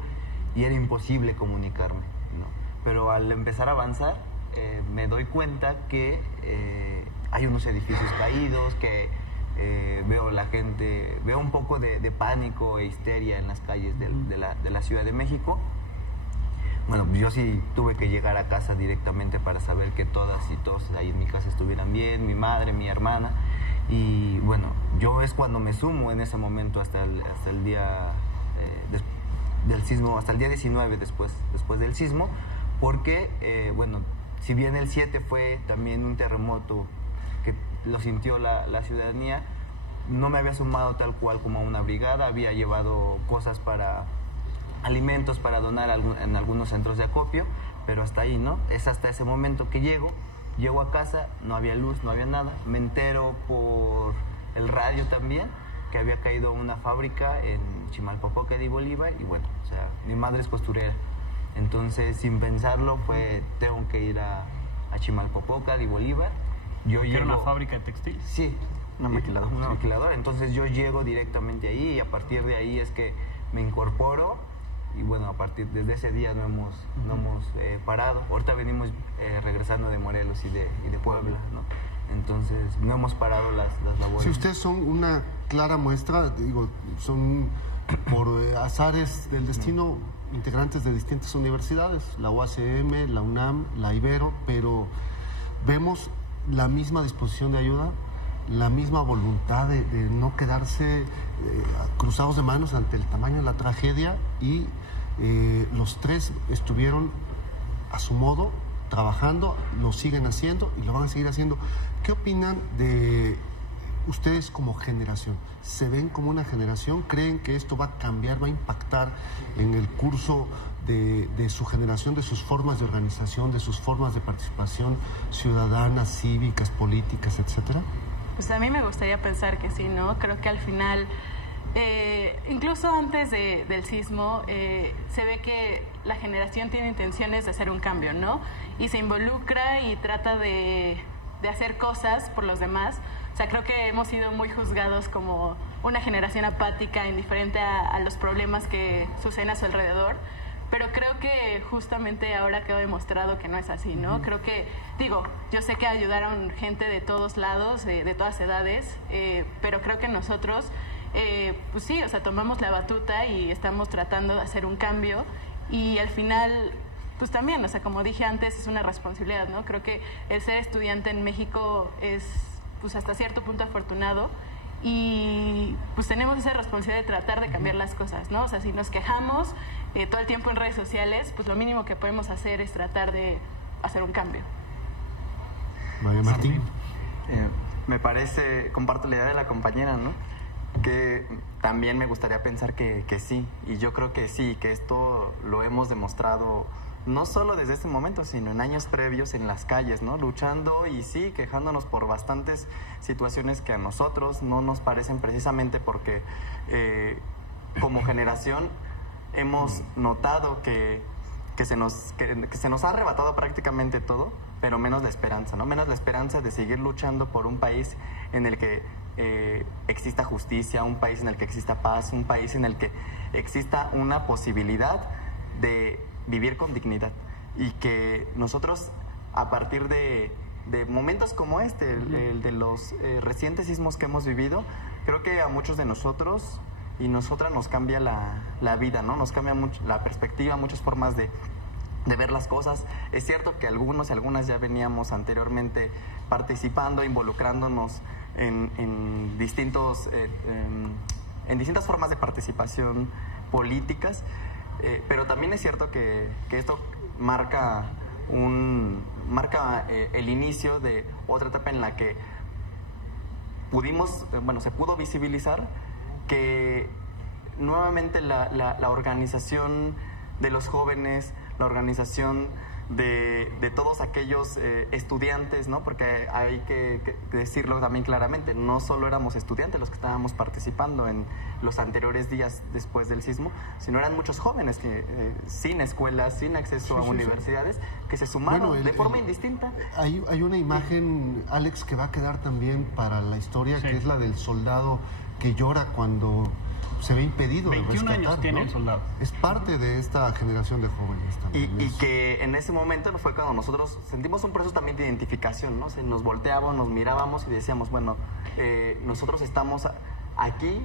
y era imposible comunicarme, ¿no? Pero al empezar a avanzar me doy cuenta que hay unos edificios caídos, que veo la gente, veo un poco de pánico e histeria en las calles de la Ciudad de México. Bueno, yo sí tuve que llegar a casa directamente para saber que todas y todos ahí en mi casa estuvieran bien, mi madre, mi hermana. Y bueno, yo es cuando me sumo en ese momento hasta el día del sismo, hasta el día 19 después del sismo, porque, bueno, si bien el 7 fue también un terremoto que lo sintió la ciudadanía, no me había sumado tal cual como a una brigada, había llevado cosas alimentos para donar en algunos centros de acopio, pero hasta ahí, ¿no? Es hasta ese momento que llego a casa, no había luz, no había nada, me entero por el radio también que había caído una fábrica en Chimalpopoca y Bolívar, y bueno, o sea, mi madre es costurera, entonces sin pensarlo tengo que ir a Chimalpopoca y Bolívar. ¿Era una fábrica de textil? Sí, una maquiladora. Entonces yo llego directamente ahí y a partir de ahí es que me incorporo y bueno, desde ese día no hemos parado. Ahorita venimos regresando de Morelos y de Puebla, ¿no? Entonces no hemos parado las labores. Si ustedes son una clara muestra, digo, son por azares del destino integrantes de distintas universidades, la UACM, la UNAM, la Ibero, pero vemos la misma disposición de ayuda, la misma voluntad de no quedarse cruzados de manos ante el tamaño de la tragedia, y los tres estuvieron a su modo trabajando, lo siguen haciendo y lo van a seguir haciendo. ¿Qué opinan de ustedes como generación? ¿Se ven como una generación? ¿Creen que esto va a cambiar, va a impactar en el curso de su generación, de sus formas de organización, de sus formas de participación ciudadanas, cívicas, políticas, etcétera? Pues a mí me gustaría pensar que sí, ¿no? Creo que al final Incluso antes del sismo, se ve que la generación tiene intenciones de hacer un cambio, ¿no? Y se involucra y trata de hacer cosas por los demás. O sea, creo que hemos sido muy juzgados como una generación apática, indiferente a los problemas que suceden a su alrededor. Pero creo que justamente ahora quedó demostrado que no es así, ¿no? Creo que, yo sé que ayudaron gente de todos lados, de todas edades, pero creo que nosotros, pues sí, o sea, tomamos la batuta y estamos tratando de hacer un cambio y al final, pues también, o sea, como dije antes, es una responsabilidad, ¿no? Creo que el ser estudiante en México es, pues hasta cierto punto afortunado y pues tenemos esa responsabilidad de tratar de cambiar las cosas, ¿no? O sea, si nos quejamos todo el tiempo en redes sociales, pues lo mínimo que podemos hacer es tratar de hacer un cambio. María Martín. Me parece, comparto la idea de la compañera, ¿no? Que también me gustaría pensar que sí, y yo creo que sí, que esto lo hemos demostrado no solo desde este momento, sino en años previos en las calles, ¿no? Luchando y sí, quejándonos por bastantes situaciones que a nosotros no nos parecen precisamente porque como generación hemos notado que se nos ha arrebatado prácticamente todo, pero menos la esperanza, ¿no? Menos la esperanza de seguir luchando por un país en el que exista justicia, un país en el que exista paz, un país en el que exista una posibilidad de vivir con dignidad y que nosotros a partir de momentos como este, el de los recientes sismos que hemos vivido, creo que a muchos de nosotros y nosotras nos cambia la vida, ¿no? Nos cambia mucho la perspectiva, muchas formas de ver las cosas. Es cierto que algunos y algunas ya veníamos anteriormente participando, involucrándonos en distintas formas de participación políticas, pero también es cierto que esto marca el inicio de otra etapa en la que se pudo visibilizar que nuevamente la organización de los jóvenes, la organización de todos aquellos estudiantes, ¿no? Porque hay que decirlo también claramente, no solo éramos estudiantes los que estábamos participando en los anteriores días después del sismo, sino eran muchos jóvenes que sin escuelas, sin acceso a universidades, que se sumaron de forma indistinta. Hay una imagen, Alex, que va a quedar también para la historia, que es la del soldado que llora cuando se ve impedido 21 de rescatar, años tiene ¿no? el soldado. Es parte de esta generación de jóvenes también. Y que en ese momento fue cuando nosotros sentimos un proceso también de identificación, ¿no? Nos volteábamos, nos mirábamos y decíamos, bueno, nosotros estamos aquí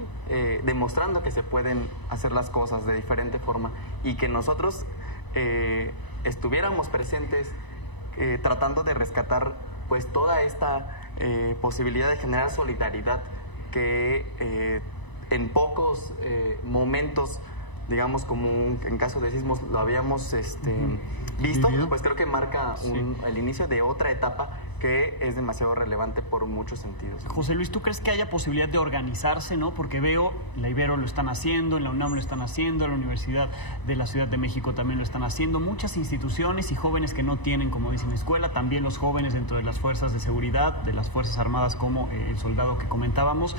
demostrando que se pueden hacer las cosas de diferente forma y que nosotros estuviéramos presentes tratando de rescatar pues toda esta posibilidad de generar solidaridad que en pocos momentos, digamos, como en caso de sismos lo habíamos visto, pues creo que marca el inicio de otra etapa que es demasiado relevante por muchos sentidos. José Luis, ¿tú crees que haya posibilidad de organizarse, no? Porque veo, la Ibero lo están haciendo, en la UNAM lo están haciendo, en la Universidad de la Ciudad de México también lo están haciendo, muchas instituciones y jóvenes que no tienen, como dicen, escuela, también los jóvenes dentro de las fuerzas de seguridad, de las Fuerzas Armadas, como el soldado que comentábamos.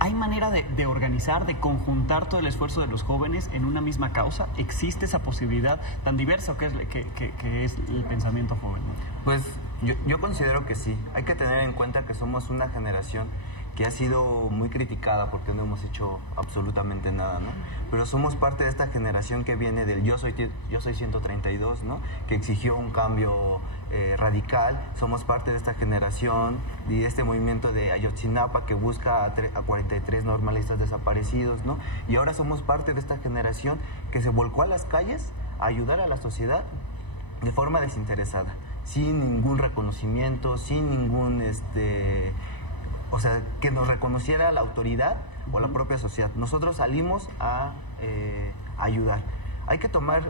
¿Hay manera de organizar, de conjuntar todo el esfuerzo de los jóvenes en una misma causa? ¿Existe esa posibilidad tan diversa que es el pensamiento joven, ¿no? Pues yo considero que sí. Hay que tener en cuenta que somos una generación que ha sido muy criticada porque no hemos hecho absolutamente nada, ¿no? Pero somos parte de esta generación que viene del Yo Soy 132, ¿no? Que exigió un cambio radical. Somos parte de esta generación y de este movimiento de Ayotzinapa que busca a 43 normalistas desaparecidos, ¿no? Y ahora somos parte de esta generación que se volcó a las calles a ayudar a la sociedad de forma desinteresada, sin ningún reconocimiento, sin ningún o sea, que nos reconociera la autoridad o la propia sociedad. Nosotros salimos a ayudar. Hay que tomar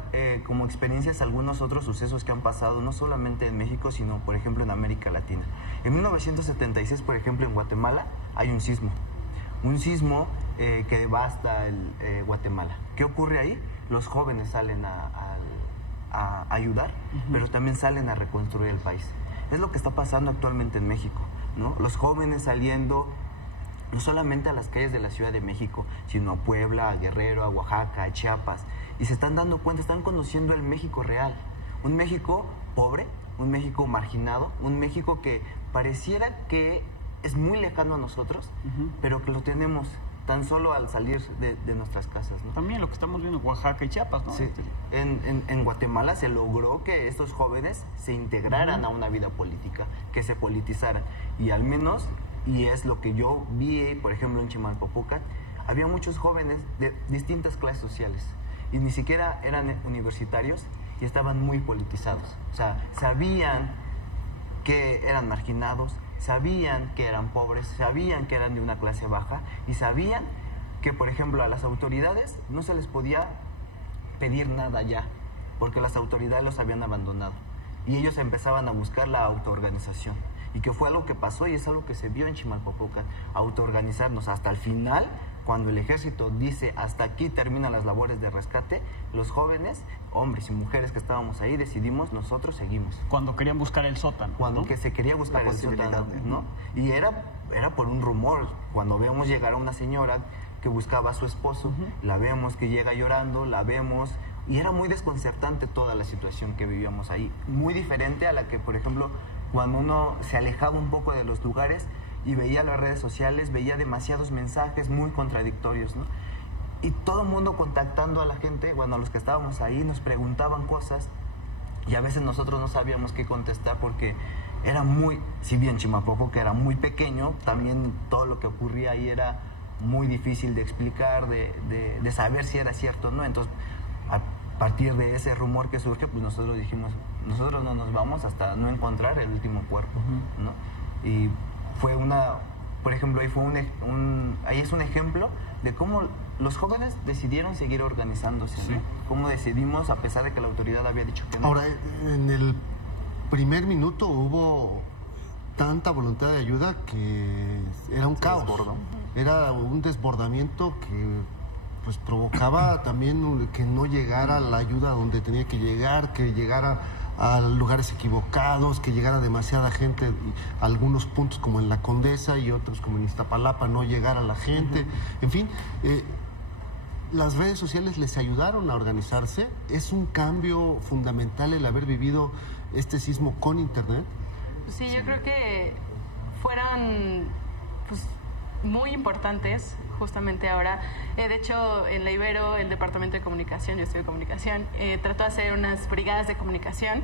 como experiencias algunos otros sucesos que han pasado, no solamente en México, sino, por ejemplo, en América Latina. En 1976, por ejemplo, en Guatemala, hay un sismo. Un sismo que devasta Guatemala. ¿Qué ocurre ahí? Los jóvenes salen a ayudar, pero también salen a reconstruir el país. Es lo que está pasando actualmente en México, ¿no? Los jóvenes saliendo no solamente a las calles de la Ciudad de México, sino a Puebla, a Guerrero, a Oaxaca, a Chiapas, y se están dando cuenta, están conociendo el México real, un México pobre, un México marginado, un México que pareciera que es muy lejano a nosotros, pero que lo tenemos tan solo al salir de nuestras casas, ¿no? También lo que estamos viendo en Oaxaca y Chiapas, ¿no? Sí. En Guatemala se logró que estos jóvenes se integraran a una vida política, que se politizaran. Y al menos, y es lo que yo vi, por ejemplo, en Chimalpopoca, había muchos jóvenes de distintas clases sociales y ni siquiera eran universitarios y estaban muy politizados. O sea, sabían que eran marginados, sabían que eran pobres, sabían que eran de una clase baja y sabían que, por ejemplo, a las autoridades no se les podía pedir nada ya, porque las autoridades los habían abandonado y ellos empezaban a buscar la autoorganización, y que fue algo que pasó y es algo que se vio en Chimalpopoca, autoorganizarnos hasta el final. Cuando el ejército dice hasta aquí terminan las labores de rescate, los jóvenes, hombres y mujeres que estábamos ahí, decidimos, nosotros seguimos. Cuando querían buscar el sótano. Cuando ¿no? que se quería buscar el sótano, ¿no? Y era por un rumor. Cuando vemos llegar a una señora que buscaba a su esposo, la vemos que llega llorando, la vemos, y era muy desconcertante toda la situación que vivíamos ahí. Muy diferente a la que, por ejemplo, cuando uno se alejaba un poco de los lugares y veía las redes sociales, veía demasiados mensajes muy contradictorios, ¿no? Y todo el mundo contactando a la gente, bueno, a los que estábamos ahí, nos preguntaban cosas y a veces nosotros no sabíamos qué contestar porque era muy, si bien Chimalpopoca era muy pequeño, también todo lo que ocurría ahí era muy difícil de explicar, de saber si era cierto o no. Entonces, a partir de ese rumor que surge, pues nosotros dijimos, nosotros no nos vamos hasta no encontrar el último cuerpo, ¿no? Y fue por ejemplo, ahí ahí es un ejemplo de cómo los jóvenes decidieron seguir organizándose, ¿no? Cómo decidimos, a pesar de que la autoridad había dicho que no. Ahora, en el primer minuto hubo tanta voluntad de ayuda que era un caos. Era un desbordamiento que pues provocaba también que no llegara la ayuda donde tenía que llegar, que llegara a lugares equivocados, que llegara demasiada gente, algunos puntos como en La Condesa y otros como en Iztapalapa no llegara la gente. En fin, las redes sociales les ayudaron a organizarse. Es un cambio fundamental el haber vivido este sismo con internet. Sí, yo creo que fueron pues muy importantes justamente ahora. De hecho, en la Ibero, el Departamento de Comunicación, yo estudio comunicación, trató de hacer unas brigadas de comunicación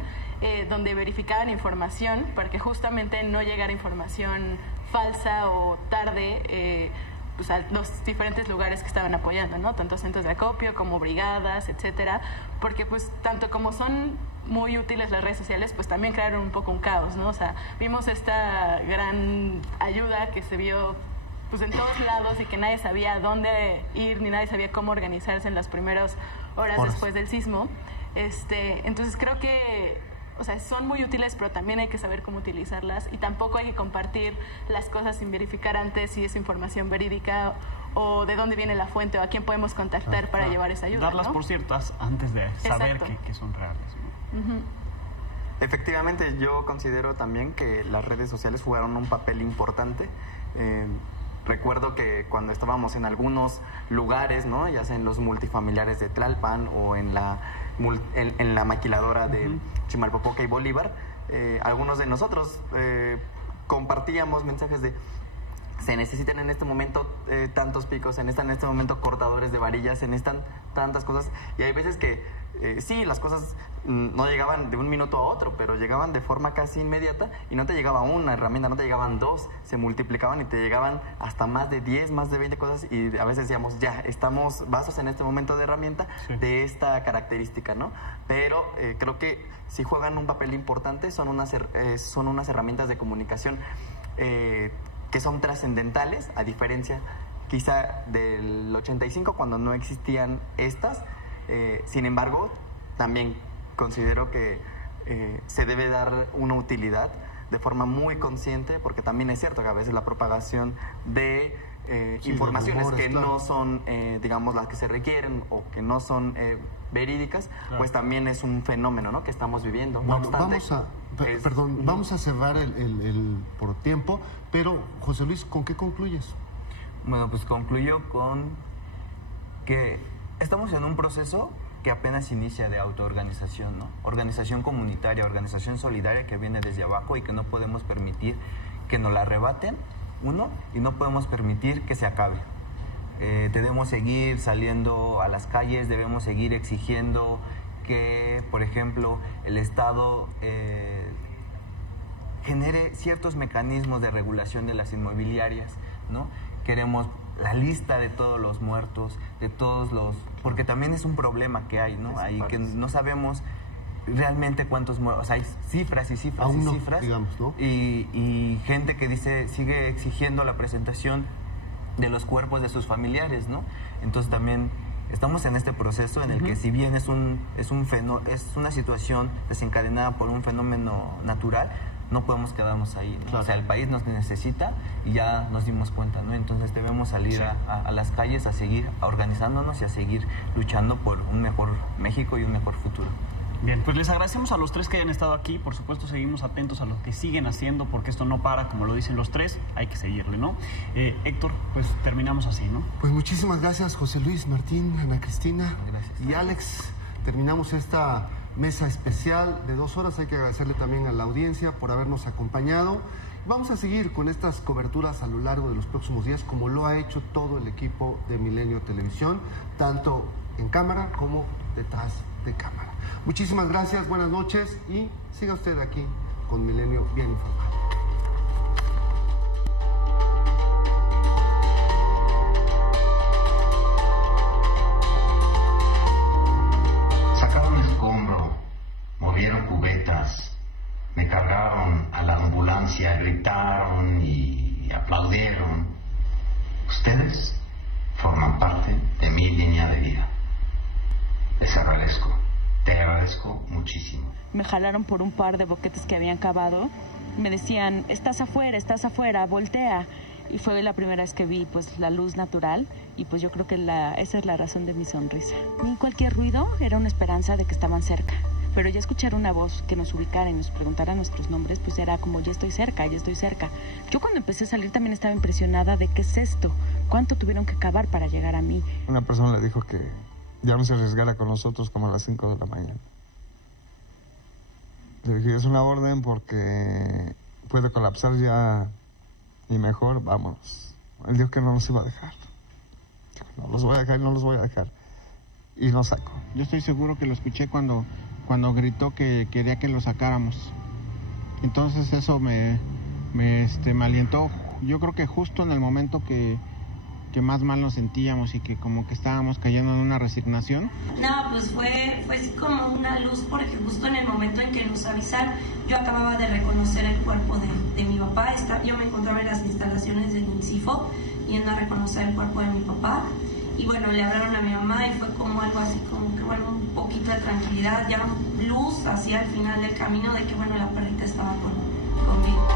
donde verificaban información para que justamente no llegara información falsa o tarde pues a los diferentes lugares que estaban apoyando, ¿no? Tanto centros de acopio como brigadas, etcétera, porque pues tanto como son muy útiles las redes sociales, pues también crearon un poco un caos, ¿no? O sea, vimos esta gran ayuda que se vio pues en todos lados y que nadie sabía dónde ir ni nadie sabía cómo organizarse en las primeras horas después del sismo. Entonces creo que, o sea, son muy útiles, pero también hay que saber cómo utilizarlas y tampoco hay que compartir las cosas sin verificar antes si es información verídica o de dónde viene la fuente o a quién podemos contactar para llevar esa ayuda. Darlas, ¿no?, por ciertas antes de saber Exacto. que son reales, ¿no? Efectivamente, yo considero también que las redes sociales jugaron un papel importante. Recuerdo que cuando estábamos en algunos lugares, ¿no?, ya sea en los multifamiliares de Tlalpan o en la maquiladora de Chimalpopoca y Bolívar, algunos de nosotros compartíamos mensajes de se necesitan en este momento tantos picos, se necesitan en este momento cortadores de varillas, se necesitan tantas cosas, y hay veces que sí, las cosas no llegaban de un minuto a otro, pero llegaban de forma casi inmediata y no te llegaba una herramienta, no te llegaban dos, se multiplicaban y te llegaban hasta más de 10, más de 20 cosas, y a veces decíamos, ya, estamos vasos en este momento de herramienta de esta característica, ¿no? Pero creo que sí juegan un papel importante, son unas herramientas de comunicación que son trascendentales, a diferencia quizá del 85, cuando no existían estas. Sin embargo, también considero que se debe dar una utilidad de forma muy consciente, porque también es cierto que a veces la propagación de informaciones rumores, que no son, digamos, las que se requieren o que no son verídicas, pues también es un fenómeno, ¿no?, que estamos viviendo. Bueno, vamos a cerrar el por tiempo, pero José Luis, ¿con qué concluyes? Bueno, pues concluyo con que estamos en un proceso que apenas inicia de autoorganización, ¿no? Organización comunitaria, organización solidaria que viene desde abajo y que no podemos permitir que nos la arrebaten, y no podemos permitir que se acabe. Debemos seguir saliendo a las calles, debemos seguir exigiendo que, por ejemplo, el Estado genere ciertos mecanismos de regulación de las inmobiliarias, ¿no? Queremos la lista de todos los muertos, de todos los... Porque también es un problema que hay, ¿no? Ahí que no sabemos realmente cuántos muertos... O sea, hay cifras y cifras aún y no, cifras. Digamos, ¿no? Y gente que sigue exigiendo la presentación de los cuerpos de sus familiares, ¿no? Entonces también estamos en este proceso en el que, si bien es una situación desencadenada por un fenómeno natural, no podemos quedarnos ahí, ¿no? Claro. O sea, el país nos necesita y ya nos dimos cuenta, ¿no? Entonces debemos salir a las calles a seguir organizándonos y a seguir luchando por un mejor México y un mejor futuro. Bien, pues les agradecemos a los tres que hayan estado aquí. Por supuesto, seguimos atentos a lo que siguen haciendo, porque esto no para, como lo dicen los tres, hay que seguirle, ¿no? Héctor, pues terminamos así, ¿no? Pues muchísimas gracias, José Luis, Martín, Ana Cristina. Gracias. Y Alex. Terminamos esta mesa especial de 2 horas. Hay que agradecerle también a la audiencia por habernos acompañado. Vamos a seguir con estas coberturas a lo largo de los próximos días, como lo ha hecho todo el equipo de Milenio Televisión, tanto en cámara como detrás de cámara. Muchísimas gracias, buenas noches y siga usted aquí con Milenio bien informado. Sacaron escombro, movieron cubetas, me cargaron a la ambulancia, gritaron y aplaudieron. Ustedes forman parte de mi línea de vida. Les agradezco. Te agradezco muchísimo. Me jalaron por un par de boquetes que habían cavado. Me decían, estás afuera, voltea. Y fue la primera vez que vi pues la luz natural y pues yo creo que esa es la razón de mi sonrisa. Ni cualquier ruido era una esperanza de que estaban cerca. Pero ya escuchar una voz que nos ubicara y nos preguntara nuestros nombres, pues era como, ya estoy cerca. Yo cuando empecé a salir también estaba impresionada de qué es esto, cuánto tuvieron que cavar para llegar a mí. Una persona le dijo que ya no se arriesgara con nosotros como a las 5 de la mañana. Le dije, es una orden porque puede colapsar ya y mejor, vámonos. Él dijo que no nos iba a dejar. No los voy a dejar. Y nos sacó. Yo estoy seguro que lo escuché cuando gritó que quería que lo sacáramos. Entonces eso me alientó. Yo creo que justo en el momento que más mal nos sentíamos y que como que estábamos cayendo en una resignación. No, pues fue así como una luz, porque justo en el momento en que nos avisaron, yo acababa de reconocer el cuerpo de mi papá. Yo me encontraba en las instalaciones del INCIFO yendo a reconocer el cuerpo de mi papá. Y bueno, le hablaron a mi mamá y fue como algo así como que, bueno, un poquito de tranquilidad, ya luz hacia el final del camino de que, bueno, la perrita estaba conmigo.